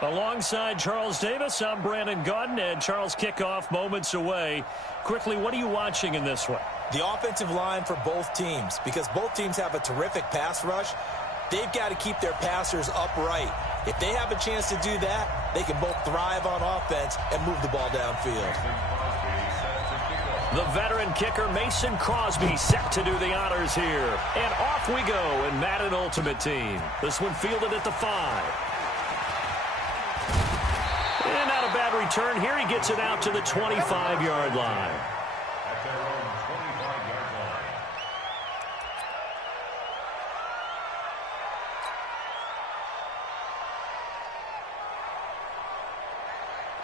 Alongside Charles Davis, I'm Brandon Gaudin, and Charles, kickoff moments away. Quickly, what are you watching in this one? The offensive line for both teams, because both teams have a terrific pass rush. They've got to keep their passers upright. If they have a chance to do that, they can both thrive on offense and move the ball downfield. The veteran kicker Mason Crosby set to do the honors here. And off we go in Madden Ultimate Team. This one fielded at the 5. And not a bad return here. He gets it out to the 25-yard line.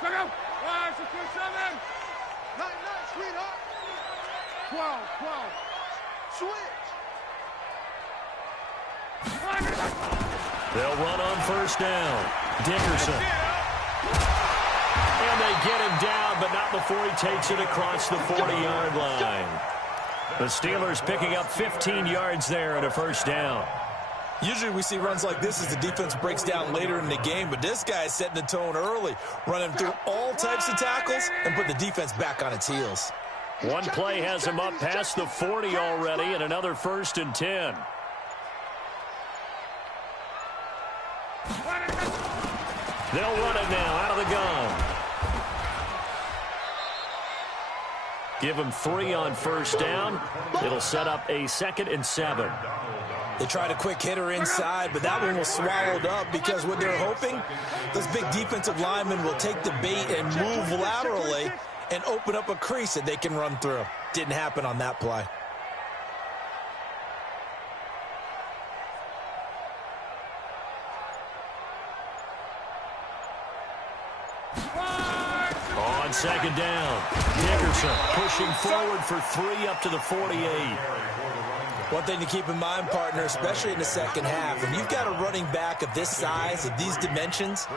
Check out. 7. 9, sweetheart. 12. Switch. They'll run on first down. Dickerson. And they get him down, but not before he takes it across the 40-yard line. The Steelers picking up 15 yards there and a first down. Usually we see runs like this as the defense breaks down later in the game, but this guy is setting the tone early, running through all types of tackles and put the defense back on its heels. One play has him up past the 40 already, and another 1st and 10. They'll run it now out of the gun. Give him 3 on first down. It'll set up a 2nd and 7. They tried a quick hitter inside, but that one was swallowed up because what they're hoping, those big defensive linemen will take the bait and move laterally and open up a crease that they can run through. Didn't happen on that play. On 2nd down, Dickerson pushing forward for 3 up to the 48. One thing to keep in mind, partner, especially in the second half, when you've got a running back of this size, of these dimensions,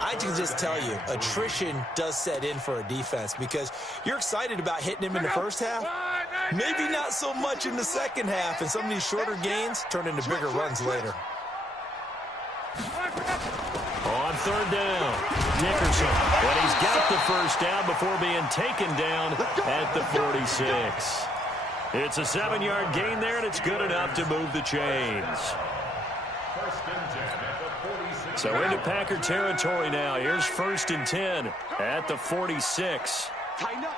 I can just tell you, attrition does set in for a defense because you're excited about hitting him in the first half. Maybe not so much in the second half, and some of these shorter gains turn into bigger runs later. On 3rd down, Dickerson. But he's got the first down before being taken down at the 46. It's a 7-yard gain there, and it's good enough to move the chains. So into Packer territory now. Here's 1st and 10 at the 46. Tighten up.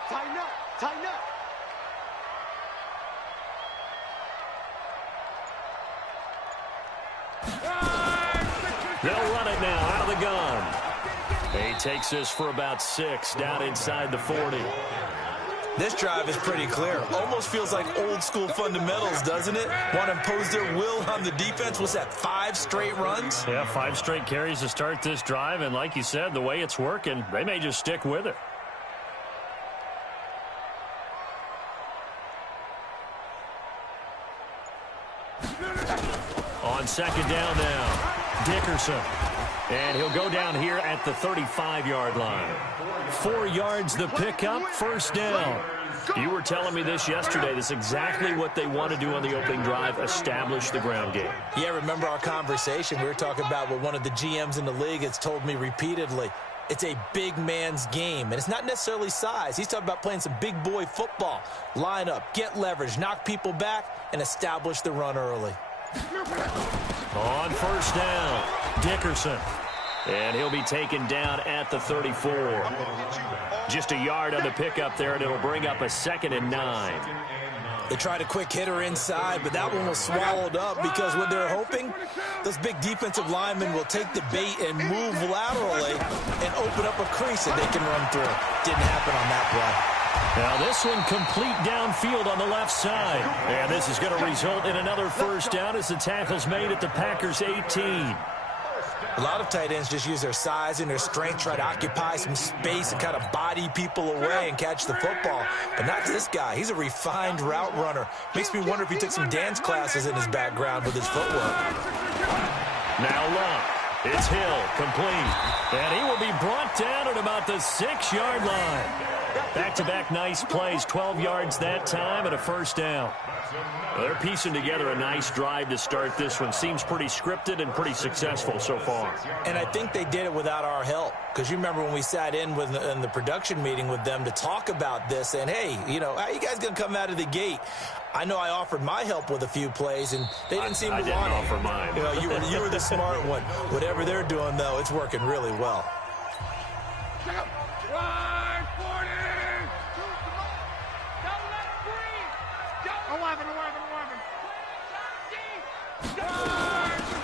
They'll run it now out of the gun. He takes this for about 6 down inside the 40. This drive is pretty clear. Almost feels like old school fundamentals, doesn't it? Want to impose their will on the defense. What's that, 5 straight runs? Yeah, 5 straight carries to start this drive. And like you said, the way it's working, they may just stick with it. On 2nd down now, Dickerson. And he'll go down here at the 35-yard line. 4 yards the pickup, first down. You were telling me this yesterday. This is exactly what they want to do on the opening drive, establish the ground game. Yeah, remember our conversation? We were talking about what one of the GMs in the league has told me repeatedly. It's a big man's game, and it's not necessarily size. He's talking about playing some big boy football. Line up, get leverage, knock people back, and establish the run early. On first down, Dickerson. And he'll be taken down at the 34. Just a yard on the pickup there, and it'll bring up a 2nd and 9. They tried a quick hitter inside, but that one was swallowed up because what they're hoping, those big defensive linemen will take the bait and move laterally and open up a crease that they can run through. Didn't happen on that play. Now this one complete downfield on the left side. And this is going to result in another first down as the tackle's made at the Packers' 18. A lot of tight ends just use their size and their strength, try to occupy some space and kind of body people away and catch the football. But not this guy. He's a refined route runner. Makes me wonder if he took some dance classes in his background with his footwork. Now Love. It's Hill, complete. And he will be brought down at about the 6-yard line. Back-to-back nice plays, 12 yards that time and a first down. Well, they're piecing together a nice drive to start this one. Seems pretty scripted and pretty successful so far. And I think they did it without our help. Because you remember when we sat in the production meeting with them to talk about this, and hey, you know, how you guys going to come out of the gate? I know I offered my help with a few plays, and they didn't seem to want it. I didn't offer mine. You know, you were the smart one. Whatever they're doing, though, it's working really well. Run, 40! Don't let him breathe! 11.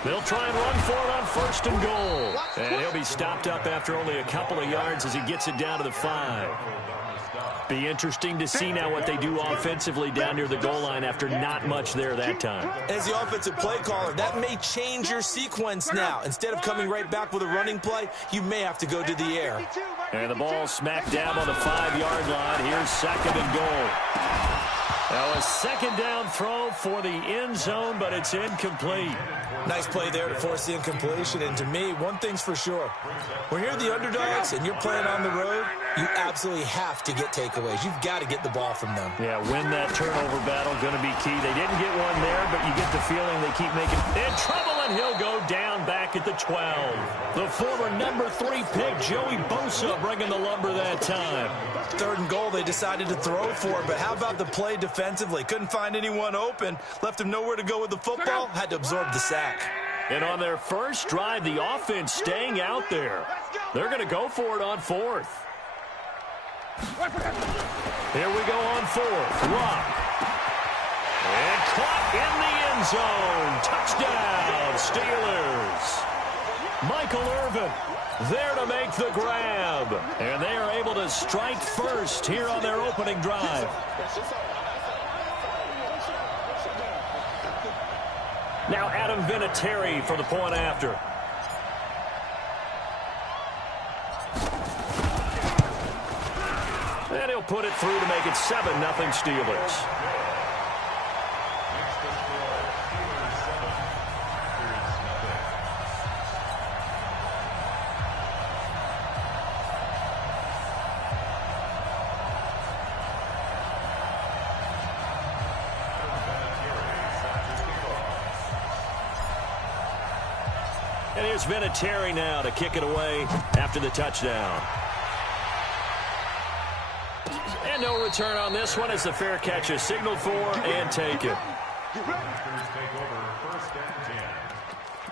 They'll try and run for it on first and goal. And he'll be stopped up after only a couple of yards as he gets it down to the 5. Be interesting to see now what they do offensively down near the goal line after not much there that time. As the offensive play caller, that may change your sequence now. Instead of coming right back with a running play, you may have to go to the air. And the ball smack dab on the 5-yard line. Here's second and goal. Now a second down throw for the end zone, but it's incomplete. Nice play there to force the incompletion. And to me, one thing's for sure. When you're the underdogs and you're playing on the road, you absolutely have to get takeaways. You've got to get the ball from them. Yeah, win that turnover battle, going to be key. They didn't get one there, but you get the feeling they keep making in trouble, and he'll go down back at the 12. The former number 3 pick, Joey Bosa, bringing the lumber that time. Third and goal, they decided to throw for it, but how about the play defensively? Couldn't find anyone open, left him nowhere to go with the football, had to absorb the sack. And on their first drive, the offense staying out there. They're going to go for it on 4th. Here we go on 4th. Rock. And caught in the end zone. Touchdown, Steelers. Michael Irvin there to make the grab. And they are able to strike first here on their opening drive. Now Adam Vinatieri for the point after. And he'll put it through to make it 7-0 Steelers. And here's Vinatieri now to kick it away after the touchdown. And no return on this one as the fair catch is signaled for and taken. Take over 1st and 10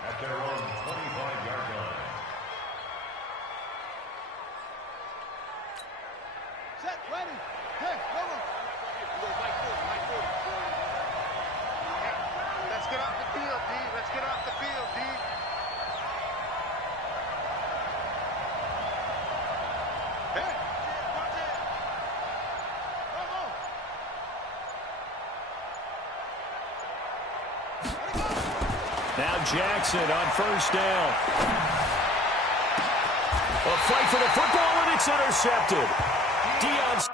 at their own 25-yard line. Set, ready. Hey, come on. Let's get off the field, D. Let's get off the field, D. Hey, watch it. Come on. Now Jackson on first down. A fight for the football, and it's intercepted. Deion.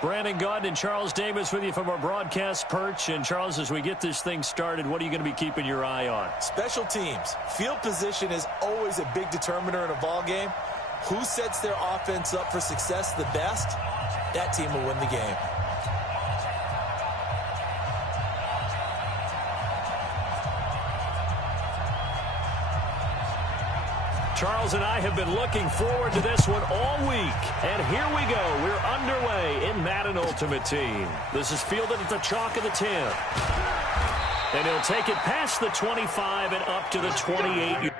Brandon Gaudin and Charles Davis with you from our broadcast perch. And, Charles, as we get this thing started, what are you going to be keeping your eye on? Special teams. Field position is always a big determiner in a ball game. Who sets their offense up for success the best, that team will win the game. Charles and I have been looking forward to this one all week. And here we go. We're underway in Madden Ultimate Team. This is fielded at the chalk of the 10. And he'll take it past the 25 and up to the 28.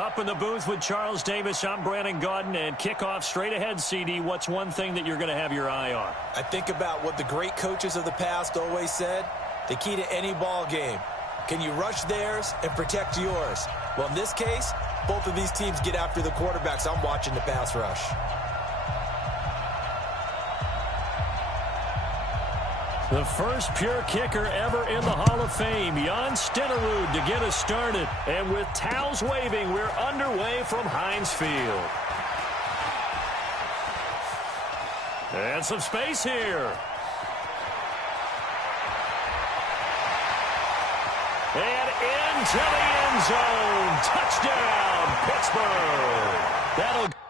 Up in the booth with Charles Davis, I'm Brandon Gaudin, and kickoff straight ahead, CD. What's one thing that you're going to have your eye on? I think about what the great coaches of the past always said. The key to any ball game. Can you rush theirs and protect yours? Well, in this case, both of these teams get after the quarterbacks. I'm watching the pass rush. The first pure kicker ever in the Hall of Fame, Jan Stenerud, to get us started. And with towels waving, we're underway from Heinz Field. And some space here. And into the end zone. Touchdown, Pittsburgh. That'll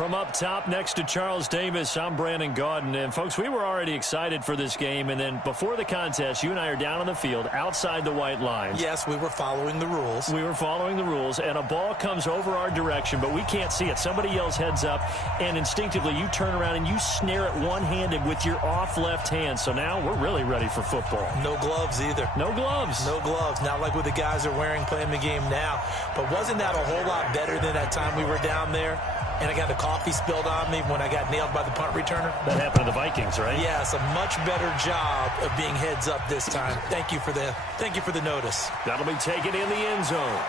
From up top next to Charles Davis, I'm Brandon Gaudin. And, folks, we were already excited for this game. And then before the contest, you and I are down on the field outside the white lines. Yes, we were following the rules. We were following the rules, and a ball comes over our direction, but we can't see it. Somebody yells heads up, and instinctively you turn around and you snare it one-handed with your off left hand. So now we're really ready for football. No gloves either. No gloves. No gloves. Not like what the guys are wearing playing the game now. But wasn't that a whole lot better than that time we were down there? And I got the coffee spilled on me when I got nailed by the punt returner. That happened to the Vikings, right? Yes, a much better job of being heads up this time. Thank you for the notice. That'll be taken in the end zone.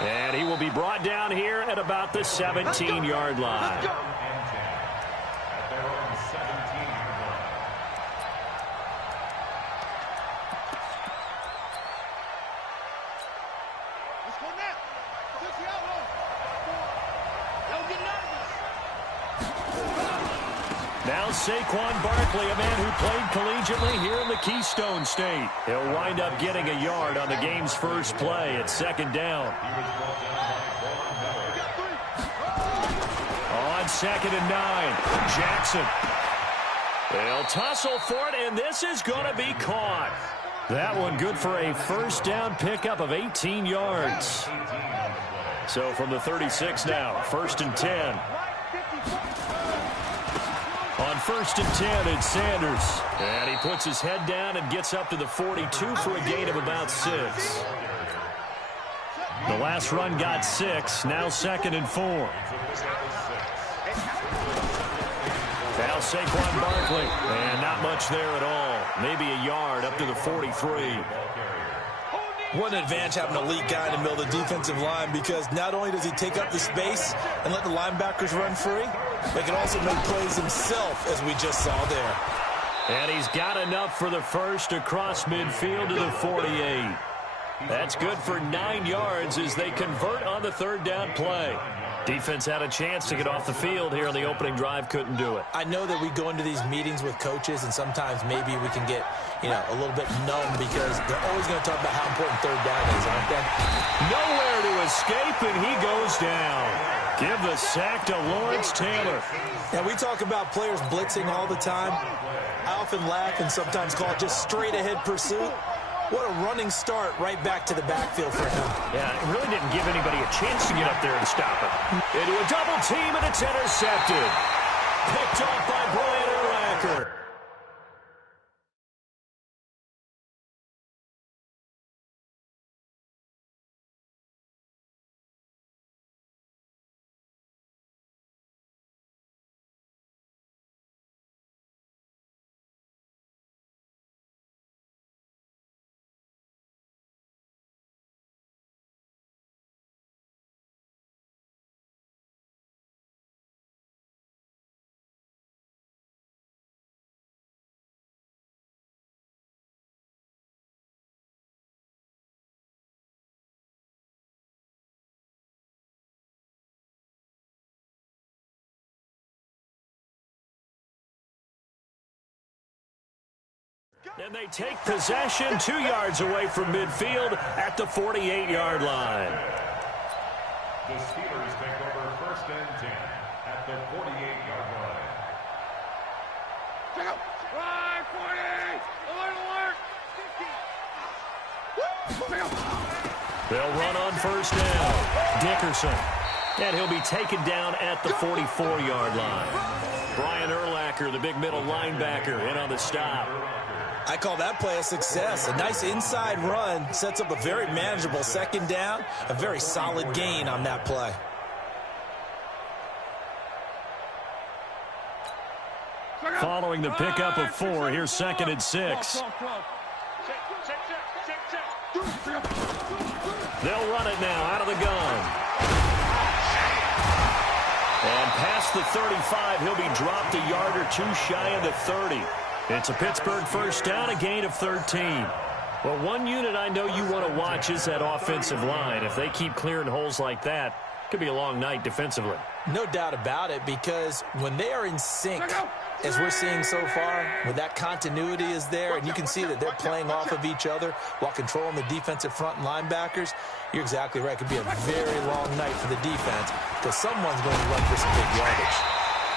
And he will be brought down here at about the 17-yard line. Now Saquon Barkley, a man who played collegiately here in the Keystone State. He'll wind up getting a yard on the game's first play at second down. On 2nd and 9, Jackson. They'll tussle for it, and this is going to be caught. That one good for a first down pickup of 18 yards. So from the 36 now, 1st and 10. On 1st and 10, it's Sanders. And he puts his head down and gets up to the 42 for a gain of about 6. The last run got 6. Now 2nd and 4. Now Saquon Barkley. And not much there at all. Maybe a yard up to the 43. What an advantage having an elite guy in the middle of the defensive line, because not only does he take up the space and let the linebackers run free, but can also make plays himself, as we just saw there. And he's got enough for the first across midfield to the 48. That's good for 9 yards as they convert on the 3rd down play. Defense had a chance to get off the field here on the opening drive, couldn't do it. I know that we go into these meetings with coaches, and sometimes maybe we can get, a little bit numb, because they're always going to talk about how important 3rd down is, aren't they? Nowhere to escape, and he goes down. Give the sack to Lawrence Taylor. Now, we talk about players blitzing all the time. I often laugh and sometimes call it just straight-ahead pursuit. What a running start right back to the backfield for him. Yeah, it really didn't give anybody a chance to get up there and stop it. Into a double team, and it's intercepted. Picked off by Brian Urlacher. And they take possession 2 yards away from midfield at the 48-yard line. The Steelers take over 1st and 10 at the 48-yard line. Check out. Right, 40. Alert, alert. 50. They'll run on 1st down. Dickerson. And he'll be taken down at the 44-yard line. Brian Urlacher, the big middle linebacker, in on the stop. I call that play a success. A nice inside run sets up a very manageable 2nd down. A very solid gain on that play. Following the pickup of 4, here's 2nd and 6. They'll run it now out of the gun. And past the 35, he'll be dropped a yard or 2 shy of the 30. It's a Pittsburgh 1st down, a gain of 13. Well, one unit I know you want to watch is that offensive line. If they keep clearing holes like that, it could be a long night defensively. No doubt about it, because when they are in sync, as we're seeing so far, when that continuity is there, and you can see that they're playing off of each other while controlling the defensive front and linebackers, you're exactly right. It could be a very long night for the defense because someone's going to run for some big yardage.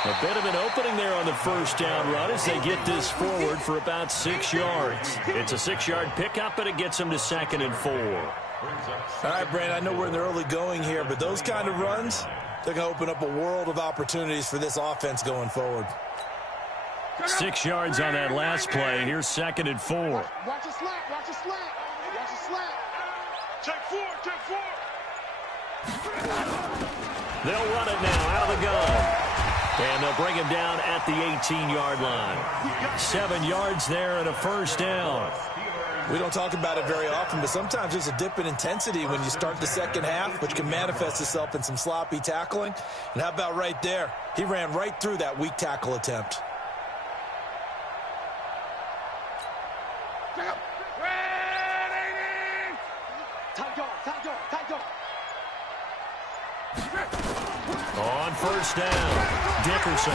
A bit of an opening there on the first down run as they get this forward for about 6 yards. It's a 6-yard pickup, but it gets them to 2nd and 4. All right, Brandon, I know we're in the early going here, but those kind of runs, they're going to open up a world of opportunities for this offense going forward. 6 yards on that last play. Here's 2nd and 4. Watch the slant, watch the slant, watch the slant. Take 4, take 4. They'll run it now out of the gun. And they'll bring him down at the 18-yard line. 7 yards there and a first down. We don't talk about it very often, but sometimes there's a dip in intensity when you start the second half, which can manifest itself in some sloppy tackling. And how about right there? He ran right through that weak tackle attempt. On first down, Dickerson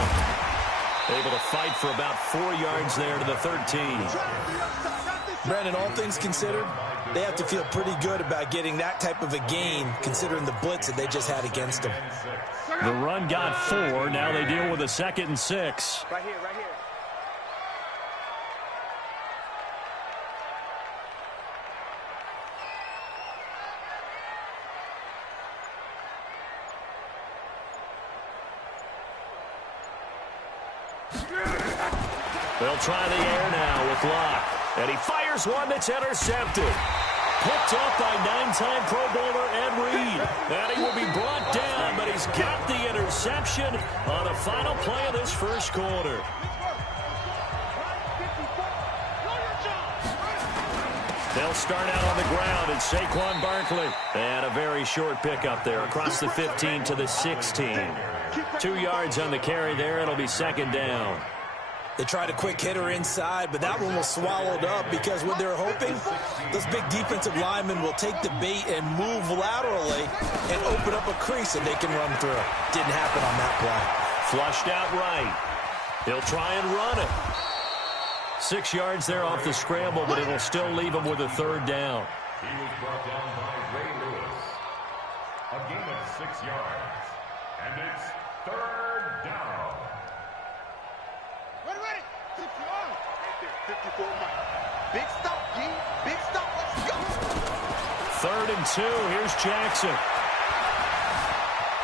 able to fight for about 4 yards there to the 13. Brandon, all things considered, they have to feel pretty good about getting that type of a gain considering the blitz that they just had against them. The run got 4. Now they deal with a 2nd and 6. Right here, right here. They'll try the air now with Locke. And he fires one that's intercepted. Picked off by 9-time Pro Bowler Ed Reed. And he will be brought down, but he's got the interception on the final play of this first quarter. They'll start out on the ground, and Saquon Barkley. And a very short pickup there across the 15 to the 16. 2 yards on the carry there. It'll be 2nd down. They tried a quick hitter inside, but that one was swallowed up because what they're hoping, those big defensive linemen will take the bait and move laterally and open up a crease that they can run through. Didn't happen on that play. Flushed out right. He'll try and run it. 6 yards there off the scramble, but it'll still leave him with a 3rd down. He was brought down by Ray Lewis. A gain of 6 yards. And it's 3rd down. Ready. 54 Mike. Big stop, G. Big stop. Let's go. 3rd and 2. Here's Jackson.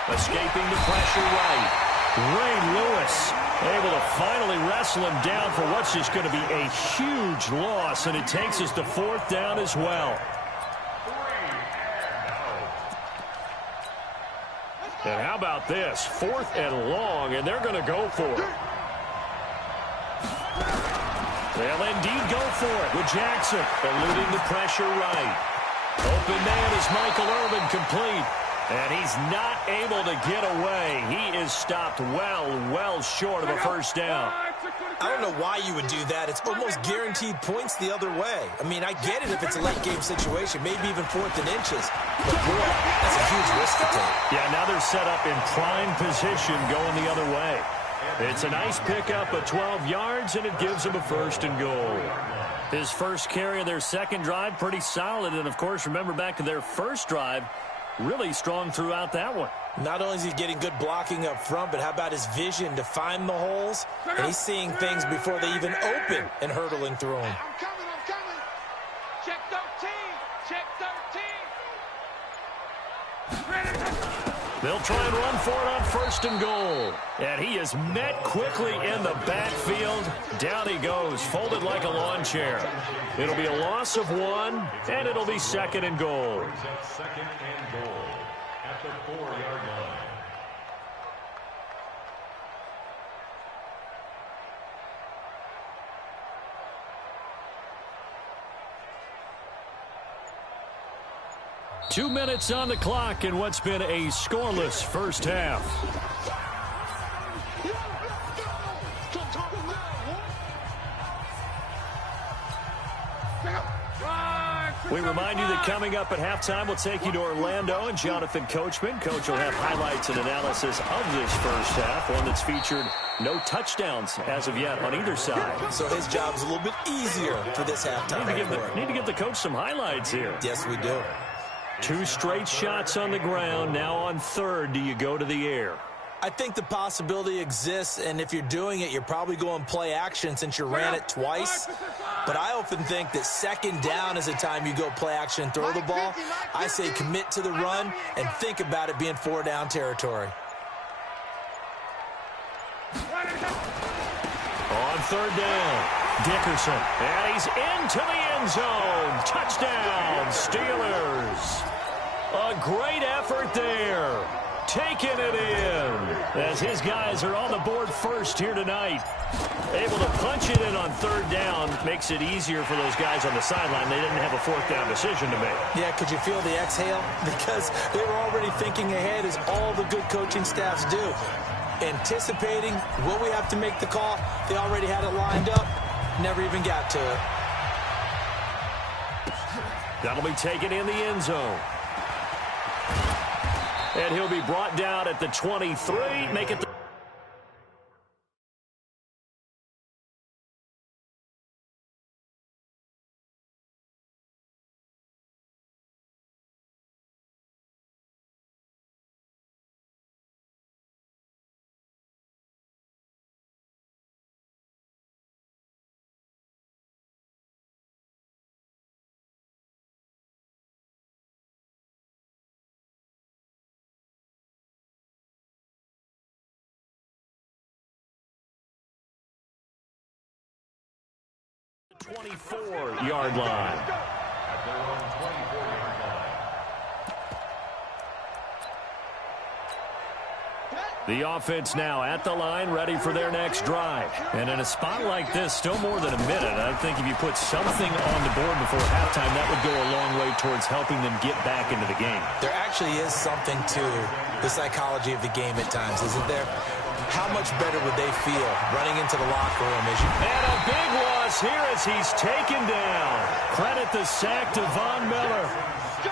Escaping the pressure right. Ray Lewis able to finally wrestle him down for what's just going to be a huge loss, and it takes us to 4th down as well. And how about this? 4th and long, and they're going to go for it. They'll indeed go for it with Jackson, eluding the pressure right. Open man is Michael Irvin, complete. And he's not able to get away. He is stopped well short of a first down. I don't know why you would do that. It's almost guaranteed points the other way. I mean, I get it if it's a late game situation, maybe even 4th and inches. But boy, that's a huge risk to take. Yeah, now they're set up in prime position going the other way. It's a nice pickup of 12 yards, and it gives them a 1st and goal. His first carry of their second drive, pretty solid. And, of course, remember back to their first drive, really strong throughout that one. Not only is he getting good blocking up front, but how about his vision to find the holes? And he's seeing things before they even open and hurdling through them. I'm coming. Check 13. Check 13. They'll try and run for it on 1st and goal. And he is met quickly in the backfield. Down he goes, folded like a lawn chair. It'll be a loss of 1, and it'll be 2nd and goal. 2nd and goal at the 4-yard line. Two minutes on the clock in what's been a scoreless first half. We remind you that coming up at halftime, we'll take you to Orlando and Jonathan Coachman. Coach will have highlights and analysis of this first half, one that's featured No touchdowns as of yet on either side. So his job is a little bit easier for this halftime. Need to give the coach some highlights here. Yes, we do. 2 straight shots on the ground. Now on third, do you go to the air? I think the possibility exists, and if you're doing it, you're probably going play action since you ran it twice. But I often think that second down is a time you go play action and throw the ball. I say commit to the run and think about it being 4-down territory. On third down, Dickerson, and he's into the end zone. Touchdown, Steelers. A great effort there. Taking it in as his guys are on the board first here tonight. Able to punch it in on third down makes it easier for those guys on the sideline. They didn't have a fourth down decision to make. Yeah, could you feel the exhale? Because they were already thinking ahead, as all the good coaching staffs do. Anticipating, will we have to make the call? They already had it lined up. Never even got to it. That'll be taken in the end zone. And he'll be brought down at the 23. Make it the 24-yard line. At their own 24-yard line. The offense now at the line, ready for their next drive. And in a spot like this, still more than a minute. I think if you put something on the board before halftime, that would go a long way towards helping them get back into the game. There actually is something to the psychology of the game at times, isn't there? How much better would they feel running into the locker room as you... And a big loss here as he's taken down. Credit the sack to Von Miller.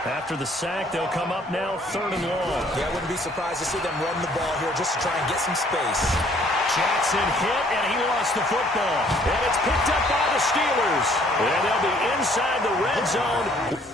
After the sack, they'll come up now 3rd and long. Yeah, I wouldn't be surprised to see them run the ball here just to try and get some space. Jackson hit, and he lost the football. And it's picked up by the Steelers. And they'll be inside the red zone.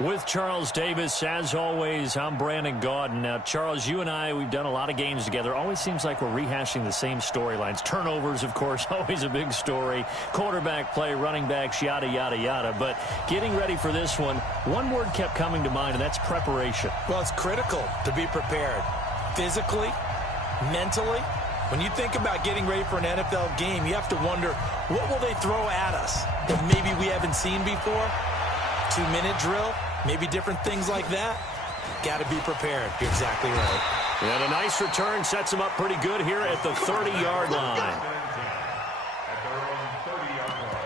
With Charles Davis, as always, I'm Brandon Gaudin. Now, Charles, you and I, we've done a lot of games together. Always seems like we're rehashing the same storylines. Turnovers, of course, always a big story. Quarterback play, running backs, yada, yada, yada. But getting ready for this one word kept coming to mind, and that's preparation. Well, it's critical to be prepared. Physically, mentally. When you think about getting ready for an NFL game, you have to wonder, what will they throw at us that maybe we haven't seen before? 2-minute drill? Maybe different things like that. Got to be prepared. You're exactly right. And a nice return sets him up pretty good here at the 30-yard line. At their own 30-yard line.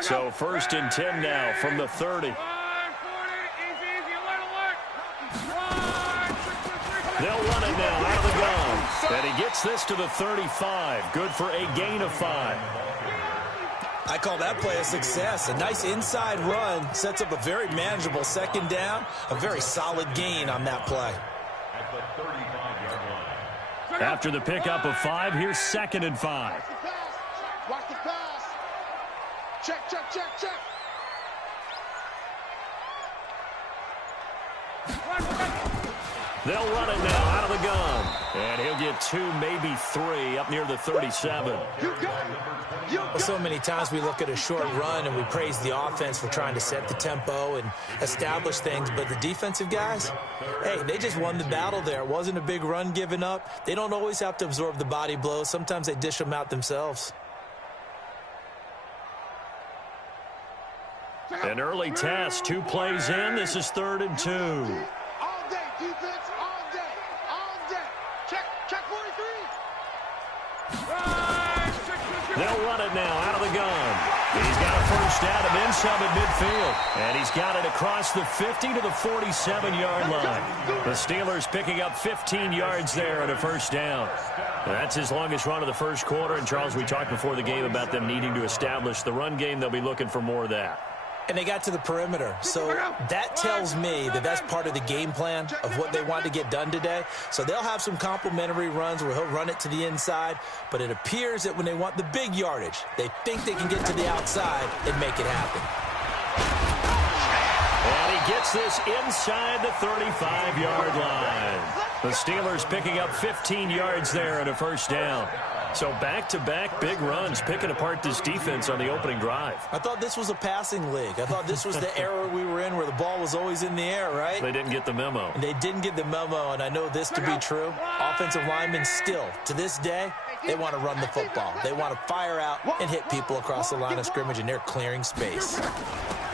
So 1st and 10 now from the 30. They'll run it now out of the gun. And he gets this to the 35. Good for a gain of 5. I call that play a success. A nice inside run sets up a very manageable 2nd down. A very solid gain on that play. At the 35-yard line. After the pickup of 5, here's 2nd and 5. Watch the pass. Check, check, check, check. They'll run it now out of the gun. And he'll get 2, maybe 3 up near the 37. So many times we look at a short run and we praise the offense for trying to set the tempo and establish things, but the defensive guys, hey, they just won the battle there. It wasn't a big run given up. They don't always have to absorb the body blows. Sometimes they dish them out themselves. An early test, 2 plays in. This is 3rd and 2. All day, defense, all day, all day. Check, check 43. They'll run it now out of the gun. He's got a 1st down and then some at midfield. And he's got it across the 50 to the 47-yard line. The Steelers picking up 15 yards there and a 1st down. That's his longest run of the 1st quarter. And, Charles, we talked before the game about them needing to establish the run game. They'll be looking for more of that. And they got to the perimeter. So that tells me that that's part of the game plan of what they want to get done today. So they'll have some complementary runs where he'll run it to the inside. But it appears that when they want the big yardage, they think they can get to the outside and make it happen. And he gets this inside the 35-yard line. The Steelers picking up 15 yards there and a 1st down. So back-to-back big runs, picking apart this defense on the opening drive. I thought this was a passing league. I thought this was the era we were in where the ball was always in the air, right? They didn't get the memo. And they didn't get the memo, and I know this to be true. Offensive linemen still, to this day, they want to run the football. They want to fire out and hit people across the line of scrimmage, and they're clearing space.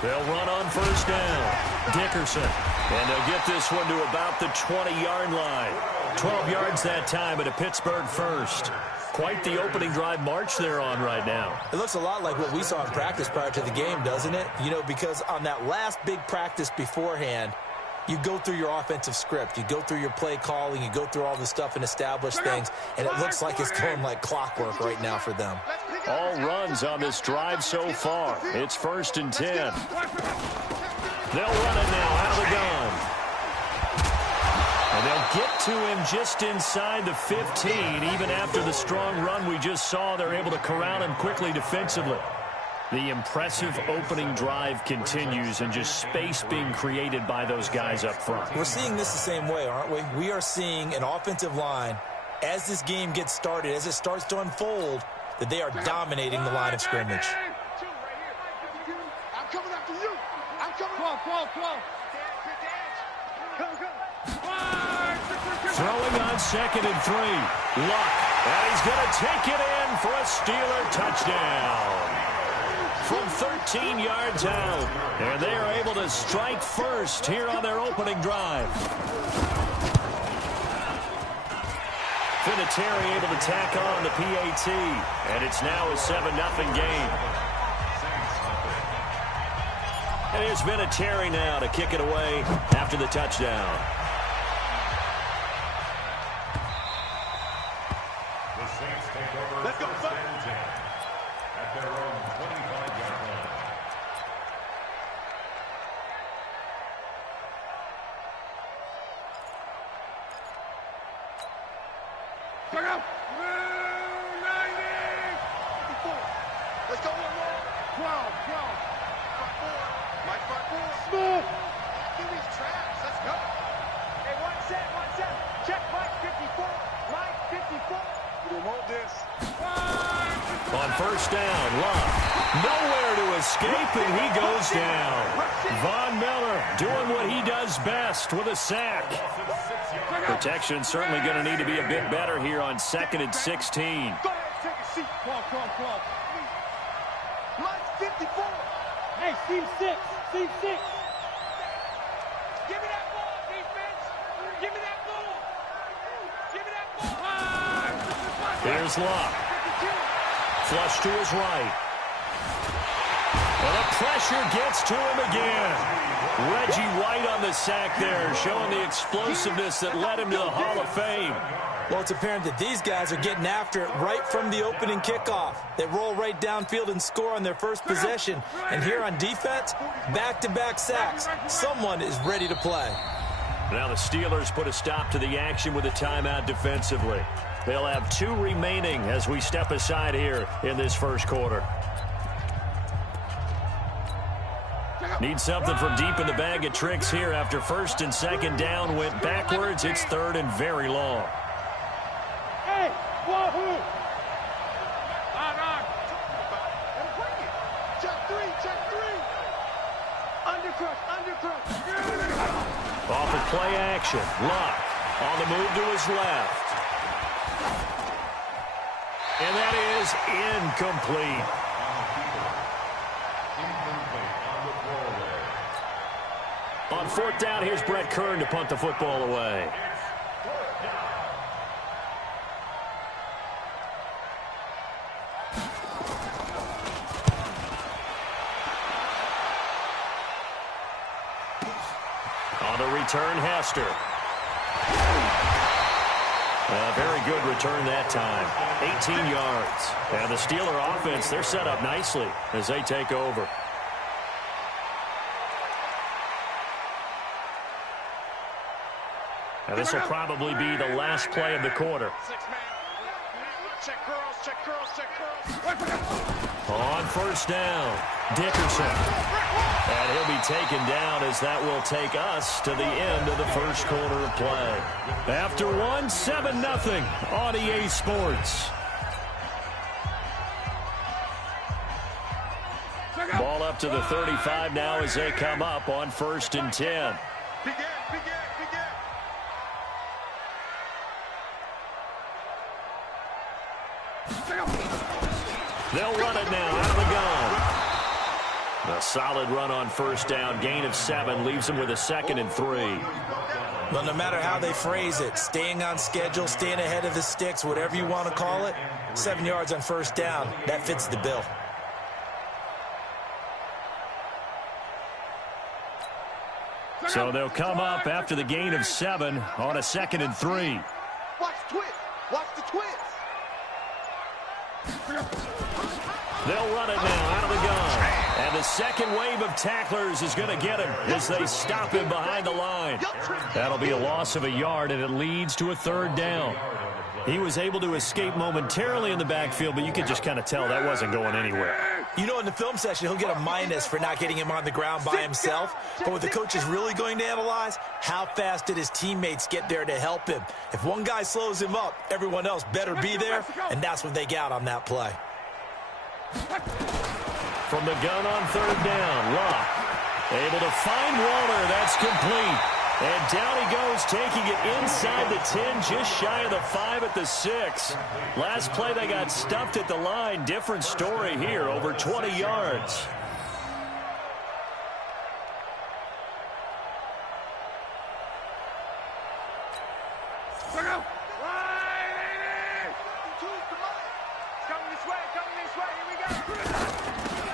They'll run on 1st down. Dickerson. And they'll get this one to about the 20-yard line. 12 yards that time at a Pittsburgh 1st. Quite the opening drive march they're on right now. It looks a lot like what we saw in practice prior to the game, doesn't it? You know, because on that last big practice beforehand, you go through your offensive script. You go through your play calling. You go through all the stuff and establish things. And it looks like it's going like clockwork right now for them. All runs on this drive so far. It's 1st and 10. They'll run it now out of the gun. And they'll get to him just inside the 15. Even after the strong run we just saw, they're able to corral him quickly defensively. The impressive opening drive continues and just space being created by those guys up front. We're seeing this the same way, aren't we? We are seeing an offensive line, as this game gets started, as it starts to unfold, that they are dominating the line of scrimmage. I'm coming after you. I'm coming. Come. Throwing on 2nd and 3. Luck. And he's going to take it in for a Steeler touchdown. From 13 yards out. And they are able to strike first here on their opening drive. Vinatieri able to tack on the PAT. And it's now a 7-0 game. And here's Vinatieri now to kick it away after the touchdown. The Saints take over. Let's go, at their own 25-yard line. Check out. 90. 54. Let's go one more. 12. Front 4. Mike front 4. Smooth. Give these traps. Let's go. Hey, one set. Check Mike 54. Mike 54. We want this. On 1st down, Luck. Nowhere to escape, and he goes down. Von Miller doing what he does best with a sack. Protection certainly going to need to be a bit better here on 2nd and 16. Go ahead, take a seat. Come. Mike 54. Hey, Steve 6. Give me that ball, defense. Give me that ball. Here's Luck. Flush to his right. Well, the pressure gets to him again. Reggie White on the sack there, showing the explosiveness that led him to the Hall of Fame. Well, it's apparent that these guys are getting after it right from the opening kickoff. They roll right downfield and score on their first possession. And here on defense, back-to-back sacks. Someone is ready to play. Now the Steelers put a stop to the action with a timeout defensively. They'll have 2 remaining as we step aside here in this first quarter. Need something from deep in the bag of tricks here after first and second down went backwards. It's third and very long. Hey, wahoo! Check three. Undercrush. Off of play action. Luck on the move to his left. And that is incomplete. On fourth down, here's Brett Kern to punt the football away. On the return, Hester. A very good return that time. 18 yards. And the Steeler offense, they're set up nicely as they take over. And this will probably be the last play of the quarter. Check girls. On first down, Dickerson. And he'll be taken down as that will take us to the end of the first quarter of play. After 7-0 on EA Sports. Ball up to the 35 now as they come up on 1st and 10. Begin. They'll run it now out of the gun. A solid run on first down. Gain of 7 leaves them with a 2nd and 3. Well, no matter how they phrase it, staying on schedule, staying ahead of the sticks, whatever you want to call it, 7 yards on first down, that fits the bill. So they'll come up after the gain of 7 on a 2nd and 3. Watch the twist. They'll run it now out of the gun. And the second wave of tacklers is going to get him as they stop him behind the line. That'll be a loss of a yard, and it leads to a 3rd down. He was able to escape momentarily in the backfield, but you could just kind of tell that wasn't going anywhere. You know, in the film session, he'll get a minus for not getting him on the ground by himself. But what the coach is really going to analyze, how fast did his teammates get there to help him? If one guy slows him up, everyone else better be there, and that's what they got on that play. From the gun on 3rd down, Luck able to find Walter. That's complete. And down he goes, taking it inside the 10, just shy of the 5 at the 6. Last play, they got stuffed at the line. Different story here, over 20 yards.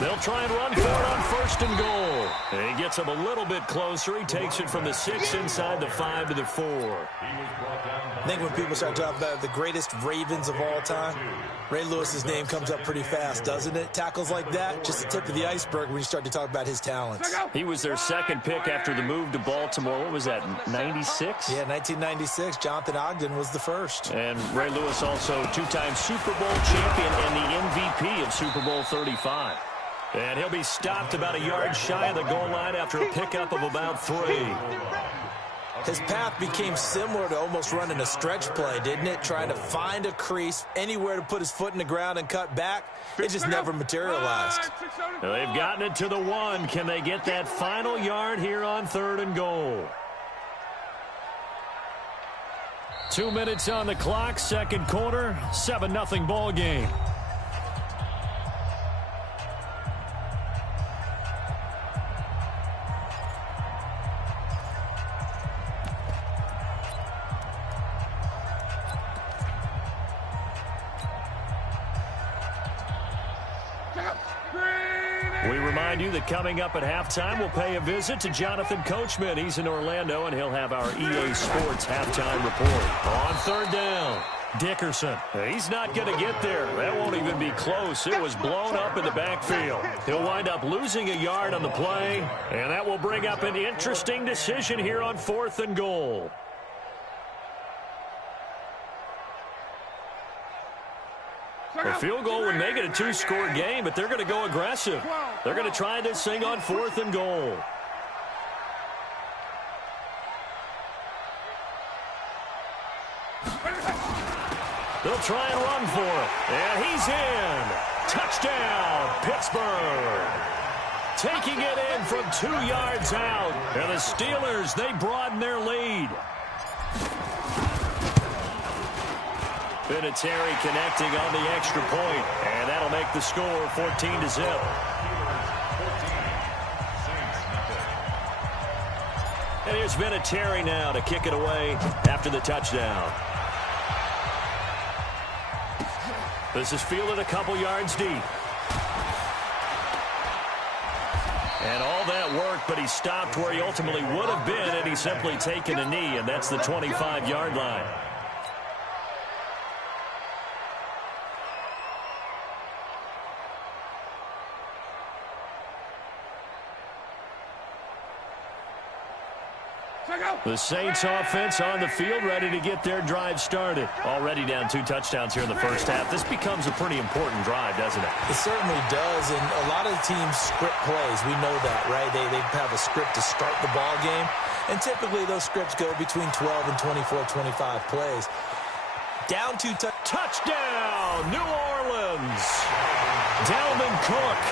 They'll try and run for it on 1st and goal. And he gets him a little bit closer. He takes it from the 6 inside the 5 to the 4. I think when people start talking about the greatest Ravens of all time, Ray Lewis's name comes up pretty fast, doesn't it? Tackles like that, just the tip of the iceberg when you start to talk about his talents. He was their 2nd pick after the move to Baltimore. What was that, 96? Yeah, 1996. Jonathan Ogden was the 1st. And Ray Lewis also 2-time Super Bowl champion and the MVP of Super Bowl 35. And he'll be stopped about a yard shy of the goal line after a pickup of about 3. His path became similar to almost running a stretch play, didn't it? Trying to find a crease, anywhere to put his foot in the ground and cut back. It just never materialized. Well, they've gotten it to the 1. Can they get that final yard here on 3rd and goal? 2 minutes on the clock, 2nd quarter, 7-0 ball game. We remind you that coming up at halftime, we'll pay a visit to Jonathan Coachman. He's in Orlando, and he'll have our EA Sports halftime report. On third down, Dickerson. He's not going to get there. That won't even be close. It was blown up in the backfield. He'll wind up losing a yard on the play, and that will bring up an interesting decision here on 4th and goal. A field goal would make it a 2-score game, but they're going to go aggressive. They're going to try this thing on 4th and goal. They'll try and run for it. And he's in. Touchdown, Pittsburgh. Taking it in from 2 yards out. And the Steelers, they broaden their lead. Vinatieri connecting on the extra point, and that'll make the score 14-0. And here's Vinatieri now to kick it away after the touchdown. This is fielded a couple yards deep. And all that work, but he stopped where he ultimately would have been had he simply taken a knee, and that's the 25-yard line. The Saints offense on the field, ready to get their drive started. Already down 2 touchdowns here in the first half. This becomes a pretty important drive, doesn't it? It certainly does, and a lot of the teams script plays. We know that, right? They have a script to start the ball game, and typically those scripts go between 12 and 24, 25 plays. Down 2 touchdown, New Orleans. Dalvin Cook,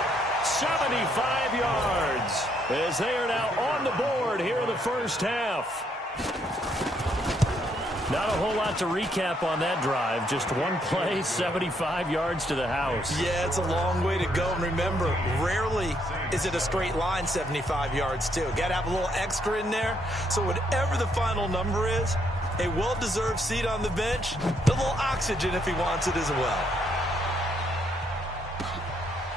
75 yards, as they are now on the board here in the first half. Not a whole lot to recap on that drive. Just one play, 75 yards to the house. Yeah, it's a long way to go. And remember, rarely is it a straight line 75 yards, too. Got to have a little extra in there. So whatever the final number is, a well-deserved seat on the bench, a little oxygen if he wants it as well.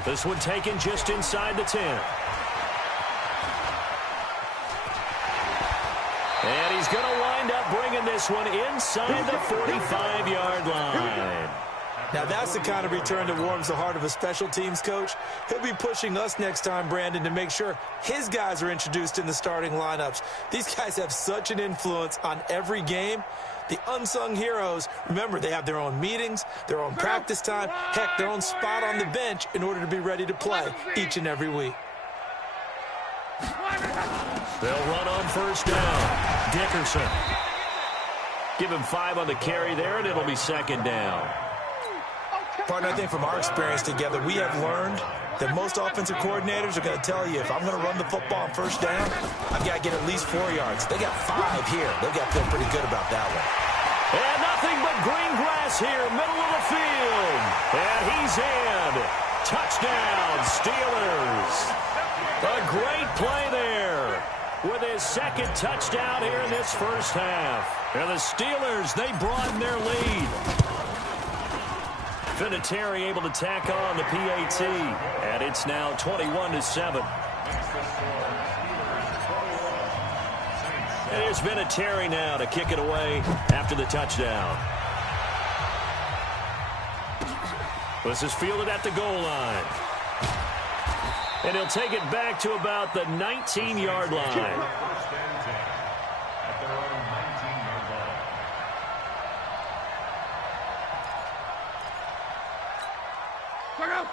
This one taken just inside the 10. And he's going to wind up bringing this one inside the 45-yard line. Now, that's the kind of return that warms the heart of a special teams coach. He'll be pushing us next time, Brandon, to make sure his guys are introduced in the starting lineups. These guys have such an influence on every game. The unsung heroes, remember, they have their own meetings, their own practice time, heck, their own spot on the bench in order to be ready to play each and every week. They'll run on first down. Dickerson. Give him 5 on the carry there, and it'll be second down. Partner, I think from our experience together, we have learned that most offensive coordinators are going to tell you, if I'm going to run the football on first down, I've got to get at least 4 yards. They got 5 here. They've got to feel pretty good about that one. And nothing but green grass here, middle of the field. And he's in. Touchdown, Steelers. A great play there with his second touchdown here in this first half. And the Steelers, they broaden their lead. Vinatieri able to tack on the PAT, and it's now 21-7. And here's Vinatieri now to kick it away after the touchdown. This is fielded at the goal line. And he'll take it back to about the 19-yard line.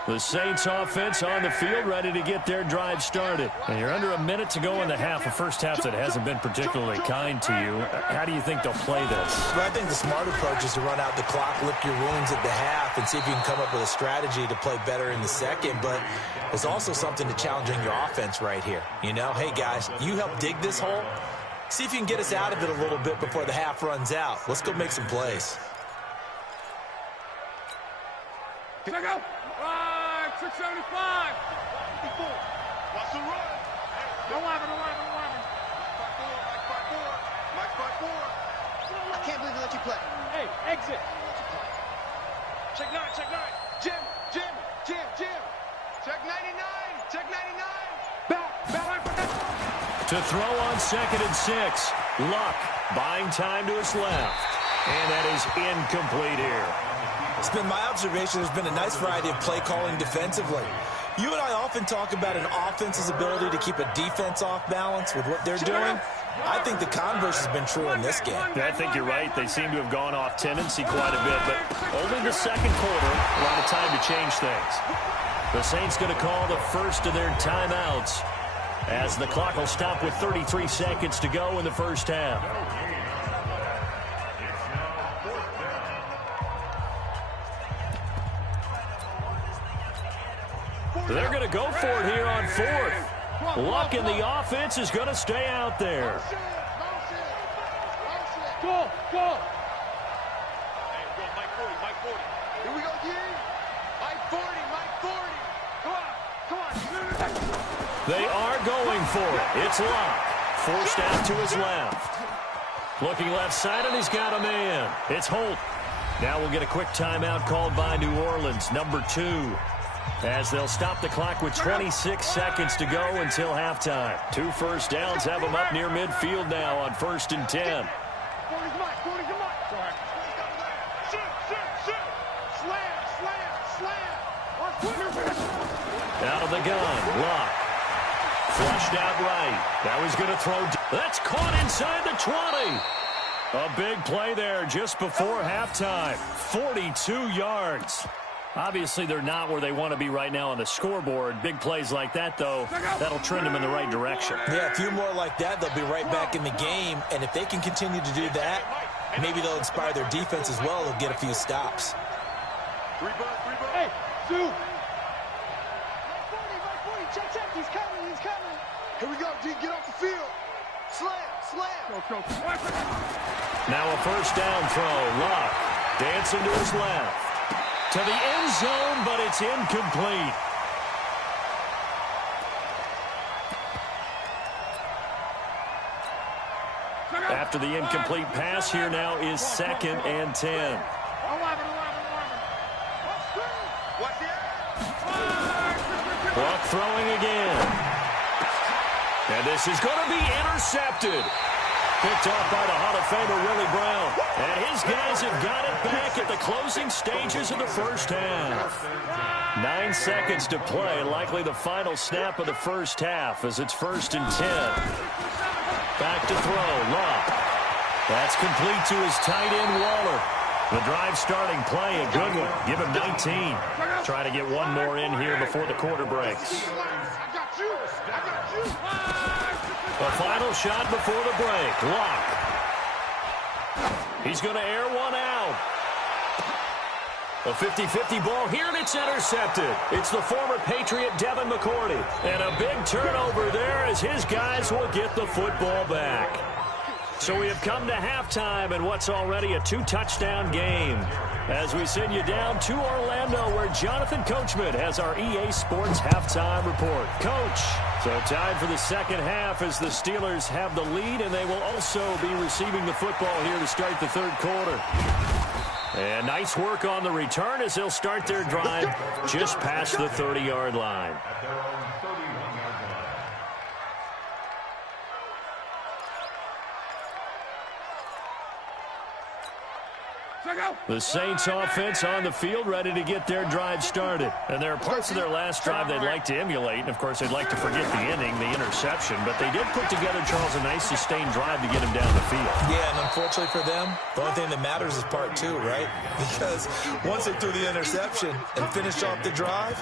The Saints offense on the field, ready to get their drive started. And you're under a minute to go in the half, a first half that hasn't been particularly kind to you. How do you think they'll play this? Well, I think the smart approach is to run out the clock, lick your wounds at the half, and see if you can come up with a strategy to play better in the second. But there's also something to challenging your offense right here. You know, hey, guys, you help dig this hole. See if you can get us out of it a little bit before the half runs out. Let's go make some plays. Can I go? 675. 54. Watch the run. Don't laugh, don't laugh, don't laugh. Mike 5-4. I can't believe they let you play. Hey, exit. Check 9, check 9. Jim. Check 99. Check 99. To throw on 2nd and 6. Luck buying time to his left. And that is incomplete here. It's been my observation there's been a nice variety of play calling defensively. You and I often talk about an offense's ability to keep a defense off balance with what they're doing. I think the converse has been true in this game. I think you're right. They seem to have gone off tendency quite a bit, but only the second quarter, a lot of time to change things. The Saints going to call the first of their timeouts as the clock will stop with 33 seconds to go in the first half. They're going to go for it here on 4th. Luck in the offense is going to stay out there. Go. Hey, go, Mike 40, Mike 40. Here we go, Yee. Mike 40, Mike 40. Come on. They are going for it. It's Luck. Forced out to his left. Looking left side, and he's got a man. It's Holt. Now we'll get a quick timeout called by New Orleans, number 2. As they'll stop the clock with 26 seconds to go until halftime. 2 first downs have them up near midfield now on 1st and 10. 40's mine. Shoot. Slam. Out of the gun, Luck. Flushed out right. Now he's going to throw. That's caught inside the 20. A big play there just before halftime. 42 yards. Obviously, they're not where they want to be right now on the scoreboard. Big plays like that, though, that'll trend them in the right direction. Yeah, a few more like that, they'll be right back in the game. And if they can continue to do that, maybe they'll inspire their defense as well. They'll get a few stops. Hey, Sue. Mike 40. Check. He's coming. Here we go, D. Get off the field. Slam. Go. Now a first down throw. Luck dancing to his left. To the end zone, but it's incomplete. After the incomplete pass, here now is 2nd and 10. Luck throwing again. And this is going to be intercepted. Picked off by the Hall of Famer Willie Brown. And his guys have got it back at the closing stages of the first half. 9 seconds to play, likely the final snap of the first half as it's 1st and 10. Back to throw, Luck. That's complete to his tight end, Waller. The drive starting play, a good one. Give him 19. Try to get one more in here before the quarter breaks. The final shot before the break. Luck. He's going to air one out. A 50-50 ball here, and it's intercepted. It's the former Patriot Devin McCourty. And a big turnover there as his guys will get the football back. So we have come to halftime in what's already a 2-touchdown game. As we send you down to Orlando, where Jonathan Coachman has our EA Sports halftime report. Coach, so time for the second half as the Steelers have the lead, and they will also be receiving the football here to start the third quarter. And nice work on the return as they'll start their drive just past the 30-yard line. The Saints offense on the field, ready to get their drive started. And there are parts of their last drive they'd like to emulate. And, of course, they'd like to forget the inning, the interception. But they did put together, Charles, a nice sustained drive to get him down the field. Yeah, and unfortunately for them, the only thing that matters is part 2, right? Because once they threw the interception and finished off the drive,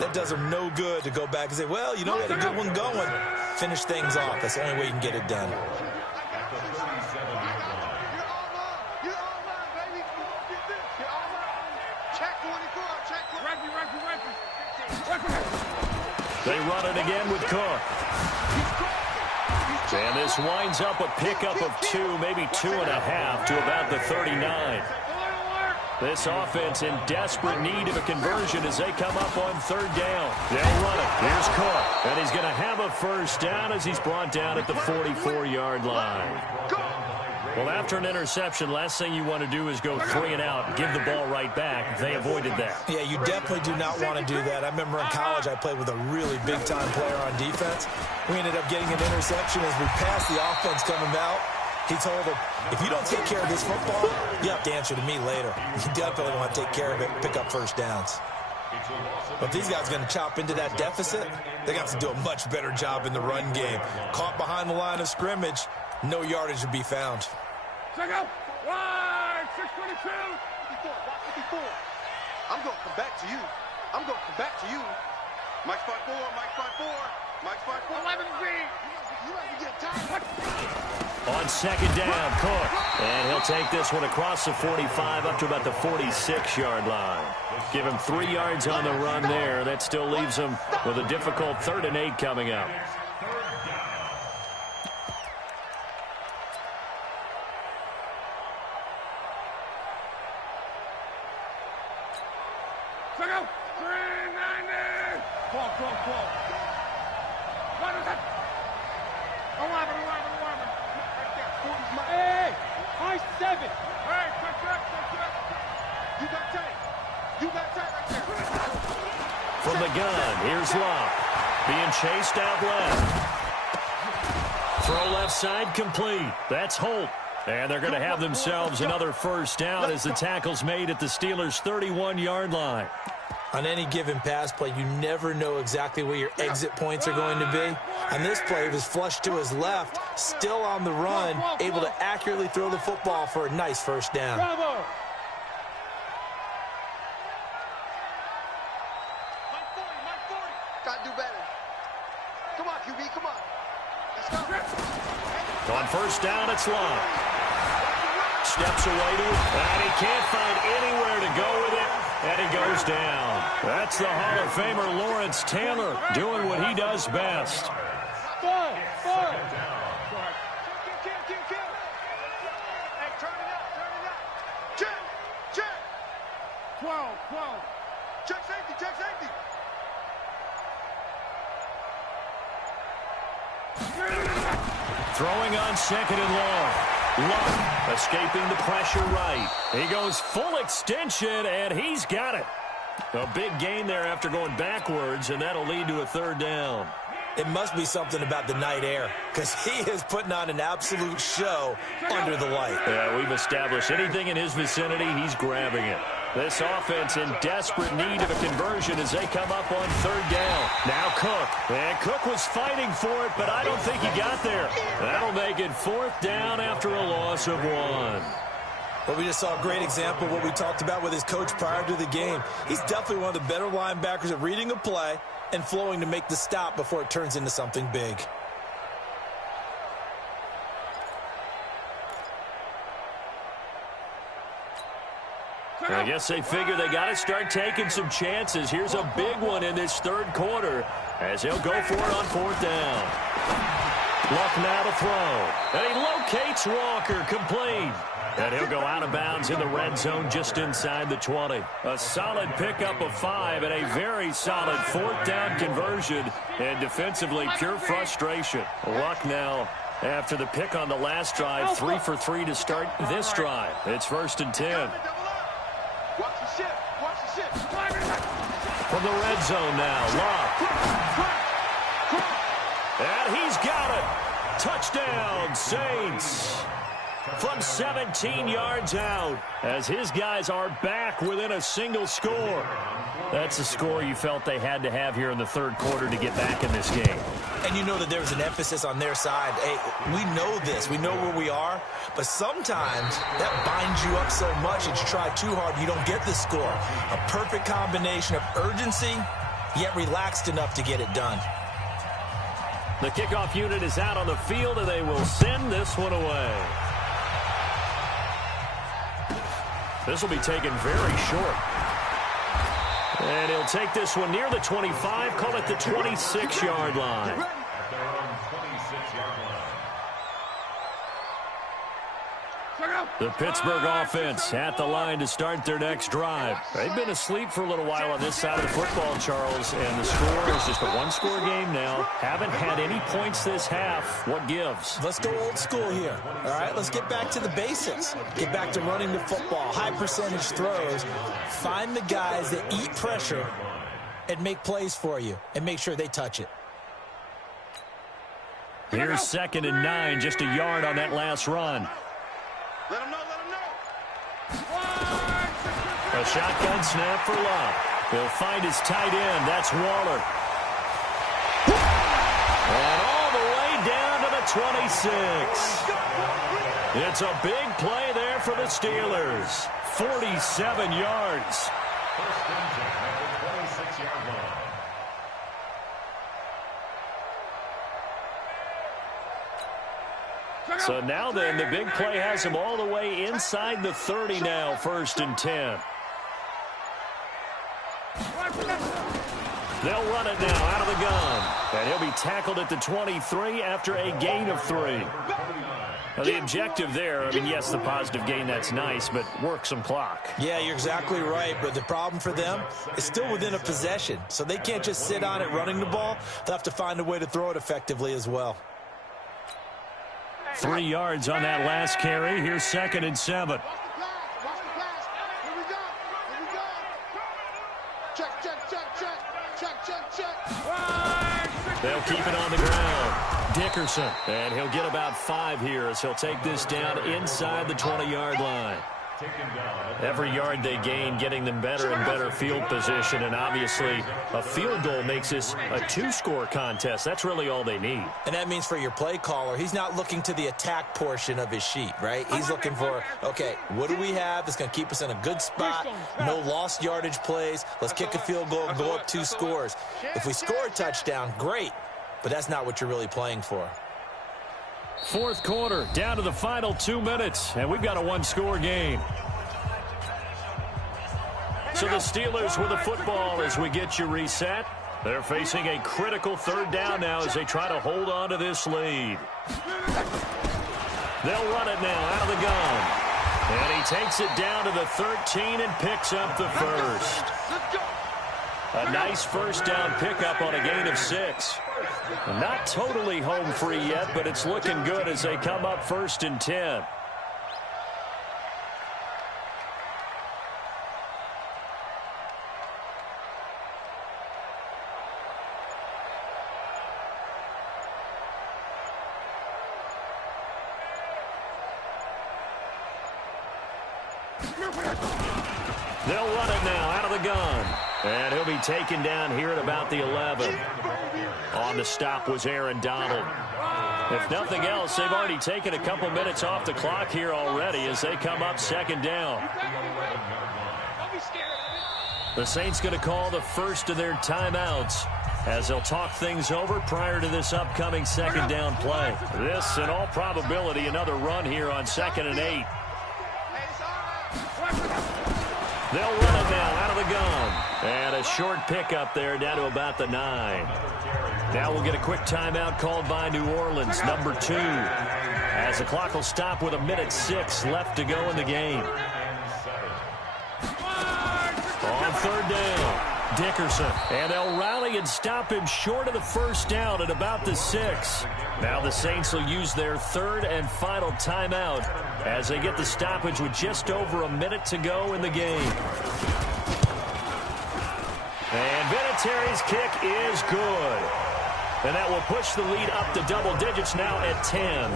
that does them no good to go back and say, well, you know, we had a good one going. Finish things off. That's the only way you can get it done. They run it again with Cook. And this winds up a pickup of 2, maybe 2.5 to about the 39. This offense in desperate need of a conversion as they come up on third down. They'll run it. Here's Cook. And he's going to have a first down as he's brought down at the 44-yard line. Well, after an interception, last thing you want to do is go 3 and out, give the ball right back. They avoided that. Yeah, you definitely do not want to do that. I remember in college I played with a really big-time player on defense. We ended up getting an interception as we passed the offense coming out. He told him, if you don't take care of this football, you have to answer to me later. You definitely want to take care of it and pick up first downs. But these guys are going to chop into that deficit. They have to do a much better job in the run game. Caught behind the line of scrimmage, no yardage to be found. Check out. Wide, 622. 54. I'm going to come back to you. I'm going to come back to you. Mike 5-4, Mike 5-4, Mike 5-4. 11 Z. You have to get time. On second down, Cook. And he'll take this one across the 45 up to about the 46-yard line. Give him 3 yards on the run there. That still leaves him with a difficult 3rd and 8 coming up. Check out. 390. Ball. What is that? 11. Hey, high 7. Hey, check. You got tape right there. From the gun, here's Locke. Being chased out left. Throw left side complete. That's Holt. And they're going to have themselves another first down as the tackle's made at the Steelers' 31-yard line. On any given pass play, you never know exactly where your exit points are going to be. On this play, he was flushed to his left, still on the run, able to accurately throw the football for a nice first down. Bravo. Mike 40. Got to do better. Come on, QB, come on. Let's go. On first down, it's Locke. Steps away to it, and he can't find anywhere to go with it, and he goes down. That's the Hall of Famer Lawrence Taylor doing what he does best. 4. Hey, turn it up. Check. 12. Check safety. Throwing on second and long. Locke escaping the pressure right. He goes full extension, and he's got it. A big gain there after going backwards, and that'll lead to a 3rd down. It must be something about the night air, because he is putting on an absolute show under the light. Yeah, we've established anything in his vicinity, he's grabbing it. This offense in desperate need of a conversion as they come up on 3rd down. Now Cook. And Cook was fighting for it, but I don't think he got there. That'll make it 4th down after a loss of 1. Well, we just saw a great example of what we talked about with his coach prior to the game. He's definitely one of the better linebackers at reading a play and flowing to make the stop before it turns into something big. I guess they figure they got to start taking some chances. Here's a big one in this 3rd quarter as he'll go for it on 4th down. Luck now to throw. And he locates Walker, complete. And he'll go out of bounds in the red zone just inside the 20. A solid pickup of 5 and a very solid 4th down conversion. And defensively, pure frustration. Luck now, after the pick on the last drive, 3 for 3 to start this drive. It's 1st and 10. Watch the ship. From the red zone now, Locke. And he's got it. Touchdown, Saints. From 17 yards out, as his guys are back within a single score. That's a score you felt they had to have here in the 3rd quarter to get back in this game. And you know that there's an emphasis on their side. Hey, we know this. We know where we are. But sometimes that binds you up so much that you try too hard, you don't get the score. A perfect combination of urgency, yet relaxed enough to get it done. The kickoff unit is out on the field, and they will send this one away. This will be taken very short. And he'll take this one near the 25, call it the 26-yard line. At their own 26-yard line. Check out. The Pittsburgh offense at the line to start their next drive. They've been asleep for a little while on this side of the football, Charles, and the score is just a one-score game now. Haven't had any points this half. What gives? Let's go old school here. All right, let's get back to the basics. Get back to running the football, high percentage throws. Find the guys that eat pressure and make plays for you and make sure they touch it. Here's 2nd and 9, just a yard on that last run. Let him know, let him know. A shotgun snap for Love. He'll find his tight end. That's Waller. And all the way down to the 26. It's a big play there for the Steelers. 47 yards. First and 10 at the 26-yard line. So now then, the big play has him all the way inside the 30 now, 1st and 10. They'll run it now out of the gun. And he'll be tackled at the 23 after a gain of 3. Now, the objective there, I mean, yes, the positive gain, that's nice, but work some clock. Yeah, you're exactly right, but the problem for them is still within a possession. So they can't just sit on it running the ball. They'll have to find a way to throw it effectively as well. 3 yards on that last carry. Here's 2nd and 7. Watch the pass. Here we go. Here we go. Check, check, check, check. Check, check, check. They'll keep it on the ground. Dickerson. And he'll get about 5 here as he'll take this down inside the 20-yard line. Every yard they gain, getting them better and better field position. And obviously, a field goal makes this a 2-score contest. That's really all they need. And that means for your play caller, he's not looking to the attack portion of his sheet, right? He's looking for, okay, what do we have that's going to keep us in a good spot? No lost yardage plays. Let's kick a field goal and go up 2 scores. If we score a touchdown, great. But that's not what you're really playing for. 4th quarter, down to the final 2 minutes, and we've got a 1-score game. So the Steelers with the football as we get you reset. They're facing a critical 3rd down now as they try to hold on to this lead. They'll run it now out of the gun. And he takes it down to the 13 and picks up the 1st. A nice 1st down pickup on a gain of 6. Not totally home free yet, but it's looking good as they come up 1st and 10. They'll run it now out of the gun. And he'll be taken down here at about the 11. On the stop was Aaron Donald. If nothing else, they've already taken a couple minutes off the clock here already as they come up 2nd down. The Saints going to call the first of their timeouts as they'll talk things over prior to this upcoming 2nd down play. This, in all probability, another run here on 2nd and 8. They'll run it now out of the gun. And a short pickup there down to about the 9. Now we'll get a quick timeout called by New Orleans, number 2. As the clock will stop with 1:06 left to go in the game. On 3rd down, Dickerson. And they'll rally and stop him short of the 1st down at about the 6. Now the Saints will use their 3rd and final timeout as they get the stoppage with just over a minute to go in the game. And Vinatieri's kick is good. And that will push the lead up to double digits now at 10.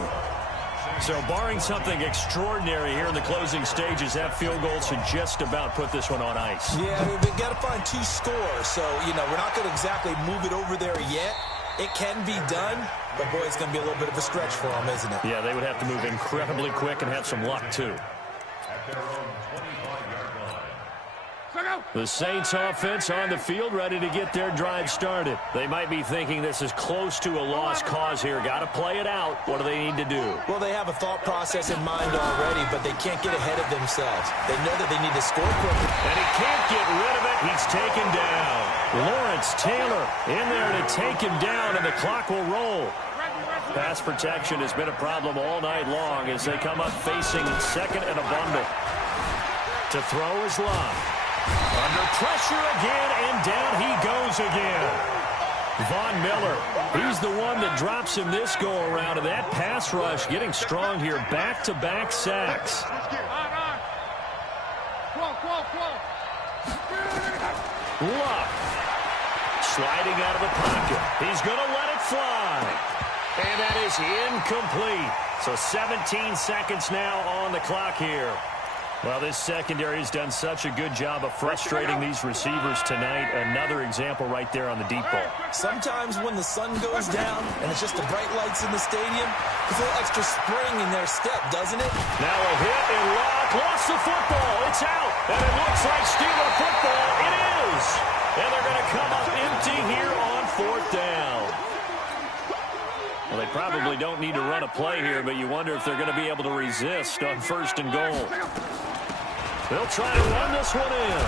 So barring something extraordinary here in the closing stages, that field goal should just about put this one on ice. Yeah, they've got to find 2 scores. So, you know, we're not going to exactly move it over there yet. It can be done, but, boy, it's going to be a little bit of a stretch for them, isn't it? Yeah, they would have to move incredibly quick and have some luck, too. The Saints offense on the field ready to get their drive started. They might be thinking this is close to a lost cause here. Got to play it out. What do they need to do? Well, they have a thought process in mind already, but they can't get ahead of themselves. They know that they need to score quickly. And he can't get rid of it. He's taken down. Lawrence Taylor in there to take him down, and the clock will roll. pass protection has been a problem all night long as they come up facing second and a bundle. To throw is Love. Under pressure again, and down he goes again. Von Miller, he's the one that drops him this go-around, and that pass rush getting strong here. Back-to-back sacks. Luck. Sliding out of the pocket. He's going to let it fly. And that is incomplete. So 17 seconds now on the clock here. Well, this secondary has done such a good job of frustrating these receivers tonight. Another example right there on the deep ball. Sometimes when the sun goes down and it's just the bright lights in the stadium, there's a little extra spring in their step, doesn't it? Now a hit and Locke lost the football. It's out. And it looks like Steeler football. It is. And they're going to come up empty here on fourth down. Well, they probably don't need to run a play here, but you wonder if they're going to be able to resist on first and goal. They'll try to run this one in.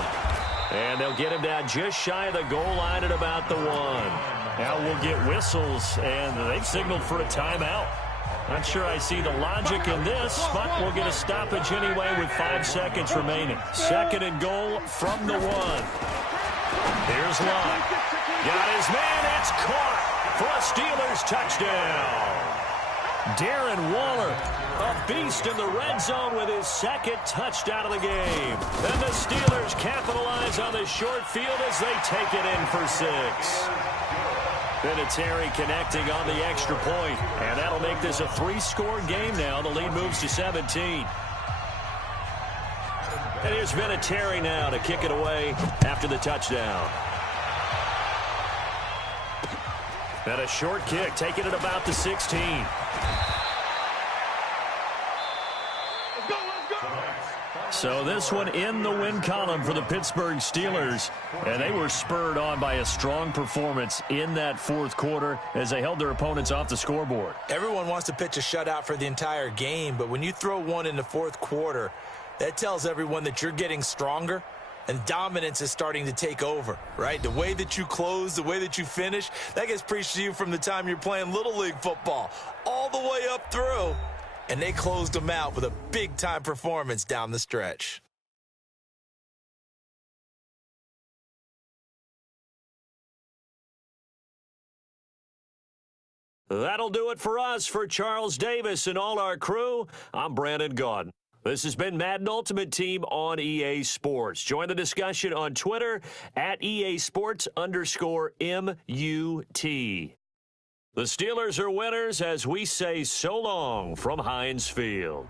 And they'll get him down just shy of the goal line at about the 1. Now we'll get whistles, and they've signaled for a timeout. Not sure I see the logic in this, but we'll get a stoppage anyway with 5 seconds remaining. Second and goal from the 1. Here's Locke. Got his man. It's caught for a Steelers touchdown. Darren Waller, a beast in the red zone with his second touchdown of the game. And the Steelers capitalize on the short field as they take it in for 6. Vinatieri connecting on the extra point, and that'll make this a 3-score game now. The lead moves to 17. And here's Vinatieri now to kick it away after the touchdown. And a short kick, taking it about the 16. So this one in the win column for the Pittsburgh Steelers. And they were spurred on by a strong performance in that fourth quarter as they held their opponents off the scoreboard. Everyone wants to pitch a shutout for the entire game, but when you throw one in the fourth quarter, that tells everyone that you're getting stronger and dominance is starting to take over, right? The way that you close, the way that you finish, that gets preached to you from the time you're playing Little League football all the way up through. And they closed them out with a big-time performance down the stretch. That'll do it for us. For Charles Davis and all our crew, I'm Brandon Gaudin. This has been Madden Ultimate Team on EA Sports. Join the discussion on Twitter at EA Sports_MUT. The Steelers are winners as we say so long from Heinz Field.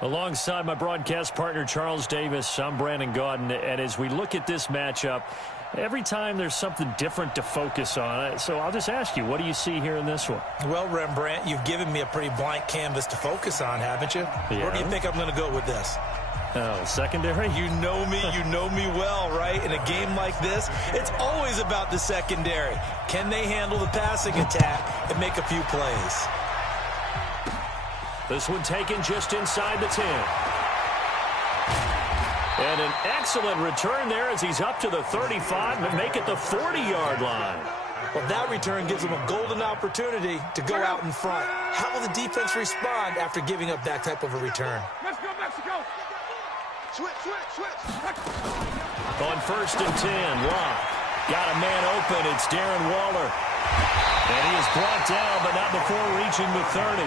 Alongside my broadcast partner, Charles Davis, I'm Brandon Gaudin. And as we look at this matchup, every time there's something different to focus on. So I'll just ask you, what do you see here in this one? Well, Rembrandt, you've given me a pretty blank canvas to focus on, haven't you? Yeah. Where do you think I'm going to go with this? Oh, secondary? You know me well, right? In a game like this, it's always about the secondary. Can they handle the passing attack and make a few plays? This one taken just inside the 10. And an excellent return there as he's up to the 35 and make it the 40-yard line. Well, that return gives them a golden opportunity to go out in front. How will the defense respond after giving up that type of a return? Let's go, Mexico. Switch. On 1st and 10, Locke got a man open. It's Darren Waller. And he is brought down, but not before reaching the 30.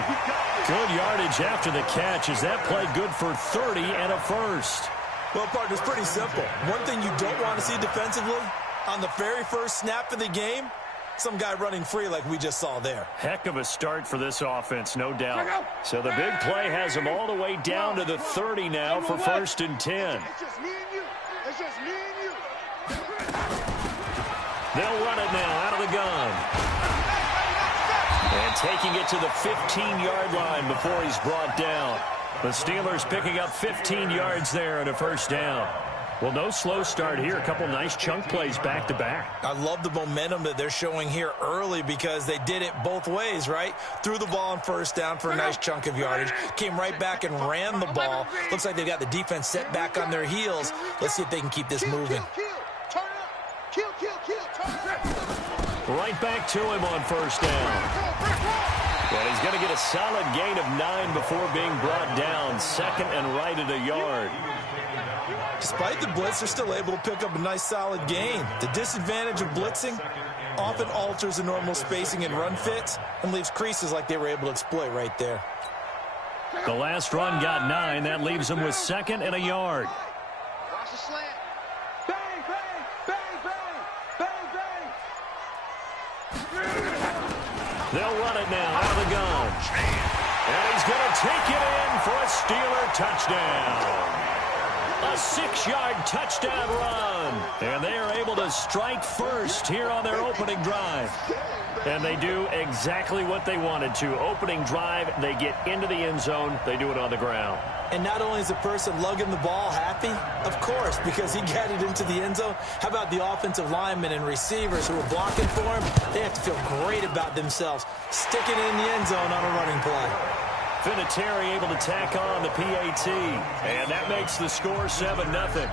Good yardage after the catch. Is that play good for 30 and a first? Well, partner, it's pretty simple. One thing you don't want to see defensively, on the very first snap of the game, some guy running free like we just saw there. Heck of a start for this offense, no doubt. So the big play has them all the way down to the 30 now for 1st and 10. It's just me and you. It's just me and you. They'll run it now out of the gun. And taking it to the 15-yard line before he's brought down. The Steelers picking up 15 yards there and a first down. Well, no slow start here. A couple nice chunk plays back-to-back. I love the momentum that they're showing here early because they did it both ways, right? Threw the ball on first down for a nice chunk of yardage. Came right back and ran the ball. Looks like they've got the defense set back on their heels. Let's see if they can keep this moving. Turn up. Kill. Turn up. Right back to him on first down. And he's going to get a solid gain of 9 before being brought down. 2nd and right at a yard. Despite the blitz, they're still able to pick up a nice solid gain. The disadvantage of blitzing often alters the normal spacing and run fits and leaves creases like they were able to exploit right there. The last run got 9. That leaves them with 2nd and a yard. Watch the slant. Bang, bang, bang, bang, bang. They'll run it now out of the gun. And he's going to take it in for a Steeler touchdown. A 6-yard touchdown run. And they are able to strike first here on their opening drive. And they do exactly what they wanted to. Opening drive, they get into the end zone. They do it on the ground. And not only is the person lugging the ball happy, of course, because he got it into the end zone. How about the offensive linemen and receivers who are blocking for him? They have to feel great about themselves, sticking it in the end zone on a running play. Vinatieri able to tack on the PAT. And that makes the score 7-0.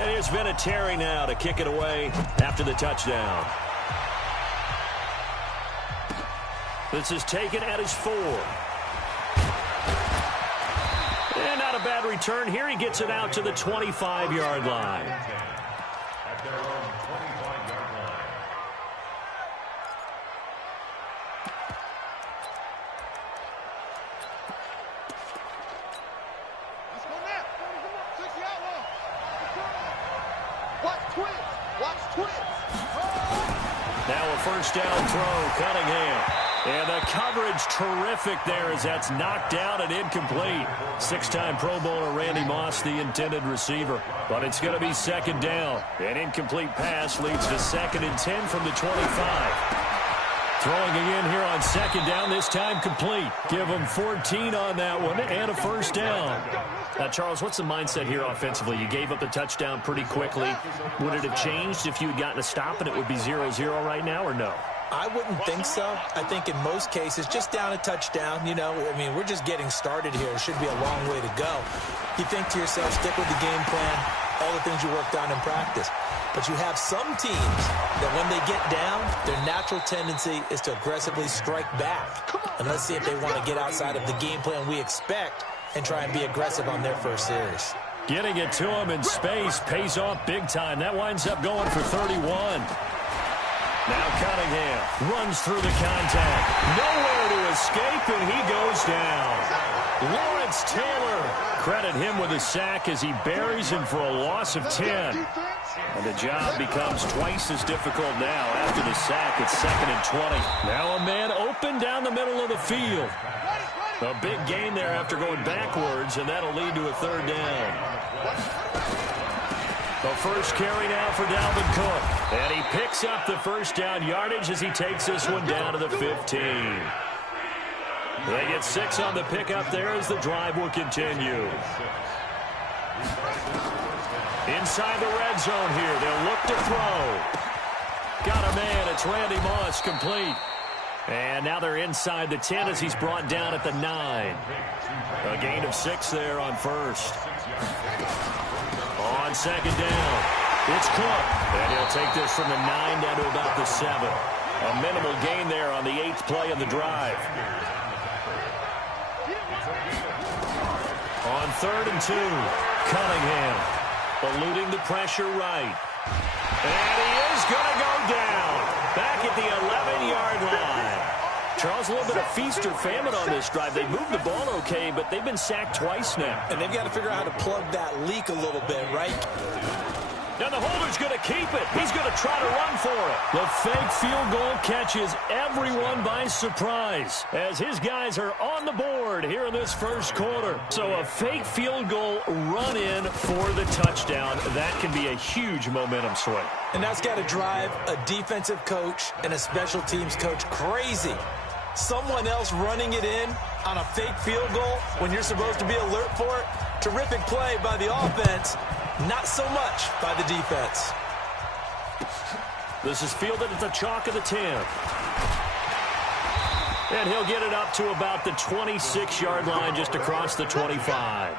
And here's Vinatieri now to kick it away after the touchdown. This is taken at his 4. And not a bad return here. He gets it out to the 25-yard line. At their own 25-yard line. Let's go now. Take the outlaw. Watch twins. Now a first down throw, Cunningham. And the coverage terrific there as that's knocked down and incomplete. 6-time Pro Bowler Randy Moss, the intended receiver. But it's going to be 2nd down. An incomplete pass leads to 2nd and 10 from the 25. Throwing again here on 2nd down, this time complete. Give them 14 on that one and a first down. Now, Charles, what's the mindset here offensively? You gave up the touchdown pretty quickly. Would it have changed if you had gotten a stop and it would be 0-0 right now or no? I wouldn't think so. I think in most cases, just down a touchdown, you know, I mean, we're just getting started here. It should be a long way to go. You think to yourself, stick with the game plan, all the things you worked on in practice. But you have some teams that when they get down, their natural tendency is to aggressively strike back. And let's see if they want to get outside of the game plan we expect and try and be aggressive on their first series. Getting it to him in space pays off big time. That winds up going for 31. Now Cunningham runs through the contact. Nowhere to escape, and he goes down. Lawrence Taylor credit him with a sack as he buries him for a loss of 10. And the job becomes twice as difficult now. After the sack, it's 2nd and 20. Now a man open down the middle of the field. A big gain there after going backwards, and that'll lead to a 3rd down. The first carry now for Dalvin Cook. And he picks up the first down yardage as he takes this one down to the 15. They get 6 on the pickup there as the drive will continue. Inside the red zone here. They'll look to throw. Got a man. It's Randy Moss, complete. And now they're inside the 10 as he's brought down at the 9. A gain of 6 there on first. On 2nd down, it's Cook. And he'll take this from the 9 down to about the 7. A minimal gain there on the 8th play of the drive. On 3rd and 2, Cunningham eluding the pressure right. And he is going to go down back at the 11-yard line. Charles, a little bit of feast or famine on this drive. They moved the ball okay, but they've been sacked twice now. And they've got to figure out how to plug that leak a little bit, right? Now the holder's going to keep it. He's going to try to run for it. The fake field goal catches everyone by surprise as his guys are on the board here in this first quarter. So a fake field goal run in for the touchdown. That can be a huge momentum swing. And that's got to drive a defensive coach and a special teams coach crazy. Someone else running it in on a fake field goal when you're supposed to be alert for it. Terrific play by the offense. Not so much by the defense. This is fielded at the chalk of the 10. And he'll get it up to about the 26-yard line just across the 25.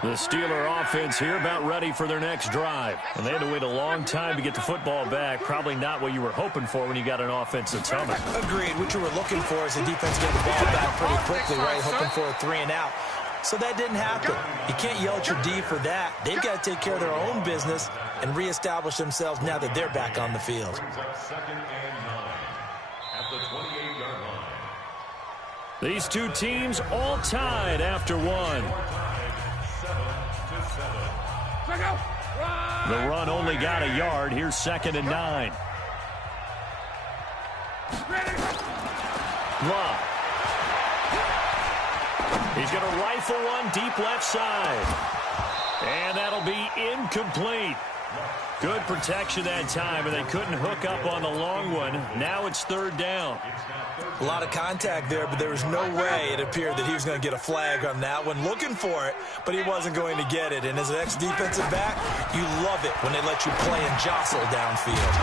The Steeler offense here about ready for their next drive. And they had to wait a long time to get the football back. Probably not what you were hoping for when you got an offense that's humming. Agreed. What you were looking for is the defense get the ball back pretty quickly, right? Hoping for a 3 and out. So that didn't happen. You can't yell at your D for that. They've got to take care of their own business and reestablish themselves now that they're back on the field. 2nd and 9 at the 28-yard line. These two teams all tied after one. 7-7. The run only got a yard. Here's 2nd and 9. Love. He's going to rifle one deep left side. And that'll be incomplete. Good protection that time, and they couldn't hook up on the long one. Now it's 3rd down. A lot of contact there, but there was no way it appeared that he was going to get a flag on that one. Looking for it, but he wasn't going to get it. And as an ex-defensive back, you love it when they let you play and jostle downfield.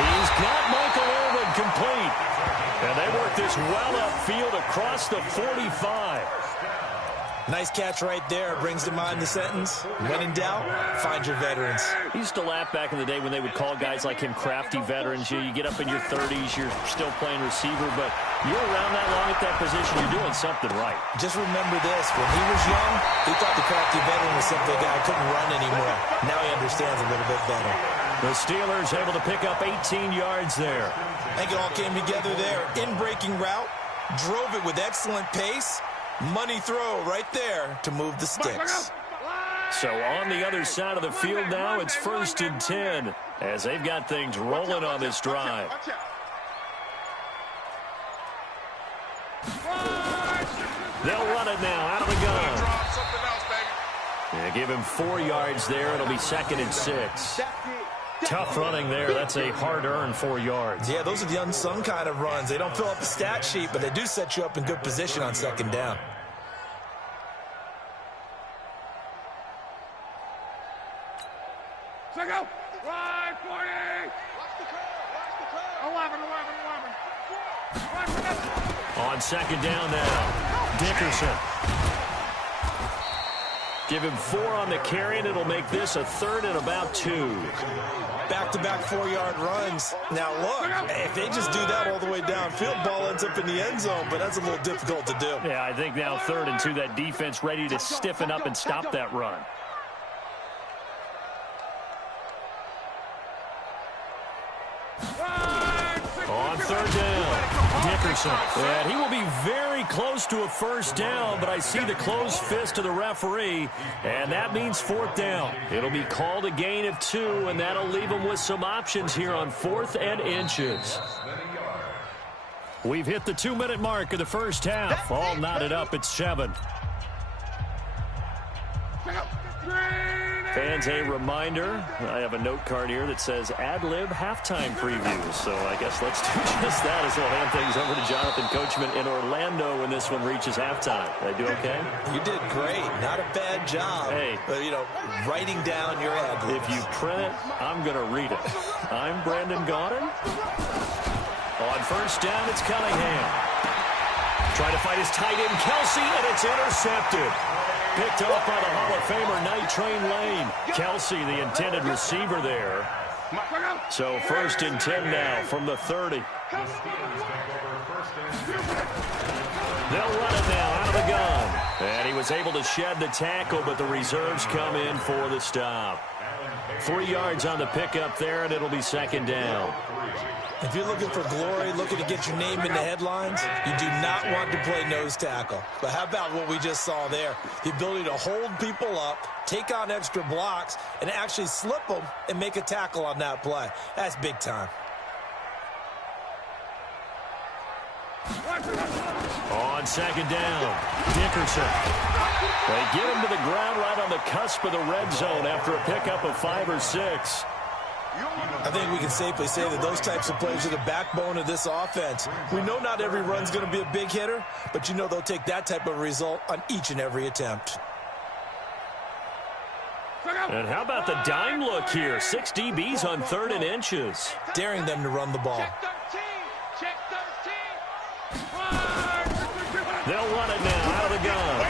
He's got Michael Irvin complete. And they work this well upfield across the 45. Nice catch right there. Brings to mind the sentence, when in doubt, find your veterans. He used to laugh back in the day when they would call guys like him crafty veterans. You get up in your 30s, you're still playing receiver, but you're around that long at that position, you're doing something right. Just remember this, when he was young, he thought the crafty veteran was simply a guy who couldn't run anymore. Now he understands a little bit better. The Steelers able to pick up 18 yards there. I think it all came together there. In-breaking route, drove it with excellent pace. Money throw right there to move the sticks. So on the other side of the field now, it's 1st and 10 as they've got things rolling on this drive. They'll run it now out of the gun. Yeah, give him 4 yards there. It'll be 2nd and 6. Tough running there. That's a hard-earned 4 yards. Yeah, those are the unsung kind of runs. They don't fill up the stat sheet, but they do set you up in good position on 2nd down. Check out. Right, 40. Watch the curve. 11. On 2nd down now, Dickerson. Give him 4 on the carry, and it'll make this a 3rd and about 2. Back-to-back 4-yard runs. Now, look, if they just do that all the way downfield, ball ends up in the end zone, but that's a little difficult to do. Yeah, I think now 3rd and 2, that defense ready to stiffen up and stop that run. On 3rd down, Dickerson. And he will be very close to a first down, but I see the closed fist of the referee, and that means fourth down. It'll be called a gain of 2, and that'll leave him with some options here on 4th and inches. We've hit the 2-minute mark of the first half. All knotted up at 7. Fans, a reminder, I have a note card here that says ad-lib halftime preview. So I guess let's do just that as we'll hand things over to Jonathan Coachman in Orlando when this one reaches halftime. Did I do okay? You did great. Not a bad job. Hey. But, writing down your ad-libs. If you print it, I'm going to read it. I'm Brandon Gaudin. On first down, it's Cunningham. Trying to fight his tight end, Kelsey, and it's intercepted. Picked off by the Hall of Famer, Night Train Lane. Kelsey, the intended receiver there. So 1st and 10 now from the 30. They'll run it now out of the gun. And he was able to shed the tackle, but the reserves come in for the stop. 3 yards on the pickup there, and it'll be 2nd down. If you're looking for glory, looking to get your name in the headlines, you do not want to play nose tackle. But how about what we just saw there? The ability to hold people up, take on extra blocks, and actually slip them and make a tackle on that play. That's big time. On 2nd down, Dickerson. They get him to the ground right on the cusp of the red zone after a pickup of 5 or 6. I think we can safely say that those types of plays are the backbone of this offense. We know not every run's going to be a big hitter, but they'll take that type of result on each and every attempt. And how about the dime look here? 6 DBs on 3rd and inches. Daring them to run the ball. They'll run it now out of the gun.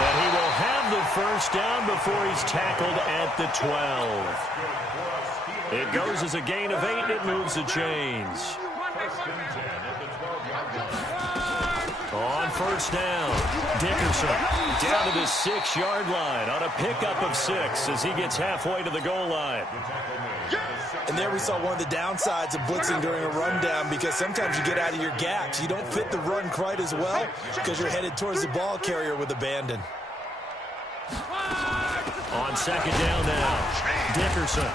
And he will have the first down before he's tackled at the 12. It goes as a gain of 8. It moves the chains. On first down, Dickerson down to the 6-yard line on a pickup of 6 as he gets halfway to the goal line. And there we saw one of the downsides of blitzing during a rundown, because sometimes you get out of your gaps. You don't fit the run quite as well because you're headed towards the ball carrier with abandon. On 2nd down now, Dickerson.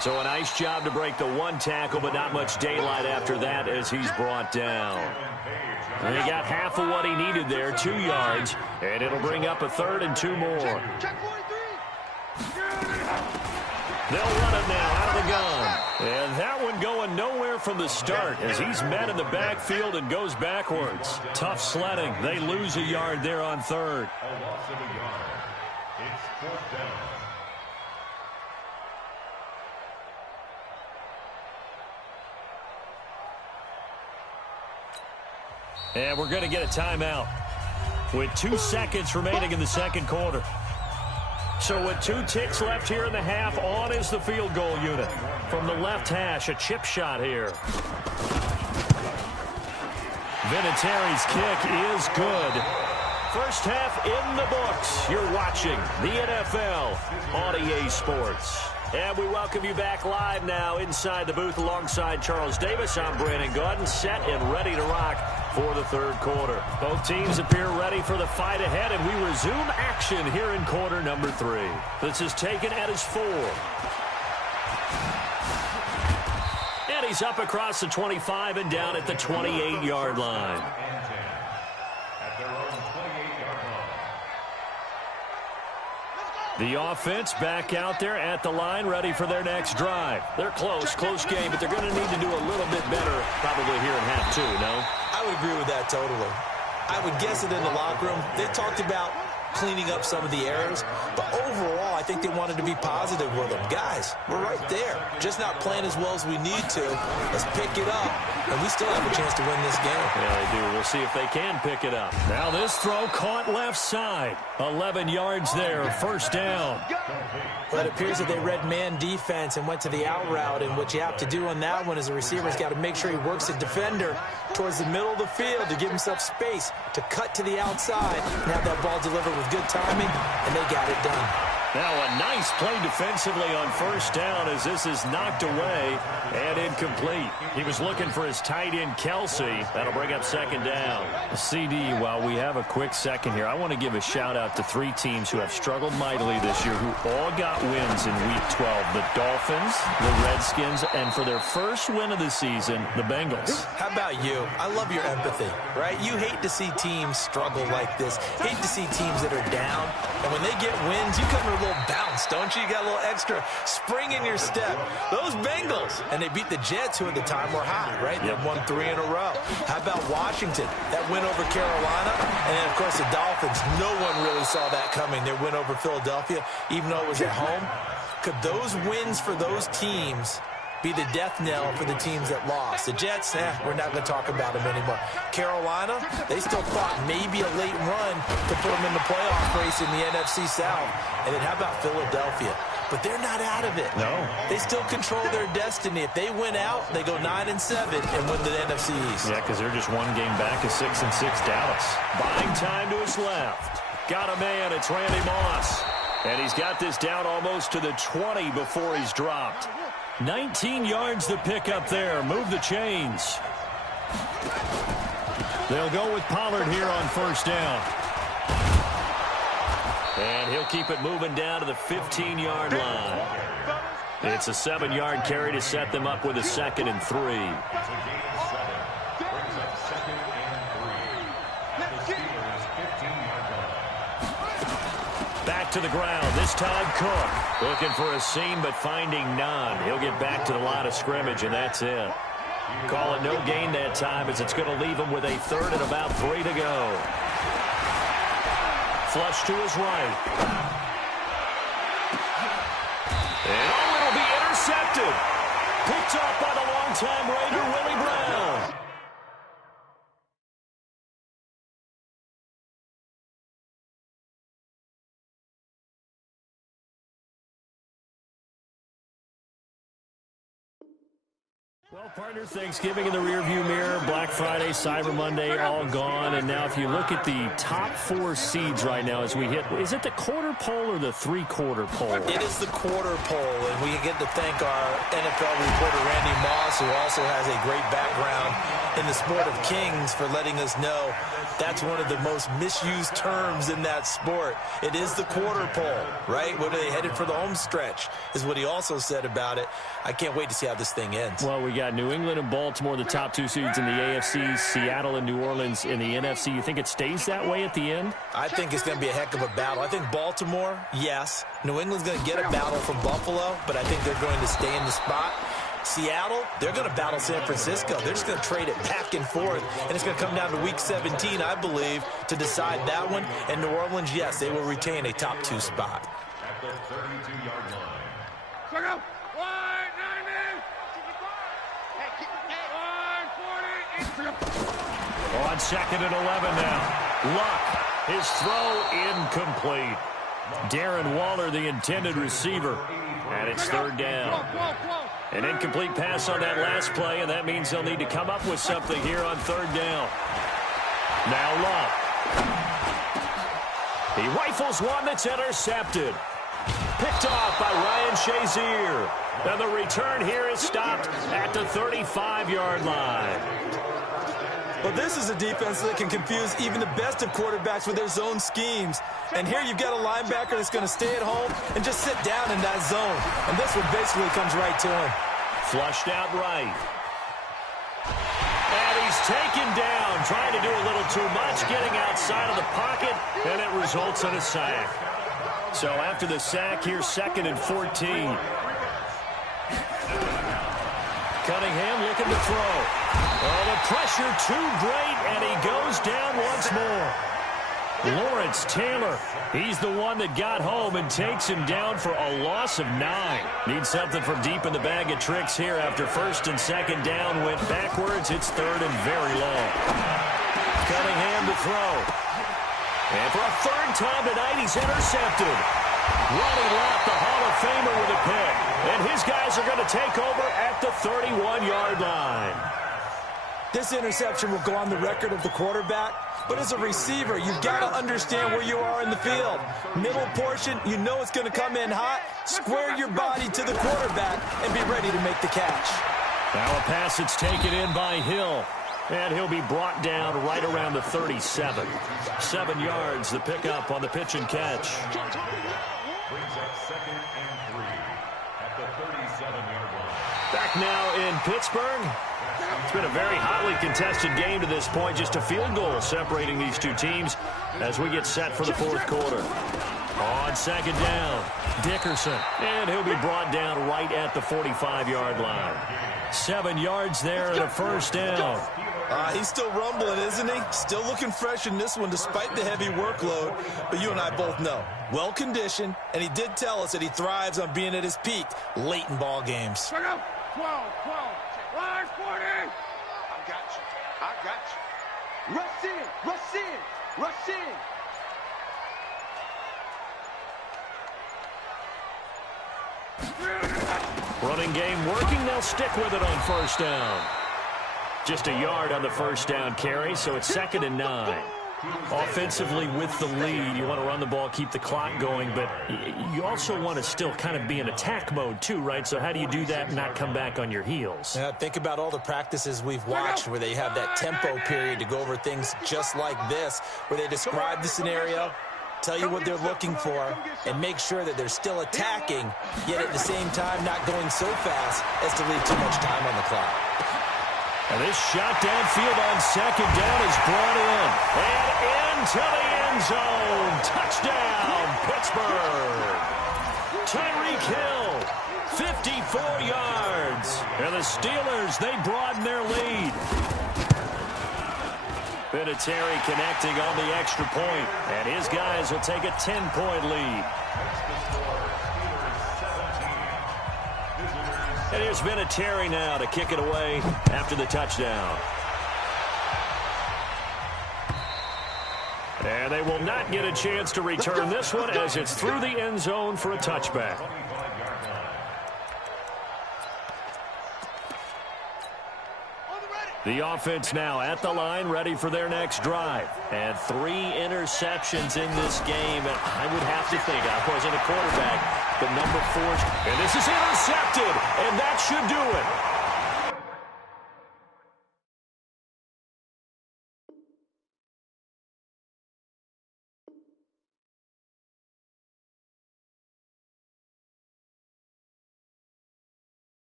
So a nice job to break the 1 tackle, but not much daylight after that as he's brought down. And he got half of what he needed there, 2 yards, and it'll bring up a 3rd and 2 more. They'll run it now out of the gun. And that one going nowhere from the start as he's met in the backfield and goes backwards. Tough sledding. They lose a yard there on 3rd. A loss of a yard. It's 4th down. And we're going to get a timeout with 2 seconds remaining in the 2nd quarter. So with 2 ticks left here in the half, on is the field goal unit. From the left hash, a chip shot here. Vinatieri's kick is good. First half in the books. You're watching the NFL on EA Sports. And we welcome you back live now inside the booth alongside Charles Davis. I'm Brandon Gaudin, set and ready to rock for the 3rd quarter. Both teams appear ready for the fight ahead, and we resume action here in quarter number 3. This is taken at his 4. And he's up across the 25 and down at the 28-yard line. The offense back out there at the line, ready for their next drive. They're close game, but they're going to need to do a little bit better probably here in half 2, no? I would agree with that totally. I would guess it in the locker room. They talked about cleaning up some of the errors, but overall, I think they wanted to be positive with them. Guys, we're right there. Just not playing as well as we need to. Let's pick it up, and we still have a chance to win this game. Yeah, they do. We'll see if they can pick it up. Now this throw caught left side. 11 yards there, first down. But it appears that they read man defense and went to the out route, and what you have to do on that one is the receiver's got to make sure he works the defender towards the middle of the field to give himself space to cut to the outside and have that ball delivered with good timing, and they got it done. Now a nice play defensively on first down as this is knocked away and incomplete. He was looking for his tight end, Kelsey. That'll bring up second down. CD, while we have a quick second here, I want to give a shout-out to 3 teams who have struggled mightily this year who all got wins in Week 12. The Dolphins, the Redskins, and for their first win of the season, the Bengals. How about you? I love your empathy, right? You hate to see teams struggle like this. Hate to see teams that are down. And when they get wins, you come to a little bounce, don't you? You got a little extra spring in your step. Those Bengals, and they beat the Jets, who at the time were hot, right? They won 3 in a row. How about Washington? That win over Carolina. And then, of course, the Dolphins. No one really saw that coming. Their win over Philadelphia, even though it was at home. Could those wins for those teams be the death knell for the teams that lost? The Jets, we're not going to talk about them anymore. Carolina, they still thought maybe a late run to put them in the playoff race in the NFC South. And then how about Philadelphia? But they're not out of it. No. They still control their destiny. If they win out, they go 9-7 and win the NFC East. Yeah, because they're just one game back of 6-6 Dallas. Buying time to his left. Got a man. It's Randy Moss. And he's got this down almost to the 20 before he's dropped. 19 yards to pick up there. Move the chains. They'll go with Pollard here on first down. And he'll keep it moving down to the 15-yard line. It's a 7-yard carry to set them up with a 2nd and 3. Back to the ground. This time Cook looking for a seam but finding none. He'll get back to the line of scrimmage, and that's it. Call it no gain that time as it's going to leave him with a 3rd and about 3 to go. Flush to his right. And it'll be intercepted. Picked off by the longtime Raider, Willie Brown. Well, partner, Thanksgiving in the rearview mirror, Black Friday, Cyber Monday, all gone. And now if you look at the top 4 seeds right now as we hit, is it the quarter pole or the 3/4 pole? It is the quarter pole, and we get to thank our NFL reporter, Randy Moss, who also has a great background in the sport of kings, for letting us know that's one of the most misused terms in that sport. It is the quarter pole, right? What are they headed for the home stretch is what he also said about it. I can't wait to see how this thing ends. Well, we got New England and Baltimore, the top 2 seeds in the AFC, Seattle and New Orleans in the NFC. You think it stays that way at the end? I think it's going to be a heck of a battle. I think Baltimore, yes. New England's going to get a battle from Buffalo, but I think they're going to stay in the spot. Seattle, they're going to battle San Francisco. They're just going to trade it back and forth, and it's going to come down to Week 17, I believe, to decide that one. And New Orleans, yes, they will retain a top 2 spot. At the 32-yard line. Check out. 190. On 2nd and 11 now. Luck. His throw incomplete. Darren Waller, the intended receiver. And it's 3rd down. An incomplete pass on that last play, and that means they'll need to come up with something here on 3rd down. Now Luck. He rifles one that's intercepted. Picked off by Ryan Shazier. And the return here is stopped at the 35-yard line. Well, this is a defense that can confuse even the best of quarterbacks with their zone schemes. And here you've got a linebacker that's going to stay at home and just sit down in that zone. And this one basically comes right to him. Flushed out right. And he's taken down, trying to do a little too much, getting outside of the pocket, and it results in a sack. So after the sack here, 2nd and 14. Cunningham looking to throw. Oh, the pressure too great, and he goes down once more. Lawrence Taylor, he's the one that got home and takes him down for a loss of 9. Needs something from deep in the bag of tricks here after 1st and 2nd down. Went backwards. It's 3rd and very long. Cunningham to throw. And for a 3rd time tonight, he's intercepted. Ronnie Lott, the Hall of Famer, with a pick. And his guys are going to take over at the 31-yard line. This interception will go on the record of the quarterback, but as a receiver, you've got to understand where you are in the field. Middle portion, you know it's going to come in hot. Square your body to the quarterback and be ready to make the catch. Now a pass that's taken in by Hill. And he'll be brought down right around the 37. 7 yards, the pickup on the pitch and catch. Brings up 2nd and 3 at the 37-yard line. Back now in Pittsburgh. It's been a very hotly contested game to this point. Just a field goal separating these two teams as we get set for the fourth quarter. On 2nd down, Dickerson. And he'll be brought down right at the 45-yard line. 7 yards there and a first down. He's still rumbling, isn't he? Still looking fresh in this one despite the heavy workload. But you and I both know, well-conditioned, and he did tell us that he thrives on being at his peak late in ball games. 12, 12. Line 40. I got you. Rush in. Running game working. They'll stick with it on first down. Just a yard on the first down carry, so it's 2nd and 9. Offensively with the lead, you want to run the ball, keep the clock going, but you also want to still kind of be in attack mode too, right? So how do you do that and not come back on your heels? Yeah, think about all the practices we've watched where they have that tempo period to go over things just like this, where they describe the scenario, tell you what they're looking for, and make sure that they're still attacking, yet at the same time not going so fast as to leave too much time on the clock. And this shot downfield on 2nd down is brought in. And into the end zone. Touchdown, Pittsburgh. Tyreek Hill, 54 yards. And the Steelers, they broaden their lead. Vinatieri connecting on the extra point. And his guys will take a 10-point lead. And here's Vinatieri now to kick it away after the touchdown. And they will not get a chance to return this one as it's through the end zone for a touchback. The offense now at the line, ready for their next drive. And 3 interceptions in this game. And I would have to think, I wasn't a quarterback, but number 4. And this is intercepted. And that should do it.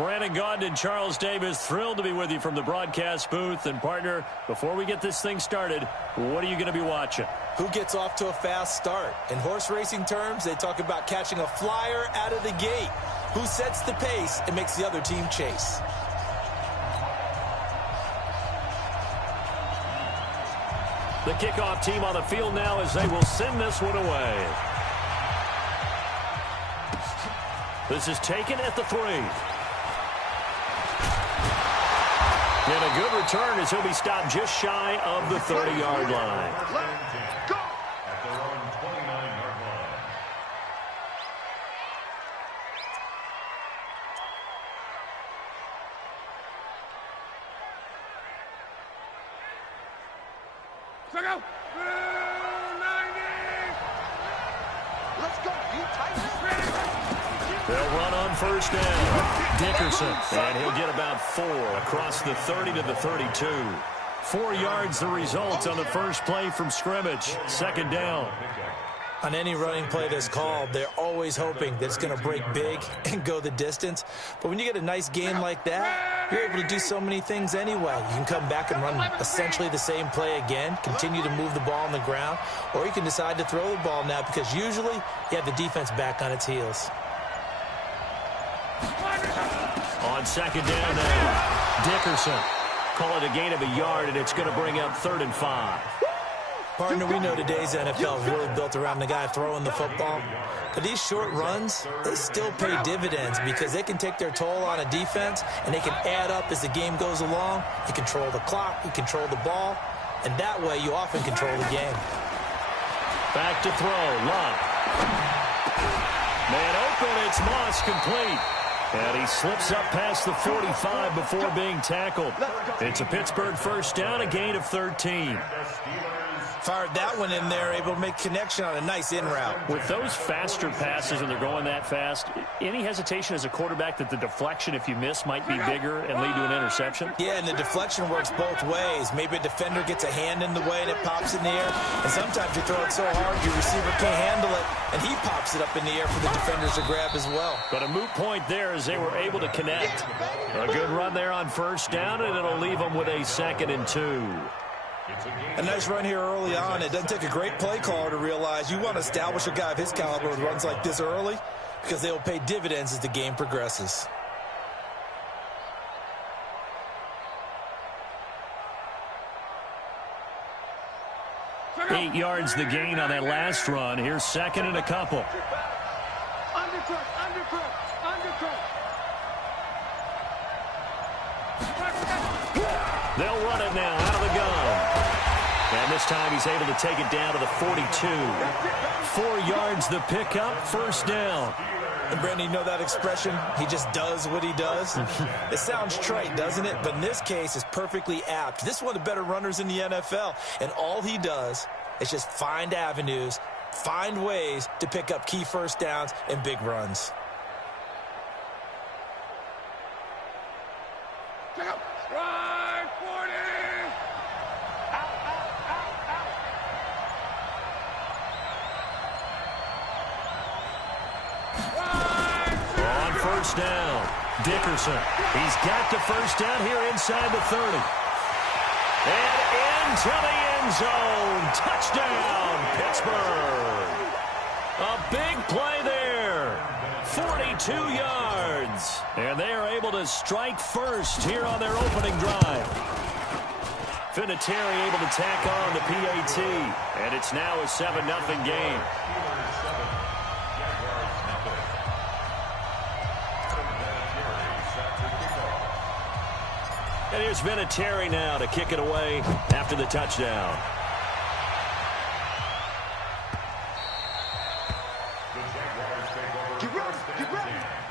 Brandon Gaudin and Charles Davis, thrilled to be with you from the broadcast booth. And, partner, before we get this thing started, what are you going to be watching? Who gets off to a fast start? In horse racing terms, they talk about catching a flyer out of the gate. Who sets the pace and makes the other team chase? The kickoff team on the field now as they will send this one away. This is taken at the 3. And a good return as he'll be stopped just shy of the 30-yard line. At their own 29-yard line. Check out. 90. Let's go. You tight. They'll run on first down. Dickerson, and he'll get about 4 across the 30 to the 32. 4 yards the result on the first play from scrimmage. Second down. On any running play that's called, they're always hoping that it's going to break big and go the distance. But when you get a nice game like that, you're able to do so many things anyway. You can come back and run essentially the same play again, continue to move the ball on the ground, or you can decide to throw the ball now because usually you have the defense back on its heels. On second down now, Dickerson. Call it a gain of a yard, and it's going to bring up 3rd and 5. Partner, we know today's NFL is really built around the guy throwing the football. But these short runs, they still pay dividends because they can take their toll on a defense, and they can add up as the game goes along. You control the clock, you control the ball, and that way you often control the game. Back to throw, Love. Man open, it's Moss, complete. And he slips up past the 45 before being tackled. It's a Pittsburgh first down, a gain of 13. Fired that one in there, able to make connection on a nice in route. With those faster passes and they're going that fast, any hesitation as a quarterback that the deflection, if you miss, might be bigger and lead to an interception? Yeah, and the deflection works both ways. Maybe a defender gets a hand in the way and it pops in the air. And sometimes you throw it so hard your receiver can't handle it, and he pops it up in the air for the defenders to grab as well. But a moot point there as they were able to connect. A good run there on first down, and it'll leave them with a 2nd and 2. A nice run here early on. It doesn't take a great play caller to realize you want to establish a guy of his caliber with runs like this early because they'll pay dividends as the game progresses. Eight yards the gain on that last run. Here's 2nd and a couple. Undercut. They'll run it now out of the gun. And this time he's able to take it down to the 42. 4 yards the pickup, first down. And Brandon, you know that expression? He just does what he does. It sounds trite, doesn't it? But in this case, it's perfectly apt. This is one of the better runners in the NFL. And all he does is just find avenues, find ways to pick up key first downs and big runs. Check out. Right, 40. On first down, Dickerson. He's got the first down here inside the 30. And into the end zone. Touchdown, Pittsburgh. A big play there. 42 yards. And they are able to strike first here on their opening drive. Vinatieri able to tack on the PAT. And it's now a 7-0 game. And here's Vinatieri now to kick it away after the touchdown.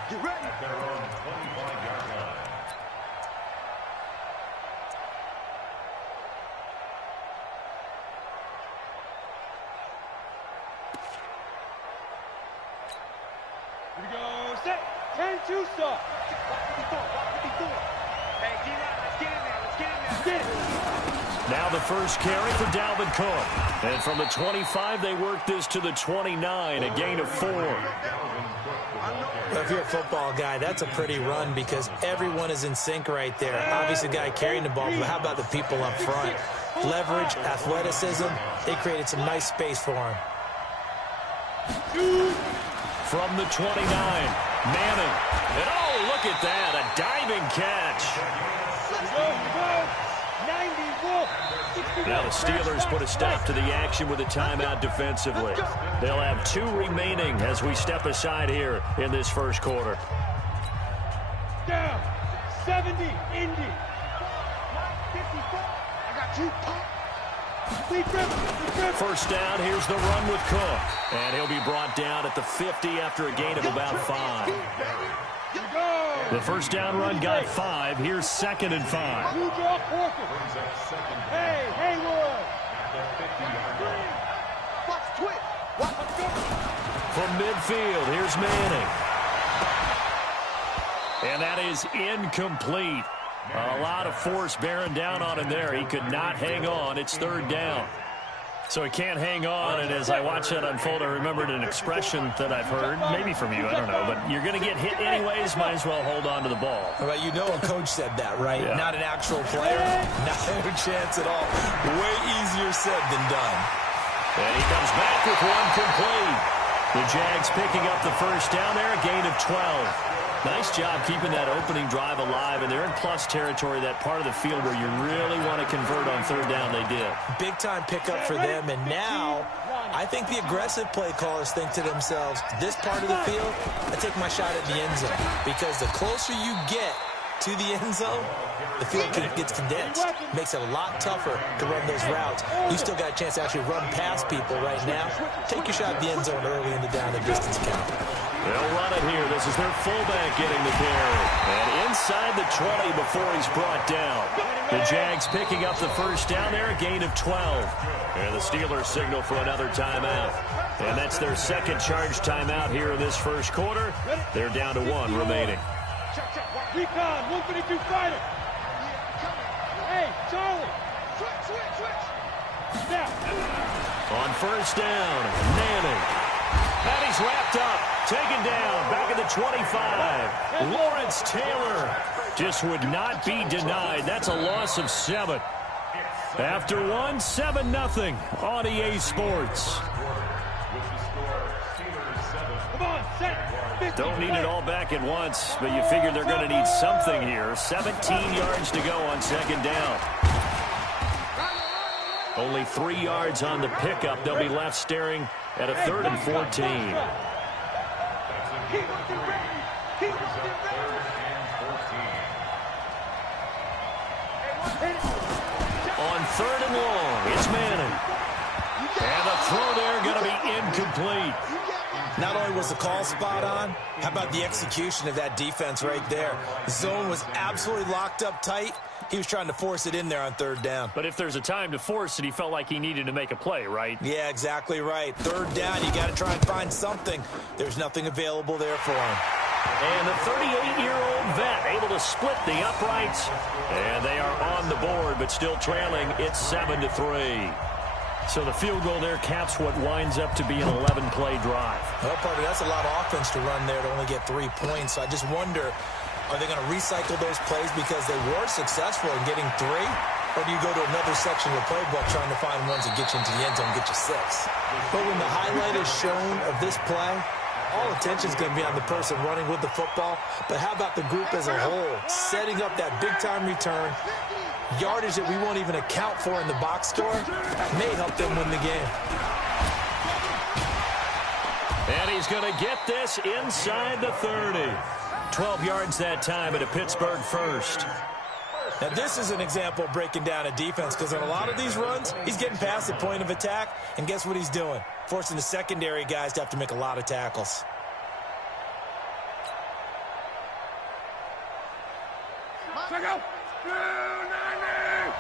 Get ready. At their own 25-yard line. Here we go. Set. 10-2 stop. Walk with the door. Hey, D-line, let's get in there. Let's get in there. Now the first carry for Dalvin Cook. And from the 25, they work this to the 29, a gain of 4. Well, if you're a football guy, that's a pretty run because everyone is in sync right there. Obviously, the guy carrying the ball, but how about the people up front? Leverage, athleticism, they created some nice space for him. From the 29, Manning. And oh, look at that, a diving catch. Now the Steelers put a stop to the action with a timeout defensively. They'll have 2 remaining as we step aside here in this first quarter. Down, 70, Indy. 54. I got 2 pop. First down, here's the run with Cook. And he'll be brought down at the 50 after a gain of about 5. The first down run got 5. Here's 2nd and 5. Hey, Haywood. From midfield, here's Manning. And that is incomplete. A lot of force bearing down on him there. He could not hang on. It's 3rd down. So he can't hang on, and as I watch that unfold, I remembered an expression that I've heard, maybe from you, I don't know, but you're going to get hit anyways, might as well hold on to the ball. Well, you know a coach said that, right? Yeah. Not an actual player. Not a chance at all. Way easier said than done. And he comes back with one complete. The Jags picking up the first down there, a gain of 12. Nice job keeping that opening drive alive, and they're in plus territory, that part of the field where you really want to convert on 3rd down. They did. Big-time pickup for them, and now I think the aggressive play callers think to themselves, this part of the field, I take my shot at the end zone, because the closer you get to the end zone, the field gets condensed. Makes it a lot tougher to run those routes. You still got a chance to actually run past people right now. Take your shot at the end zone early in the down and distance count. They'll run it here. This is their fullback getting the carry. And inside the 20 before he's brought down. The Jags picking up the first down there, a gain of 12. And the Steelers signal for another timeout. And that's their 2nd charge timeout here in this first quarter. They're down to 1 remaining. Recon, 152 fighter. Hey, Charlie. Switch. Down. On first down, Manning. And he's wrapped up, taken down, back at the 25. Lawrence Taylor just would not be denied. That's a loss of 7. After 1, 7-0 on EA Sports. Come on, set. Don't need it all back at once, but you figure they're going to need something here. 17 yards to go on 2nd down. Only 3 yards on the pickup. They'll be left staring at a 3rd and 14. On 3rd and long, it's Manning. And the throw there going to be incomplete. Not only was the call spot on, how about the execution of that defense right there? The zone was absolutely locked up tight. He was trying to force it in there on 3rd down. But if there's a time to force it, he felt like he needed to make a play, right? Yeah, exactly right. 3rd down, you got to try and find something. There's nothing available there for him. And the 38-year-old vet able to split the uprights. And they are on the board, but still trailing. It's 7-3. So the field goal there caps what winds up to be an 11-play drive. Well, partner, that's a lot of offense to run there to only get 3 points. So I just wonder, are they going to recycle those plays because they were successful in getting 3? Or do you go to another section of the playbook trying to find ones that get you into the end zone and get you 6? But when the highlight is shown of this play, all attention is going to be on the person running with the football. But how about the group as a whole? Setting up that big-time return, yardage that we won't even account for in the box score, may help them win the game. And he's going to get this inside the 30. 12 yards that time at a Pittsburgh first. Now, this is an example of breaking down a defense because on a lot of these runs, he's getting past the point of attack, and guess what he's doing? Forcing the secondary guys to have to make a lot of tackles. Check out. 290.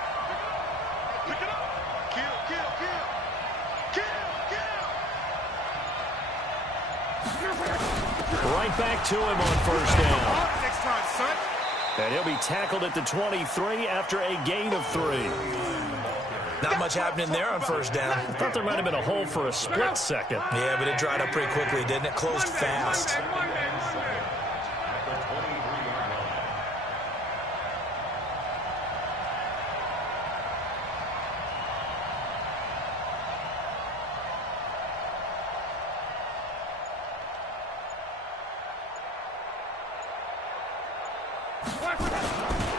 Pick it up. Kill. Right back to him on first down. Next time, son. And he'll be tackled at the 23 after a gain of 3. Not much happening there on first down. I thought there might have been a hole for a split second. Yeah, but it dried up pretty quickly, didn't it? Closed fast.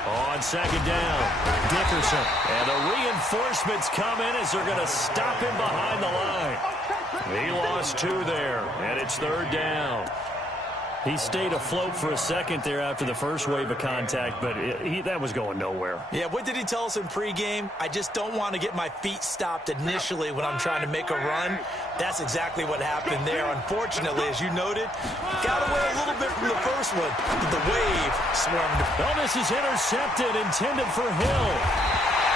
On second down, Dickerson. And the reinforcements come in as they're going to stop him behind the line. He lost 2 there, and it's third down. He stayed afloat for a second there after the first wave of contact, but that was going nowhere. Yeah, what did he tell us in pregame? I just don't want to get my feet stopped initially when I'm trying to make a run. That's exactly what happened there. Unfortunately, as you noted, got away a little bit from the first one, but the wave swarmed. Well, this is intercepted, intended for Hill.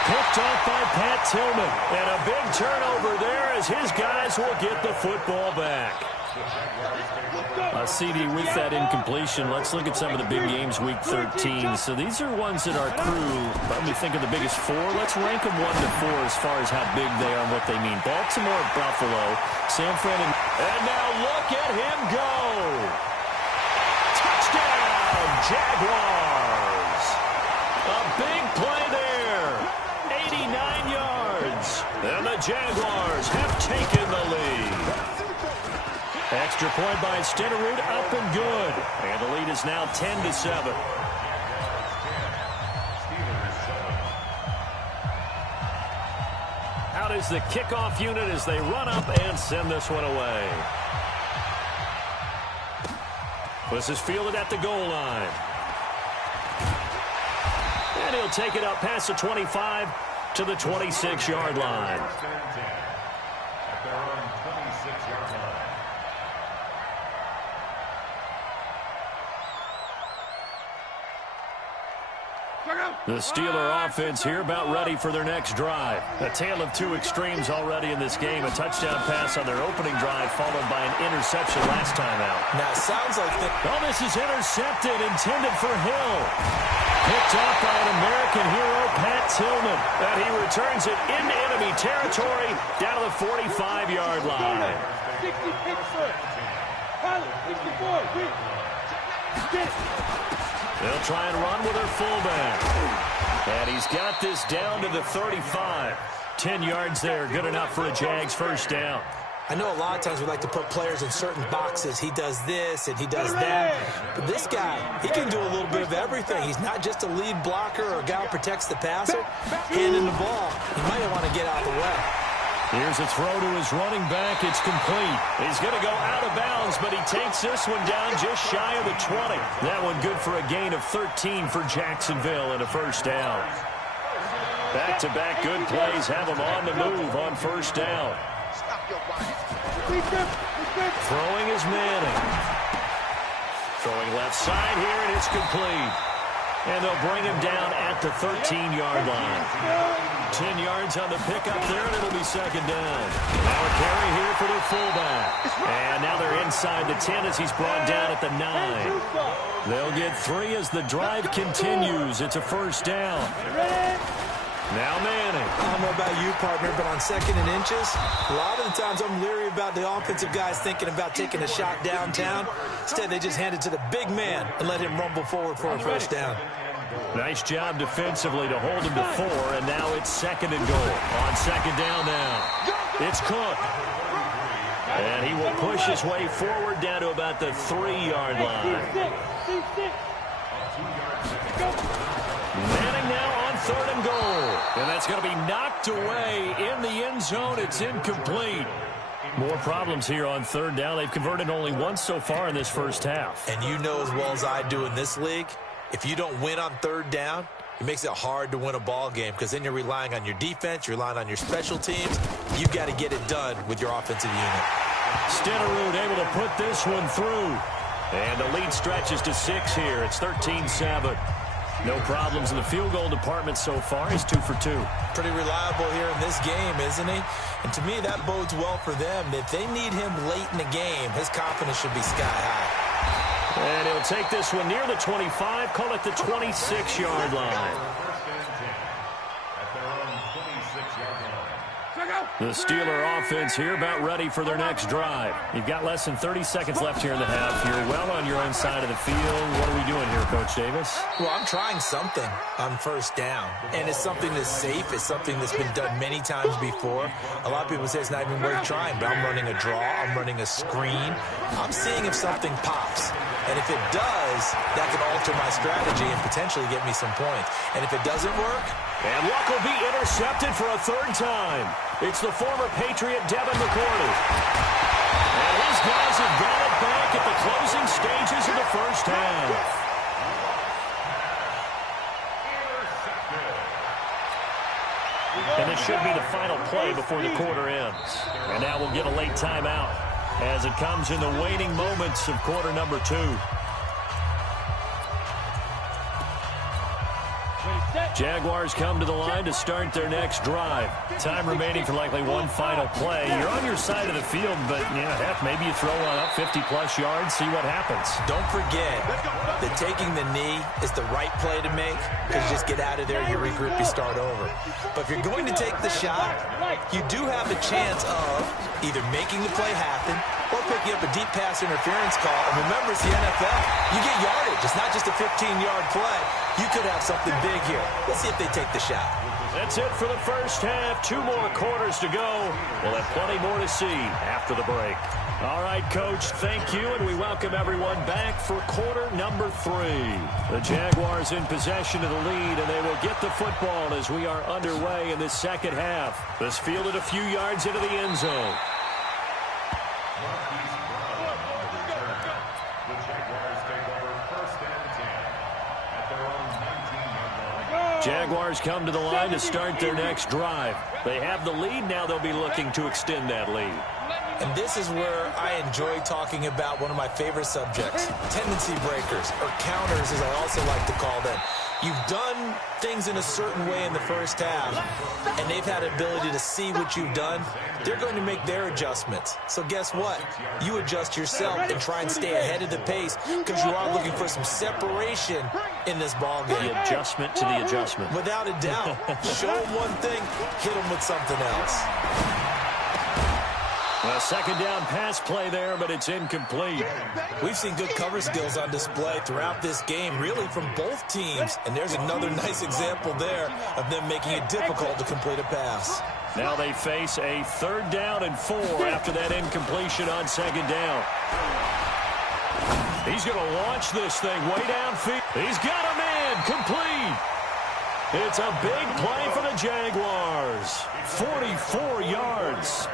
Picked off by Pat Tillman. And a big turnover there as his guys will get the football back. CD, with that incompletion, let's look at some of the big games week 13. So these are ones that our crew, let me think of the biggest 4. Let's rank them 1 to 4 as far as how big they are and what they mean. Baltimore, Buffalo, San Fran, and now look at him go. Touchdown, Jaguars. A big play there. 89 yards. And the Jaguars have taken the lead. Extra point by Stenerud, up and good. And the lead is now 10-7. Out is the kickoff unit as they run up and send this one away. This is fielded at the goal line. And he'll take it up past the 25 to the 26-yard line. At their own 26-yard line. The Steeler offense here about ready for their next drive. A tale of 2 extremes already in this game. A touchdown pass on their opening drive followed by an interception last time out. Now, it sounds like Oh, this is intercepted, intended for Hill. Picked off by an American hero, Pat Tillman. And he returns it into enemy territory down to the 45-yard line. 64. They'll try and run with their fullback. And he's got this down to the 35. 10 yards there, good enough for a Jags first down. I know a lot of times we like to put players in certain boxes. He does this and he does that. But this guy, he can do a little bit of everything. He's not just a lead blocker or a guy who protects the passer. Handing the ball, he might want to get out of the way. Here's a throw to his running back. It's complete. He's going to go out of bounds, but he takes this one down just shy of the 20. That one good for a gain of 13 for Jacksonville and a first down. Back-to-back good plays have him on the move on first down. Throwing is Manning. Throwing left side here, and it's complete. And they'll bring him down at the 13-yard line. 10 yards on the pickup there, and it'll be second down. Now a carry here for their fullback. And now they're inside the 10 as he's brought down at the 9. They'll get 3 as the drive continues. It's a first down. Now Manning. I don't know about you, partner, but on 2nd and inches, a lot of the times I'm leery about the offensive guys thinking about taking a shot downtown. Instead, they just hand it to the big man and let him rumble forward for a first down. Nice job defensively to hold him to 4, and now it's 2nd and goal. On second down now, it's Cook. And he will push his way forward down to about the 3-yard line. Manning now on 3rd and goal. And that's going to be knocked away in the end zone. It's incomplete. More problems here on 3rd down. They've converted only once so far in this first half. And you know as well as I do in this league, if you don't win on 3rd down, it makes it hard to win a ball game because then you're relying on your defense, you're relying on your special teams. You've got to get it done with your offensive unit. Stenerud able to put this one through. And the lead stretches to 6 here. It's 13-7. No problems in the field goal department so far. He's 2 for 2. Pretty reliable here in this game, isn't he? And to me, that bodes well for them. If they need him late in the game, his confidence should be sky high. And he'll take this one near the 25, call it the 26-yard line. At their own 26-yard line. The Steeler offense here about ready for their next drive. You've got less than 30 seconds left here in the half. You're well on your own side of the field. What are we doing here, Coach Davis? Well, I'm trying something on first down, and it's something that's safe. It's something that's been done many times before. A lot of people say it's not even worth trying, but I'm running a draw. I'm running a screen. I'm seeing if something pops. And if it does, that could alter my strategy and potentially get me some points. And if it doesn't work... And Luck will be intercepted for a third time. It's the former Patriot Devin McCourty. And his guys have got it back at the closing stages of the first half. And it should be the final play before the quarter ends. And now we'll get a late timeout as it comes in the waning moments of quarter number 2. Jaguars come to the line to start their next drive. Time remaining for likely one final play. You're on your side of the field, but heck, maybe you throw one up 50-plus yards, see what happens. Don't forget that taking the knee is the right play to make, because you just get out of there, you regroup, you start over. But if you're going to take the shot, you do have a chance of either making the play happen or picking up a deep pass interference call. And remember, it's the NFL. You get yardage. It's not just a 15-yard play. You could have something big here. Let's see if they take the shot. That's it for the first half. 2 more quarters to go. We'll have plenty more to see after the break. All right, Coach, thank you, and we welcome everyone back for quarter number 3. The Jaguars in possession of the lead, and they will get the football as we are underway in this second half. This fielded a few yards into the end zone. Jaguars come to the line to start their next drive. They have the lead. Now they'll be looking to extend that lead. And this is where I enjoy talking about one of my favorite subjects, tendency breakers, or counters as I also like to call them. You've done things in a certain way in the first half, and they've had the ability to see what you've done. They're going to make their adjustments. So guess what? You adjust yourself and try and stay ahead of the pace, because you are looking for some separation in this ball game. The adjustment to the adjustment. Without a doubt. Show them one thing, hit them with something else. A second down pass play there, but it's incomplete. We've seen good cover skills on display throughout this game, really from both teams. And there's another nice example there of them making it difficult to complete a pass. Now they face a 3rd down and 4 after that incompletion on 2nd down. He's going to launch this thing way downfield. He's got a man complete. It's a big play for the Jaguars. 44 yards.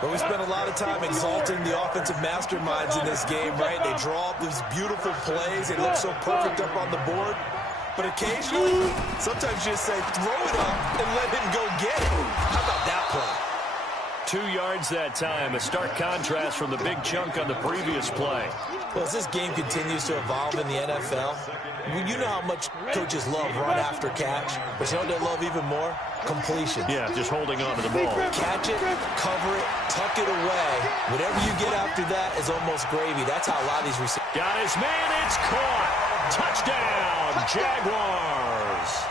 But we spent a lot of time exalting the offensive masterminds in this game, right? They draw up these beautiful plays. They look so perfect up on the board. But occasionally, sometimes you just say, throw it up and let him go get it. How about that play? 2 yards that time. A stark contrast from the big chunk on the previous play. Well, as this game continues to evolve in the NFL, you know how much coaches love run after catch. But you know what they love even more? Completion. Yeah, just holding on to the ball. Catch it, cover it, tuck it away. Whatever you get after that is almost gravy. That's how a lot of these receivers... Got his man, it's caught. Touchdown, Jaguars.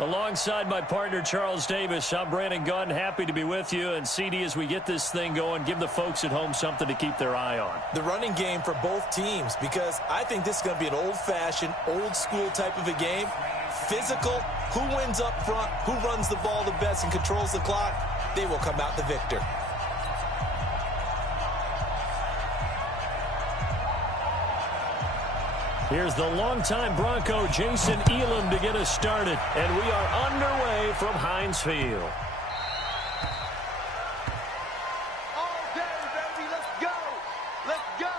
Alongside my partner, Charles Davis, I'm Brandon Gunn. Happy to be with you. And, CD, as we get this thing going, give the folks at home something to keep their eye on. The running game for both teams, because I think this is going to be an old-fashioned, old-school type of a game. Physical, who wins up front, who runs the ball the best and controls the clock, they will come out the victor. Here's the longtime Bronco, Jason Elam, to get us started. And we are underway from Heinz Field. All day, baby. Let's go. Let's go.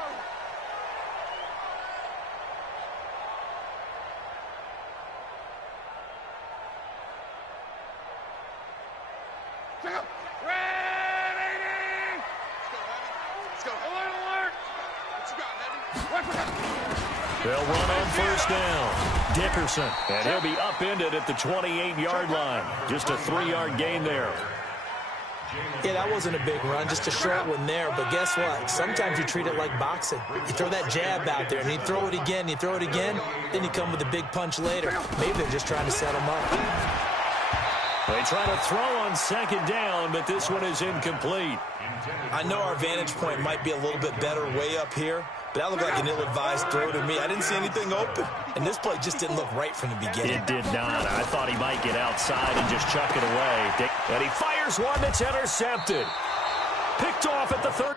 Check out. Ready. Let's go, Heavy. Alert, alert. What you got, Heavy? Watch out. They'll run on first down. Dickerson, and he'll be upended at the 28-yard line. Just a 3-yard gain there. Yeah, that wasn't a big run, just a short one there. But guess what? Sometimes you treat it like boxing. You throw that jab out there, and you throw it again, then you come with a big punch later. Maybe they're just trying to set him up. They try to throw on second down, but this one is incomplete. I know our vantage point might be a little bit better way up here, but that looked like an ill-advised throw to me. I didn't see anything open, and this play just didn't look right from the beginning. It did not. I thought he might get outside and just chuck it away. And he fires one that's intercepted. Picked off at the 30.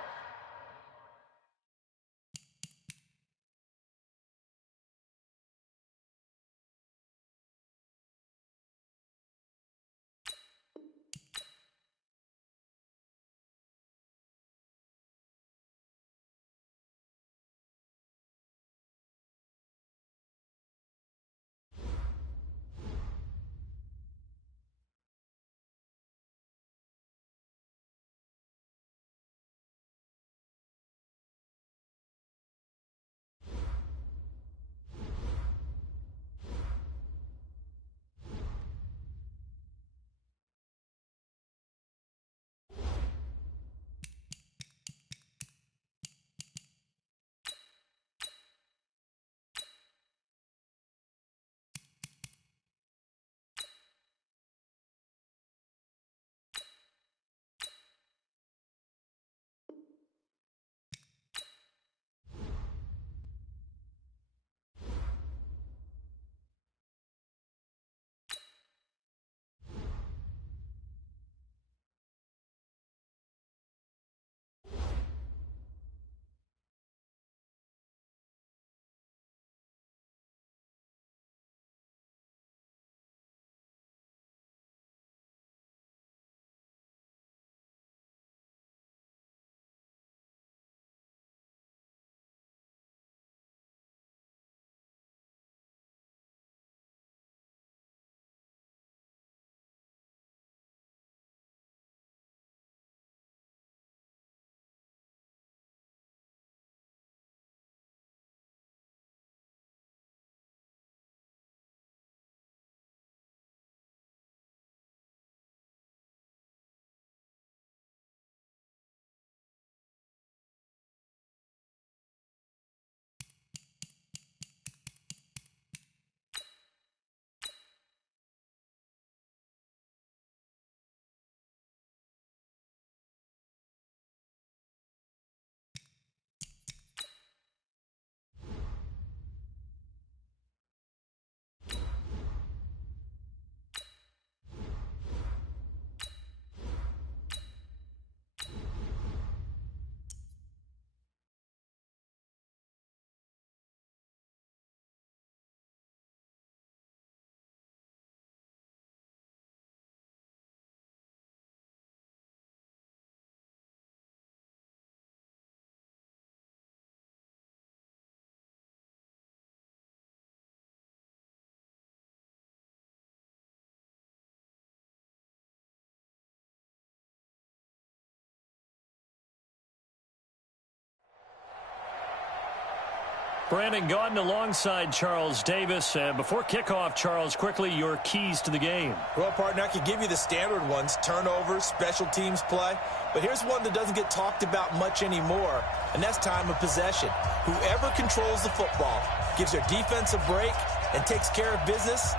Brandon Gaudin alongside Charles Davis. Before kickoff, Charles, quickly, your keys to the game. Well, partner, I could give you the standard ones, turnovers, special teams play. But here's one that doesn't get talked about much anymore, and that's time of possession. Whoever controls the football, gives their defense a break, and takes care of business,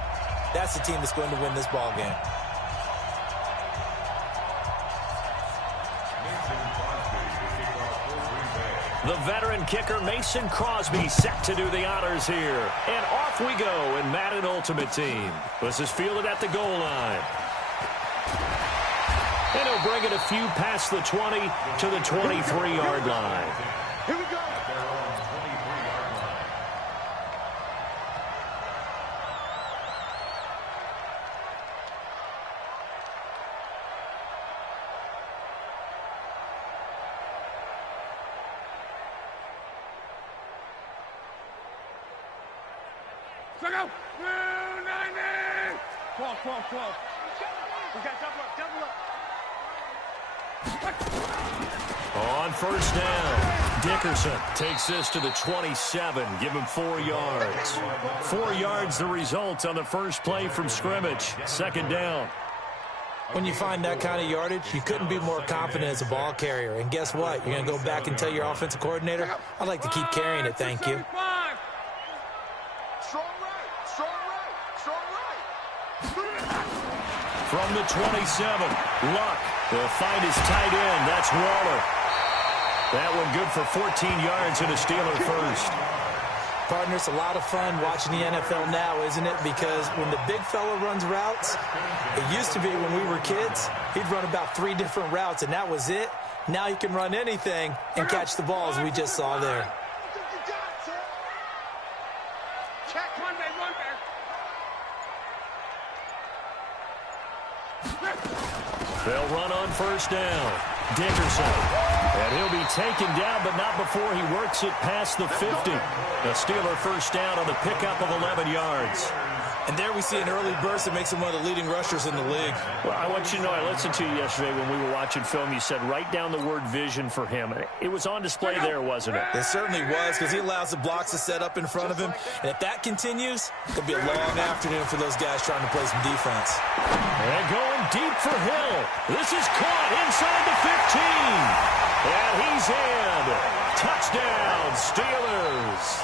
that's the team that's going to win this ball game. The veteran kicker Mason Crosby set to do the honors here. And off we go in Madden Ultimate Team. This is fielded at the goal line. And he'll bring it a few past the 20 to the 23-yard line. Here we go. Check out. 290. 12. We got double up. On first down, Dickerson takes this to the 27. Give him 4 yards. 4 yards the result on the first play from scrimmage. Second down. When you find that kind of yardage, you couldn't be more confident as a ball carrier. And guess what? You're going to go back and tell your offensive coordinator, I'd like to keep carrying it, thank you. From the 27, Luck will find his tight end. That's Waller. That one good for 14 yards and a Steeler first. Partner, it's a lot of fun watching the NFL now, isn't it? Because when the big fella runs routes, it used to be when we were kids, he'd run about 3 different routes, and that was it. Now he can run anything and catch the balls we just saw there. They'll run on first down. Dickerson. And he'll be taken down, but not before he works it past the 50. The Steeler first down on the pickup of 11 yards. And there we see an early burst that makes him one of the leading rushers in the league. Well, I want you to know, I listened to you yesterday when we were watching film. You said write down the word vision for him. It was on display there, wasn't it? It certainly was, because he allows the blocks to set up in front of him. And if that continues, it'll be a long afternoon for those guys trying to play some defense. And going deep for Hill. This is caught inside the 15. And he's in. Touchdown, Steelers.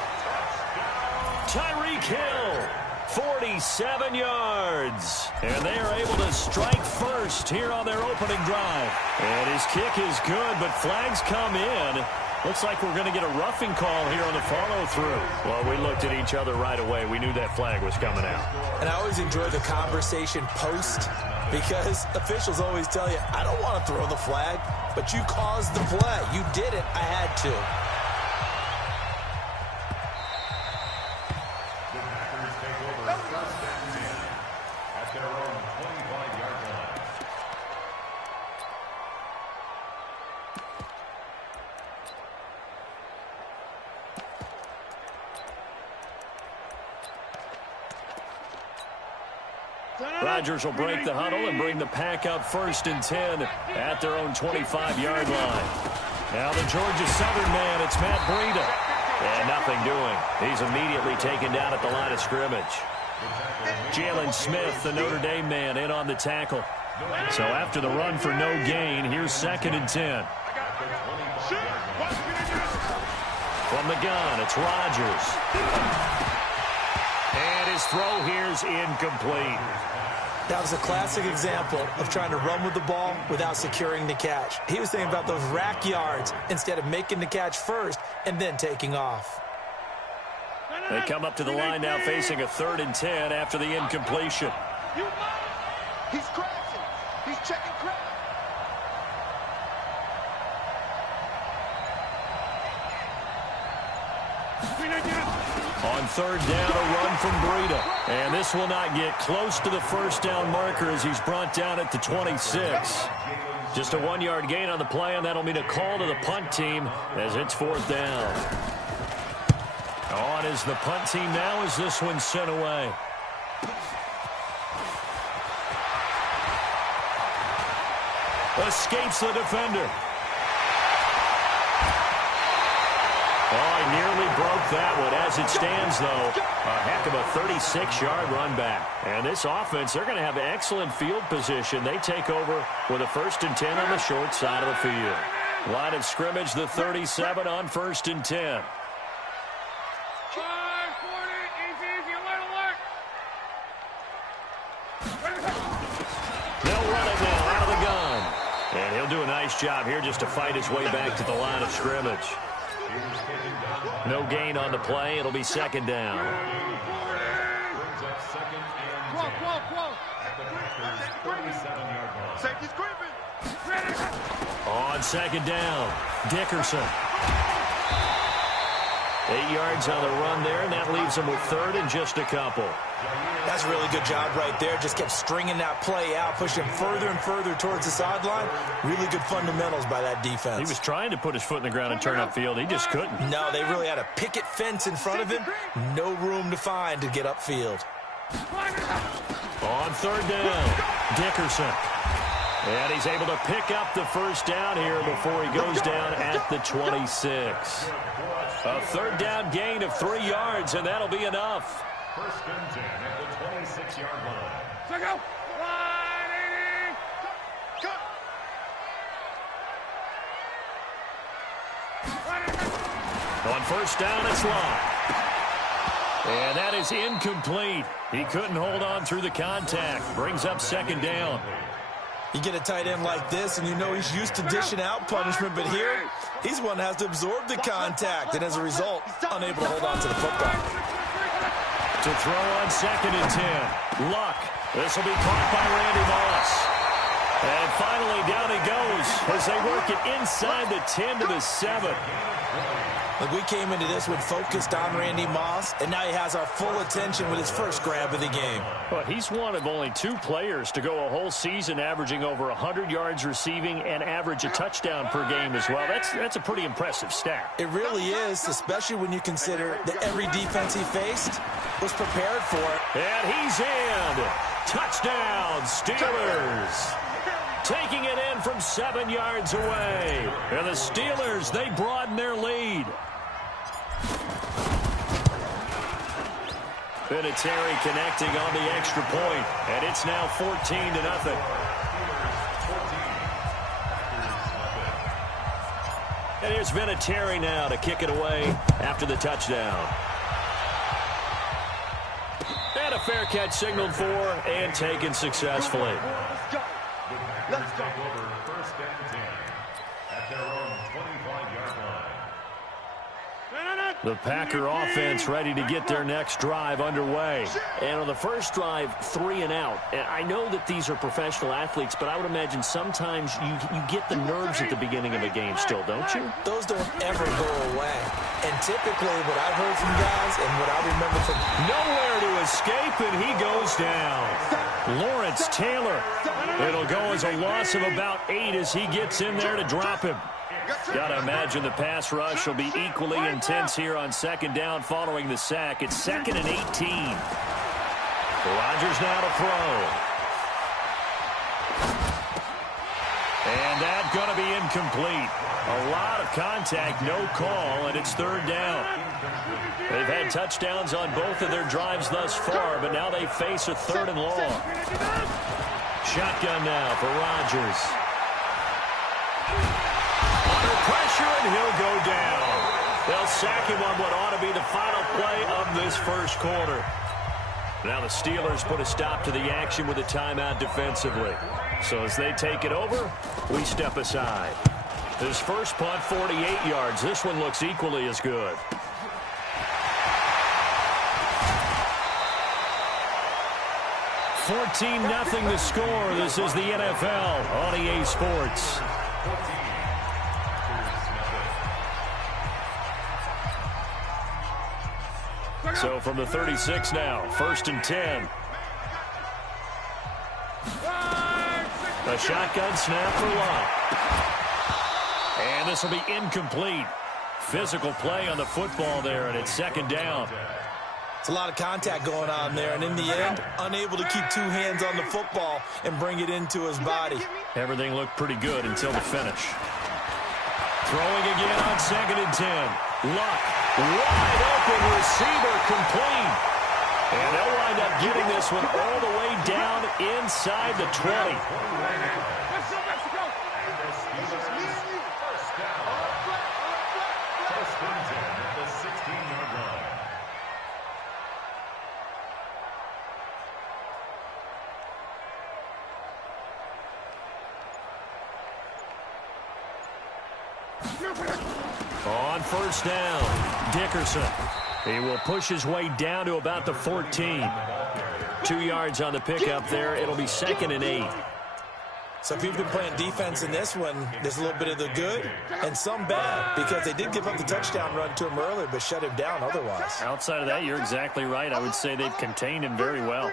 Tyreek Hill. 47 yards. And they are able to strike first here on their opening drive. And his kick is good, but flags come in. Looks like we're going to get a roughing call here on the follow-through. Well, we looked at each other right away. We knew that flag was coming out. And I always enjoy the conversation post, because officials always tell you, I don't want to throw the flag, but you caused the play. You did it. I had to. Rodgers will break the huddle and bring the pack up 1st and 10 at their own 25-yard line. Now the Georgia Southern man, it's Matt Breida. And nothing doing. He's immediately taken down at the line of scrimmage. Jalen Smith, the Notre Dame man, in on the tackle. So after the run for no gain, here's 2nd and 10. From the gun, it's Rodgers. And his throw here's incomplete. That was a classic example of trying to run with the ball without securing the catch. He was thinking about those rack yards instead of making the catch first and then taking off. They come up to the line now facing a 3rd and 10 after the incompletion. He's crashing. He's checking crash. On 3rd down, a run from Breida. And this will not get close to the first down marker as he's brought down at the 26. Just a 1-yard gain on the play, and that'll mean a call to the punt team as it's 4th down. On is the punt team now as this one's sent away. Escapes the defender. Oh, he nearly broke that one. As it stands, though, a heck of a 36-yard run back. And this offense, they're going to have excellent field position. They take over with a 1st and 10 on the short side of the field. Line of scrimmage, the 37 on 1st and 10. do a nice job here just to fight his way back to the line of scrimmage. No gain on the play. It'll be second down. On second down, Dickerson. 8 yards on the run there, and that leaves him with third and just a couple. That's a really good job right there. Just kept stringing that play out, pushing further and further towards the sideline. Really good fundamentals by that defense. He was trying to put his foot in the ground and turn upfield. He just couldn't. No, they really had a picket fence in front of him. No room to find to get upfield. On third down, Dickerson. And he's able to pick up the first down here before he goes down at the 26. A third down gain of 3 yards, and that'll be enough. First and 10 at the 26-yard line. Let's go. 180. On first down, it's Locke. And that is incomplete. He couldn't hold on through the contact. Brings up second down. You get a tight end like this, and you know he's used to dishing out punishment, but here, he's one that has to absorb the contact, and as a result, unable to hold on to the football. To throw on second and 10. Luck. This will be caught by Randy Moss. And finally, down he goes as they work it inside the 10 to the 7. Look, we came into this one focused on Randy Moss, and now he has our full attention with his first grab of the game. Well, he's one of only 2 players to go a whole season averaging over 100 yards receiving and average a touchdown per game as well. That's a pretty impressive stat. It really is, especially when you consider that every defense he faced was prepared for it. And he's in. Touchdown, Steelers. Taking it in from 7 yards away. And the Steelers, they broaden their lead. Vinatieri connecting on the extra point, and it's now 14-0. And here's Vinatieri now to kick it away after the touchdown. And a fair catch signaled for and taken successfully. Let's go. Over first and 10 at their own 25-yard line. The Packer offense ready to get their next drive underway. And on the first drive, 3 and out. And I know that these are professional athletes, but I would imagine sometimes you get the nerves at the beginning of a game still, don't you? Those don't ever go away. And typically what I've heard from guys and what I remember from... Nowhere to escape, and he goes down. Lawrence Taylor. It'll go as a loss of about 8 as he gets in there to drop him. Got to imagine the pass rush will be equally intense here on second down following the sack. It's 2nd and 18. Rodgers now to throw. And that's going to be incomplete. A lot of contact, no call, and it's 3rd down. They've had touchdowns on both of their drives thus far, but now they face a 3rd and long. Shotgun now for Rodgers. Under pressure, and he'll go down. They'll sack him on what ought to be the final play of this first quarter. Now the Steelers put a stop to the action with a timeout defensively. So as they take it over, we step aside. His first punt, 48 yards. This one looks equally as good. $14-0 the score. This is the NFL on EA Sports. So from the 36 now, 1st and 10. A shotgun snap for Locke. And this will be incomplete. Physical play on the football there, and it's 2nd down. It's a lot of contact going on there, and in the end, unable to keep 2 hands on the football and bring it into his body. Everything looked pretty good until the finish. Throwing again on 2nd and 10. Luck, wide open receiver, complete. And they'll wind up getting this one all the way down inside the 20. On first down, Dickerson. He will push his way down to about the 14. 2 yards on the pickup there. It'll be 2nd and 8. So if you've been playing defense in this one, there's a little bit of the good and some bad, because they did give up the touchdown run to him earlier but shut him down otherwise. Outside of that, you're exactly right. I would say they've contained him very well.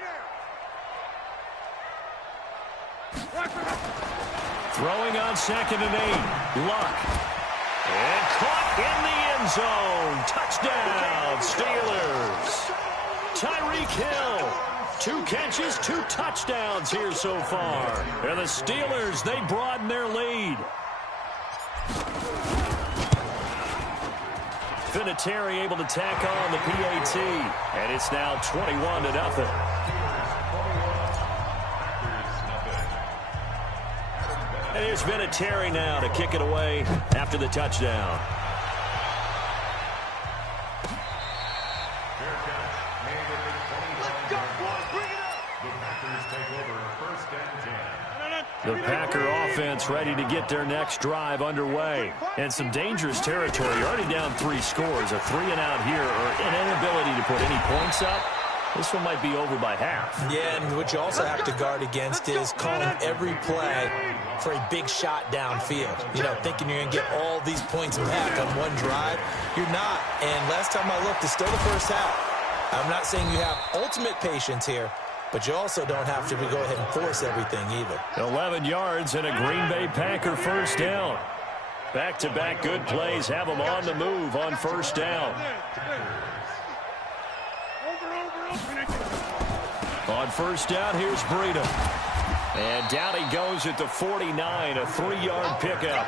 Throwing on 2nd and 8. Luck. And caught in the end zone. Touchdown, Steelers. Tyreek Hill. 2 catches, 2 touchdowns here so far. And the Steelers, they broaden their lead. Vinatieri able to tack on the PAT. And it's now 21-0. And here's Vinatieri now to kick it away after the touchdown. The Packer offense ready to get their next drive underway. And some dangerous territory. You're already down 3 scores. A 3-and-out here or an inability to put any points up. This one might be over by half. Yeah, and what you also have to guard against is calling every play for a big shot downfield. You know, thinking you're going to get all these points back on one drive. You're not. And last time I looked, it's still the first half. I'm not saying you have ultimate patience here, but you also don't have to go ahead and force everything either. 11 yards and a Green Bay Packer first down. Back-to-back good plays have them on the move on first down. On first down, here's Breida. And down he goes at the 49, a 3-yard pickup.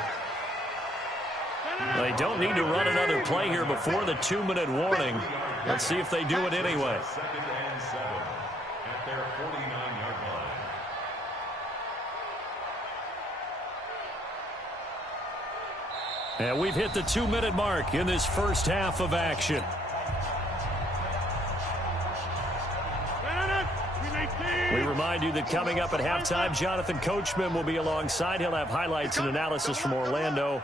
They don't need to run another play here before the 2-minute warning. Let's see if they do it anyway. 2nd and 7 at their 49-yard line. And we've hit the 2-minute mark in this first half of action. We remind you that coming up at halftime, Jonathan Coachman will be alongside. He'll have highlights and analysis from Orlando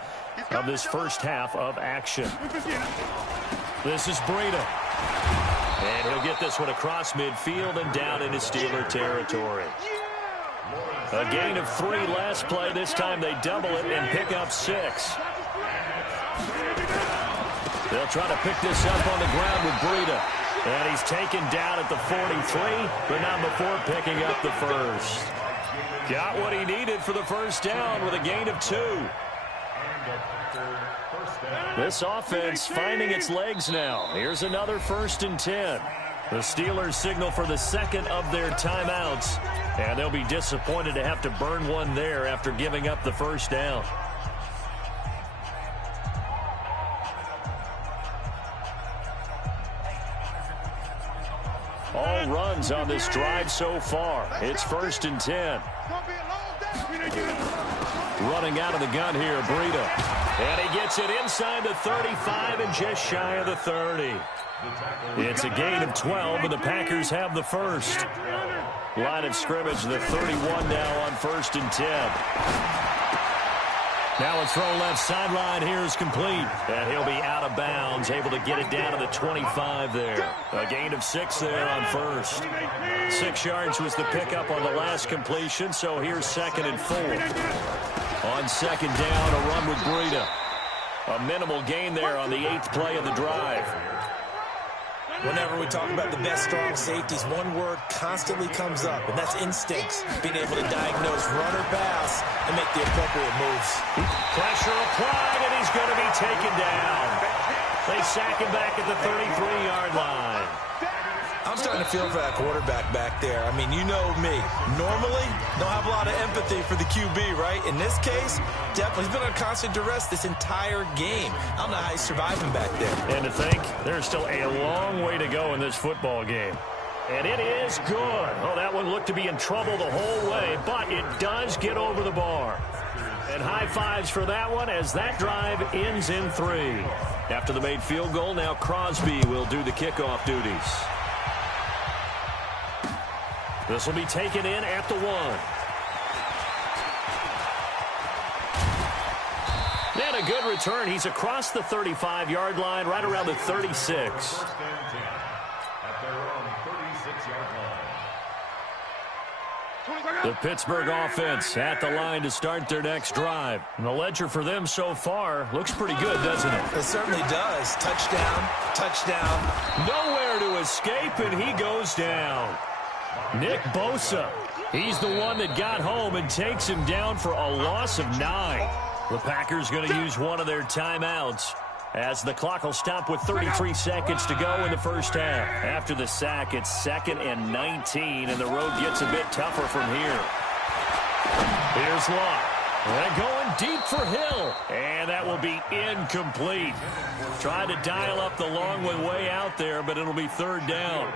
of this first half of action. This is Breida. And he'll get this one across midfield and down into Steeler territory. A gain of 3 last play. This time they double it and pick up 6. They'll try to pick this up on the ground with Breida. And he's taken down at the 43, but not before picking up the first. Got what he needed for the first down with a gain of 2. This offense finding its legs now. Here's another 1st and 10. The Steelers signal for the 2nd of their timeouts, and they'll be disappointed to have to burn one there after giving up the first down. All runs on this drive so far. It's 1st and 10. Running out of the gun here, Breida. And he gets it inside the 35 and just shy of the 30. It's a gain of 12, and the Packers have the first. Line of scrimmage, the 31 now on 1st and 10. Now a throw left sideline here is complete. And he'll be out of bounds, able to get it down to the 25 there. A gain of 6 there on first. 6 yards was the pickup on the last completion, so here's 2nd and 4. On 2nd down, a run with Breida. A minimal gain there on the 8th play of the drive. Whenever we talk about the best strong safeties, one word constantly comes up, and that's instincts. Being able to diagnose run or pass and make the appropriate moves. Pressure applied, and he's going to be taken down. They sack him back at the 33-yard line. I'm starting to feel for that quarterback back there. I mean, you know me. Normally, don't have a lot of empathy for the QB, right? In this case, definitely, he's been under constant duress this entire game. I don't know how he's surviving back there. And to think, there's still a long way to go in this football game. And it is good. Oh, that one looked to be in trouble the whole way, but it does get over the bar. And high fives for that one as that drive ends in 3. After the made field goal, now Crosby will do the kickoff duties. This will be taken in at the 1. And a good return. He's across the 35-yard line, right around the 36. First and 10 at their own 36-yard line. The Pittsburgh offense at the line to start their next drive. And the ledger for them so far looks pretty good, doesn't it? It certainly does. Touchdown, touchdown. Nowhere to escape, and he goes down. Nick Bosa, he's the one that got home and takes him down for a loss of 9. The Packers going to use one of their timeouts as the clock will stop with 33 seconds to go in the first half. After the sack, it's 2nd and 19, and the road gets a bit tougher from here. Here's Locke. And going deep for Hill, and that will be incomplete. Tried to dial up the long one way out there, but it'll be 3rd down.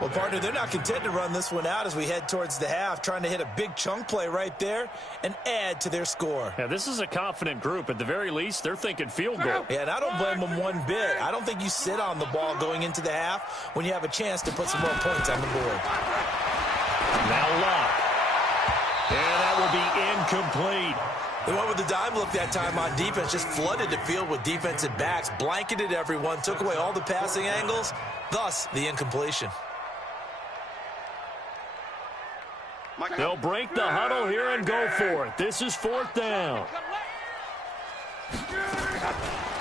Well, partner, they're not content to run this one out as we head towards the half, trying to hit a big chunk play right there and add to their score. Yeah, this is a confident group. At the very least, they're thinking field goal. Yeah, and I don't blame them one bit. I don't think you sit on the ball going into the half when you have a chance to put some more points on the board. Now Locke. And that will be incomplete. They went with the dime look that time on defense, just flooded the field with defensive backs, blanketed everyone, took away all the passing angles, thus the incompletion. They'll break the huddle here and go for it. This is 4th down.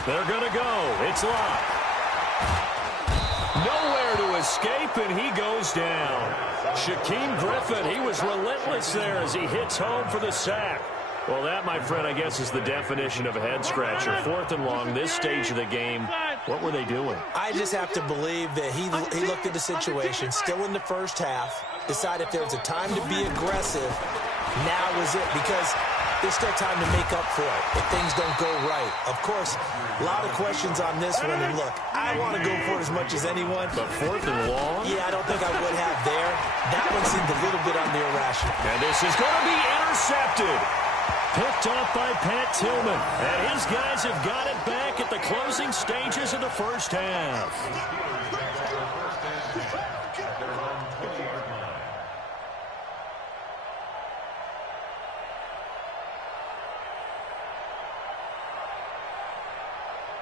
They're going to go. It's Locke. Nowhere to escape, and he goes down. Shaquem Griffin, he was relentless there as he hits home for the sack. Well, that, my friend, I guess is the definition of a head-scratcher. 4th and long, this stage of the game. What were they doing? I just have to believe that he looked at the situation, still in the first half, decided if there was a time to be aggressive, now was it, because there's still time to make up for it if things don't go right. Of course, a lot of questions on this one, and look, I want to go for it as much as anyone. But 4th and long? Yeah, I don't think I would have there. That one seemed a little bit on the irrational. And this is going to be intercepted. Picked off by Pat Tillman. And his guys have got it back at the closing stages of the first half.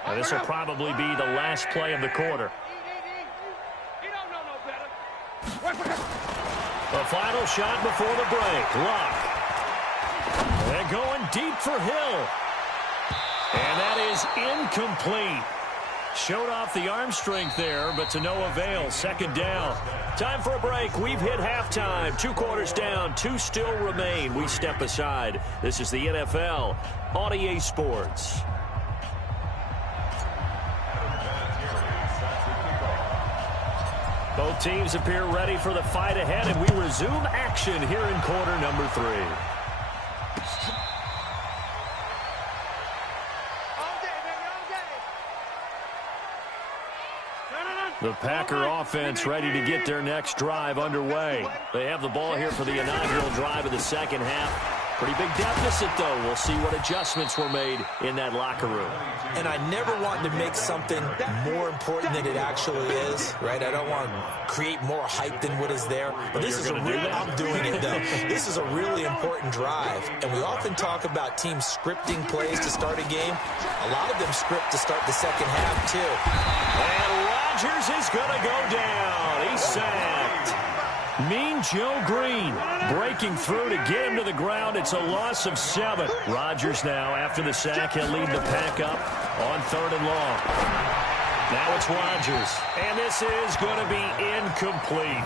Now, this will probably be the last play of the quarter. The final shot before the break. Locke. And going deep for Hill. And that is incomplete. Showed off the arm strength there, but to no avail. 2nd down. Time for a break. We've hit halftime. 2 quarters down. 2 still remain. We step aside. This is the NFL on EA Sports. Both teams appear ready for the fight ahead, and we resume action here in quarter number 3. The Packer offense ready to get their next drive underway. They have the ball here for the inaugural drive of the second half. Pretty big deficit, though. We'll see what adjustments were made in that locker room. And I never want to make something more important than it actually is, right? I don't want to create more hype than what is there. But this is a real, I'm doing it, though. This is a really important drive. And we often talk about teams scripting plays to start a game. A lot of them script to start the second half, too. And Rodgers is going to go down. He's sacked. Mean Joe Green breaking through to get him to the ground. It's a loss of 7. Rodgers now, after the sack, he'll lead the pack up on 3rd and long. Now it's Rodgers, and this is going to be incomplete.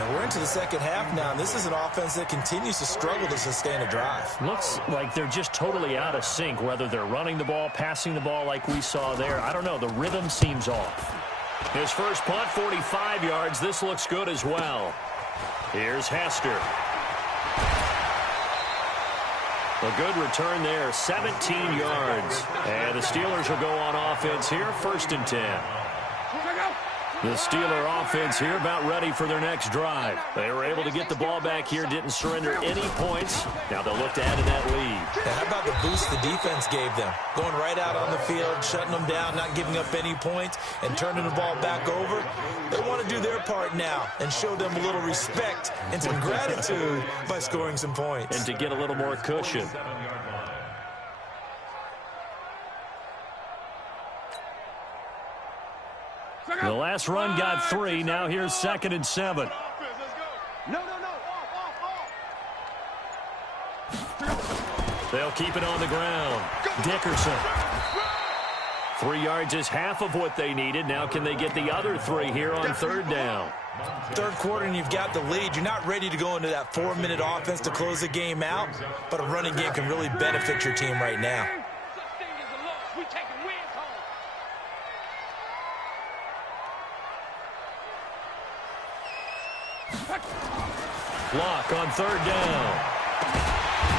And we're into the second half now, and this is an offense that continues to struggle to sustain a drive. Looks like they're just totally out of sync, whether they're running the ball, passing the ball like we saw there. I don't know. The rhythm seems off. His first punt, 45 yards. This looks good as well. Here's Hester. A good return there, 17 yards. And the Steelers will go on offense here, 1st and 10. The Steeler offense here about ready for their next drive. They were able to get the ball back here, didn't surrender any points. Now they'll look to add to that lead. How about the boost the defense gave them? Going right out on the field, shutting them down, not giving up any points, and turning the ball back over. They want to do their part now and show them a little respect and some gratitude by scoring some points. And to get a little more cushion. The last run got 3. Now here's 2nd and 7. No. They'll keep it on the ground. Dickerson. 3 yards is half of what they needed. Now can they get the other 3 here on 3rd down? Third quarter and you've got the lead. You're not ready to go into that 4-minute offense to close the game out, but a running game can really benefit your team right now. Block on 3rd down.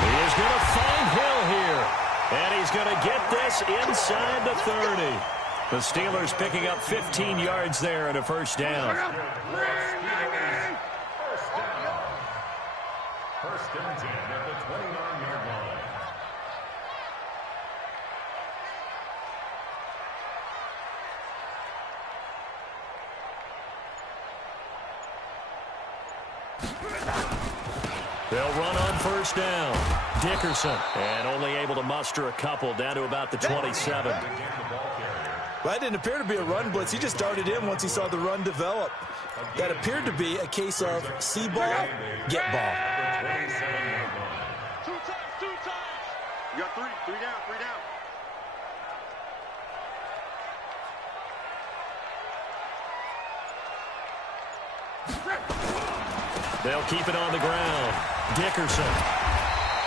He is going to find Hill here. And he's going to get this inside the 30. The Steelers picking up 15 yards there and a 1st down. First and 10 at the 29-yard line. They'll run on 1st down. Dickerson, and only able to muster a couple down to about the 27. That didn't appear to be a run blitz. He just darted in once he saw the run develop. That appeared to be a case of see ball, get ball. 2 times. You got 3 down. They'll keep it on the ground. Dickerson.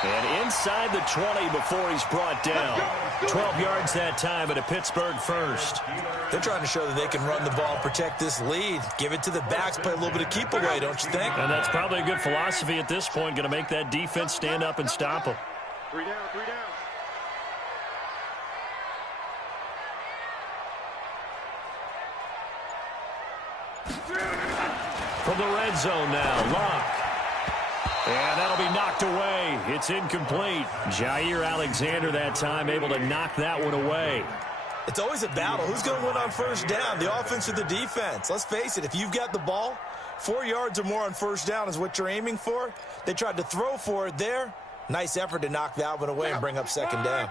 And inside the 20 before he's brought down. 12 yards that time at a Pittsburgh 1st. They're trying to show that they can run the ball, protect this lead. Give it to the backs, play a little bit of keep away, don't you think? And that's probably a good philosophy at this point. Going to make that defense stand up and stop them. 3 down. From the red zone now, Locke. And that'll be knocked away. It's incomplete. Jair Alexander that time able to knock that one away. It's always a battle. Who's going to win on 1st down, the offense or the defense? Let's face it, if you've got the ball, 4 yards or more on 1st down is what you're aiming for. They tried to throw for it there. Nice effort to knock that one away and bring up 2nd down.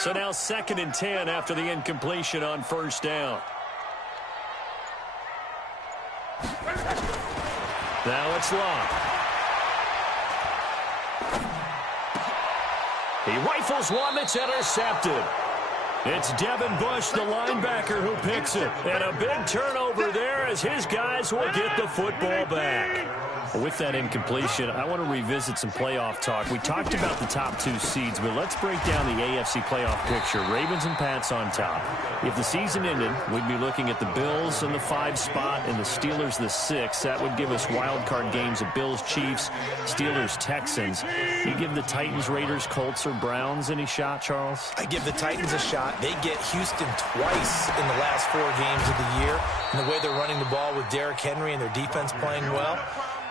So now 2nd and 10 after the incompletion on 1st down. Now it's Locke. He rifles one that's intercepted. It's Devin Bush, the linebacker, who picks it. And a big turnover there as his guys will get the football back. With that incompletion, I want to revisit some playoff talk. We talked about the top 2 seeds, but let's break down the AFC playoff picture. Ravens and Pats on top. If the season ended, we'd be looking at the Bills in the 5 spot and the Steelers the 6. That would give us wild card games of Bills, Chiefs, Steelers, Texans. You give the Titans, Raiders, Colts, or Browns any shot, Charles? I give the Titans a shot. They get Houston twice in the last 4 games of the year. And the way they're running the ball with Derrick Henry and their defense playing well,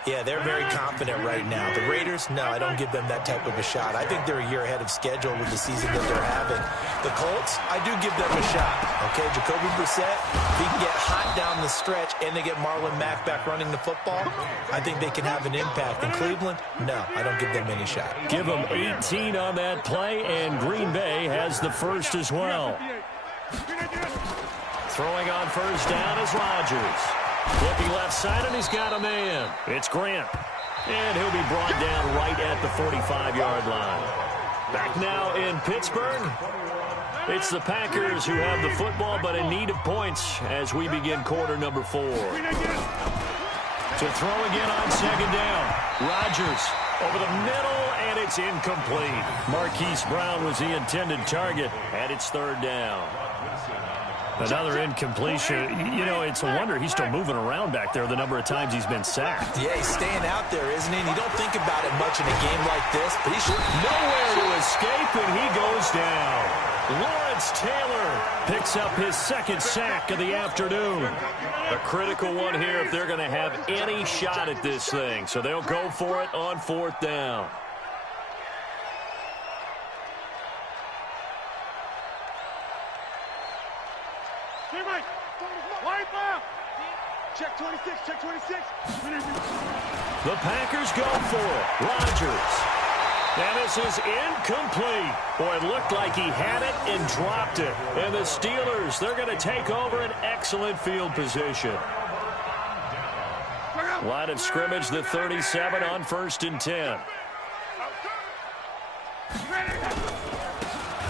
yeah, they're very confident right now. The Raiders, no, I don't give them that type of a shot. I think they're a year ahead of schedule with the season that they're having. The Colts, I do give them a shot. Okay, Jacoby Brissett, he can get hot down the stretch, and they get Marlon Mack back running the football. I think they can have an impact. In Cleveland, no, I don't give them any shot. Give them 18 on that play, and Green Bay has the 1st as well. Throwing on 1st down is Rodgers. Looking left side, and he's got a man. It's Grant. And he'll be brought down right at the 45-yard line. Back now in Pittsburgh. It's the Packers who have the football, but in need of points as we begin quarter number 4. To throw again on 2nd down. Rodgers over the middle, and it's incomplete. Marquise Brown was the intended target, and it's 3rd down. Another incompletion. You know, it's a wonder he's still moving around back there the number of times he's been sacked. Yeah, he's staying out there, isn't he? And you don't think about it much in a game like this, but he's nowhere to escape, and he goes down. Lawrence Taylor picks up his 2nd sack of the afternoon. A critical one here if they're going to have any shot at this thing. So they'll go for it on 4th down. Check 26, check 26. The Packers go for it. Rodgers. And this is incomplete. Boy, it looked like he had it and dropped it. And the Steelers, they're going to take over an excellent field position. Line of scrimmage, the 37 on 1st and 10.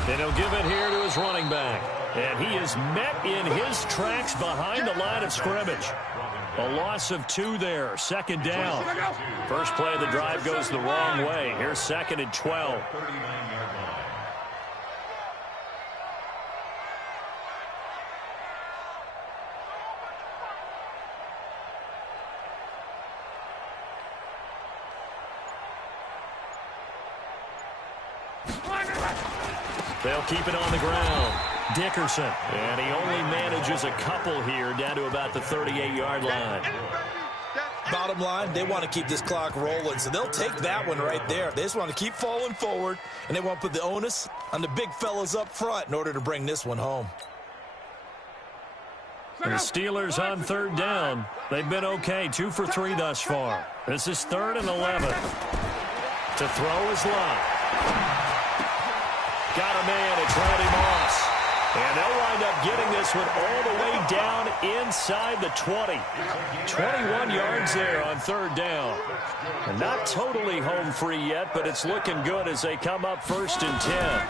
And he'll give it here to his running back. And he is met in his tracks behind the line of scrimmage. A loss of 2 there, 2nd down. First play of the drive goes the wrong way. Here's 2nd and 12. They'll keep it on the ground. Dickerson. And he only manages a couple here down to about the 38-yard line. Bottom line, they want to keep this clock rolling, so they'll take that one right there. They just want to keep falling forward, and they want to put the onus on the big fellas up front in order to bring this one home. The Steelers on 3rd down. They've been okay, 2 for 3 thus far. This is 3rd and 11. To throw is Lott. Got a man, it's Randy Moss. And they'll wind up getting this one all the way down inside the 20. 21 yards there on 3rd down. And not totally home free yet, but it's looking good as they come up 1st and 10.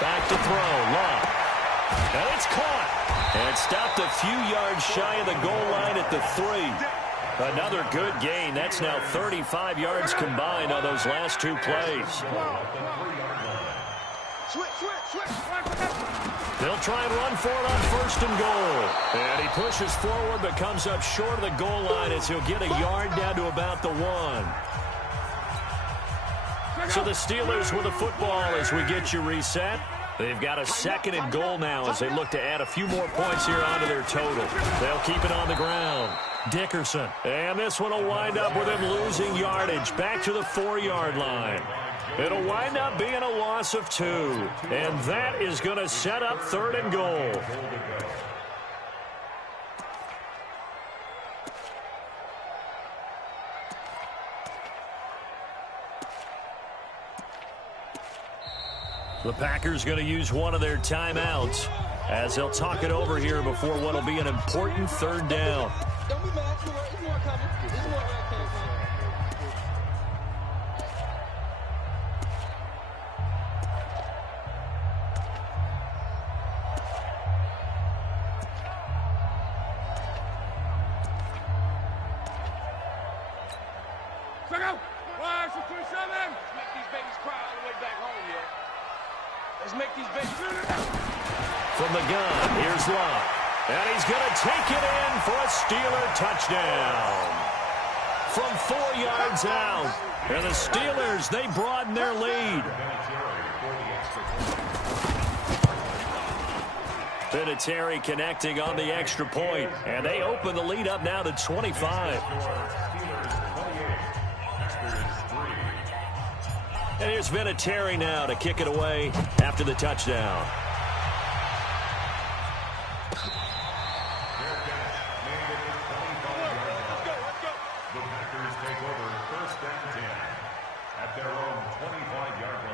Back to throw, Lott. And it's caught. And stopped a few yards shy of the goal line at the 3. Another good gain. That's now 35 yards combined on those last 2 plays. They'll try and run for it on 1st and goal. And he pushes forward but comes up short of the goal line as he'll get a yard down to about the 1. So the Steelers with the football as we get you reset. They've got a 2nd and goal now as they look to add a few more points here onto their total. They'll keep it on the ground. Dickerson. And this one will wind up with him losing yardage back to the 4-yard line. It'll wind up being a loss of 2. And that is going to set up 3rd and goal. The Packers going to use one of their timeouts as they'll talk it over here before what will be an important 3rd down. Don't be mad. It's more coming. It's more coming. From the gun, here's Lott. And he's going to take it in for a Steeler touchdown. From 4 yards out. And the Steelers, they broaden their lead. Vinatieri connecting on the extra point. And they open the lead up now to 25. And here's Vinatieri now to kick it away after the touchdown. The Packers take over 1st and 10 at their own 25-yard line.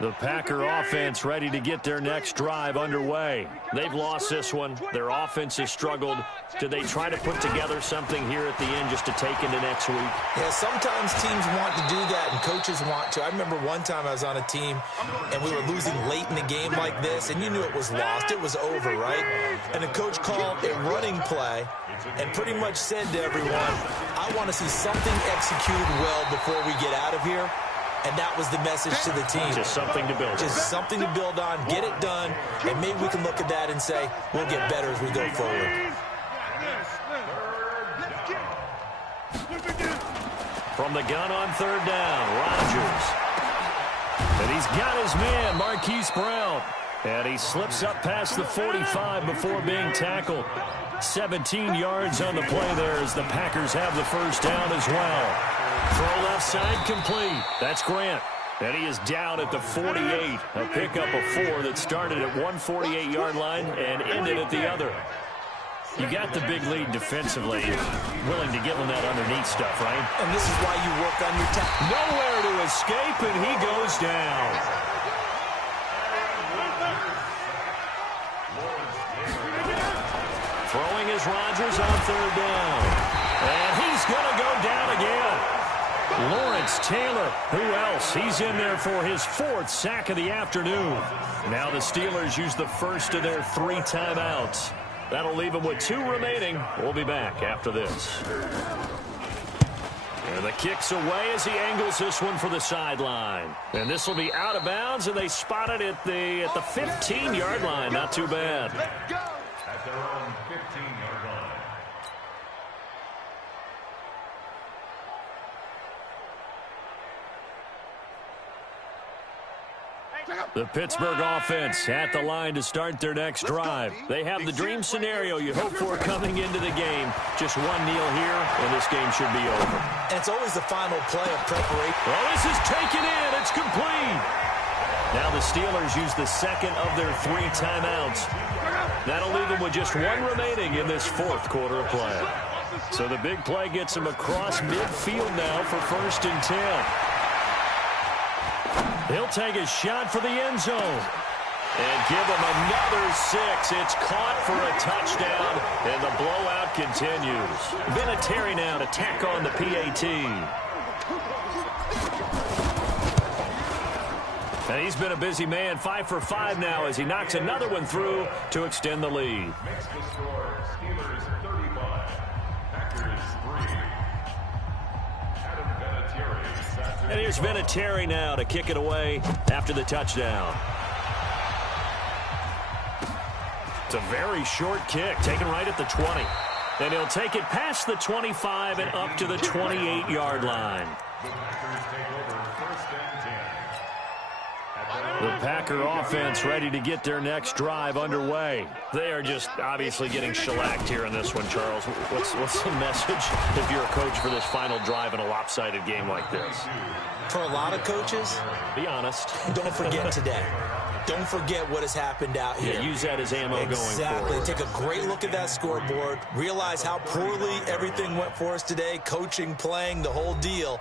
The Packer offense ready to get their next drive underway. They've lost this one. Their offense has struggled. Do they try to put together something here at the end just to take into next week? Yeah, sometimes teams want to do that and coaches want to. I remember one time I was on a team and we were losing late in the game like this, and you knew it was lost. It was over, right? And the coach called a running play and pretty much said to everyone, I want to see something executed well before we get out of here. And that was the message to the team. Just something to build on. Just something to build on, get it done, and maybe we can look at that and say, we'll get better as we go forward. From the gun on 3rd down, Rodgers. And he's got his man, Marquise Brown. And he slips up past the 45 before being tackled. 17 yards on the play there as the Packers have the 1st down as well. Throw left side complete. That's Grant. And he is down at the 48. A pickup of 4 that started at one 48-yard line and ended at the other. You got the big lead defensively, willing to give him that underneath stuff, right? And this is why you work on your tackle. Nowhere to escape, and he goes down. Throwing is Rodgers on third down. And he's going to go down again. Lawrence Taylor, who else? He's in there for his 4th sack of the afternoon. Now the Steelers use the first of their 3 timeouts. That'll leave them with 2 remaining. We'll be back after this. And the kick's away as he angles this one for the sideline. And this will be out of bounds, and they spot it at the 15-yard line. Not too bad. Let's go. At their own 15-yard line. The Pittsburgh offense at the line to start their next drive. They have the dream scenario you hope for coming into the game. Just one kneel here, and this game should be over. And it's always the final play of preparation. Well, this is taken in. It's complete. Now the Steelers use the second of their 3 timeouts. That'll leave them with just 1 remaining in this 4th quarter of play. So the big play gets them across midfield now for 1st and 10. He'll take a shot for the end zone. And give him another 6. It's caught for a touchdown, and the blowout continues. Vinatieri now to tack on the PAT. And he's been a busy man, 5 for 5 now as he knocks another one through to extend the lead. Makes the score Steelers 35, Packers 3. Adam Vinatieri. And here's Vinatieri now to kick it away after the touchdown. It's a very short kick, taken right at the 20. And he'll take it past the 25 and up to the 28-yard line. The Packers take over 1st and 10. The Packer offense ready to get their next drive underway. They are just obviously getting shellacked here in this one, Charles. What's the message if you're a coach for this final drive in a lopsided game like this? For a lot of coaches, Be honest. don't forget today. Don't forget what has happened out here. Yeah, use that as ammo going Exactly. forward. Take a great look at that scoreboard. Realize how poorly everything went for us today. Coaching, playing, the whole deal.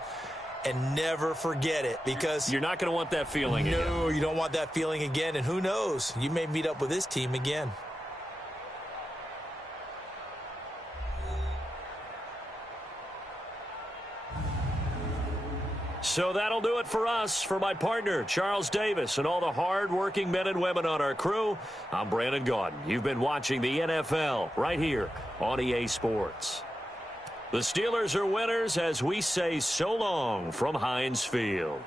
And never forget it, because You're not going to want that feeling again. no, you don't want that feeling again. And who knows? You may meet up with this team again. So that'll do it for us. For my partner, Charles Davis, and all the hard-working men and women on our crew, I'm Brandon Gaudin. You've been watching the NFL right here on EA Sports. The Steelers are winners as we say so long from Heinz Field.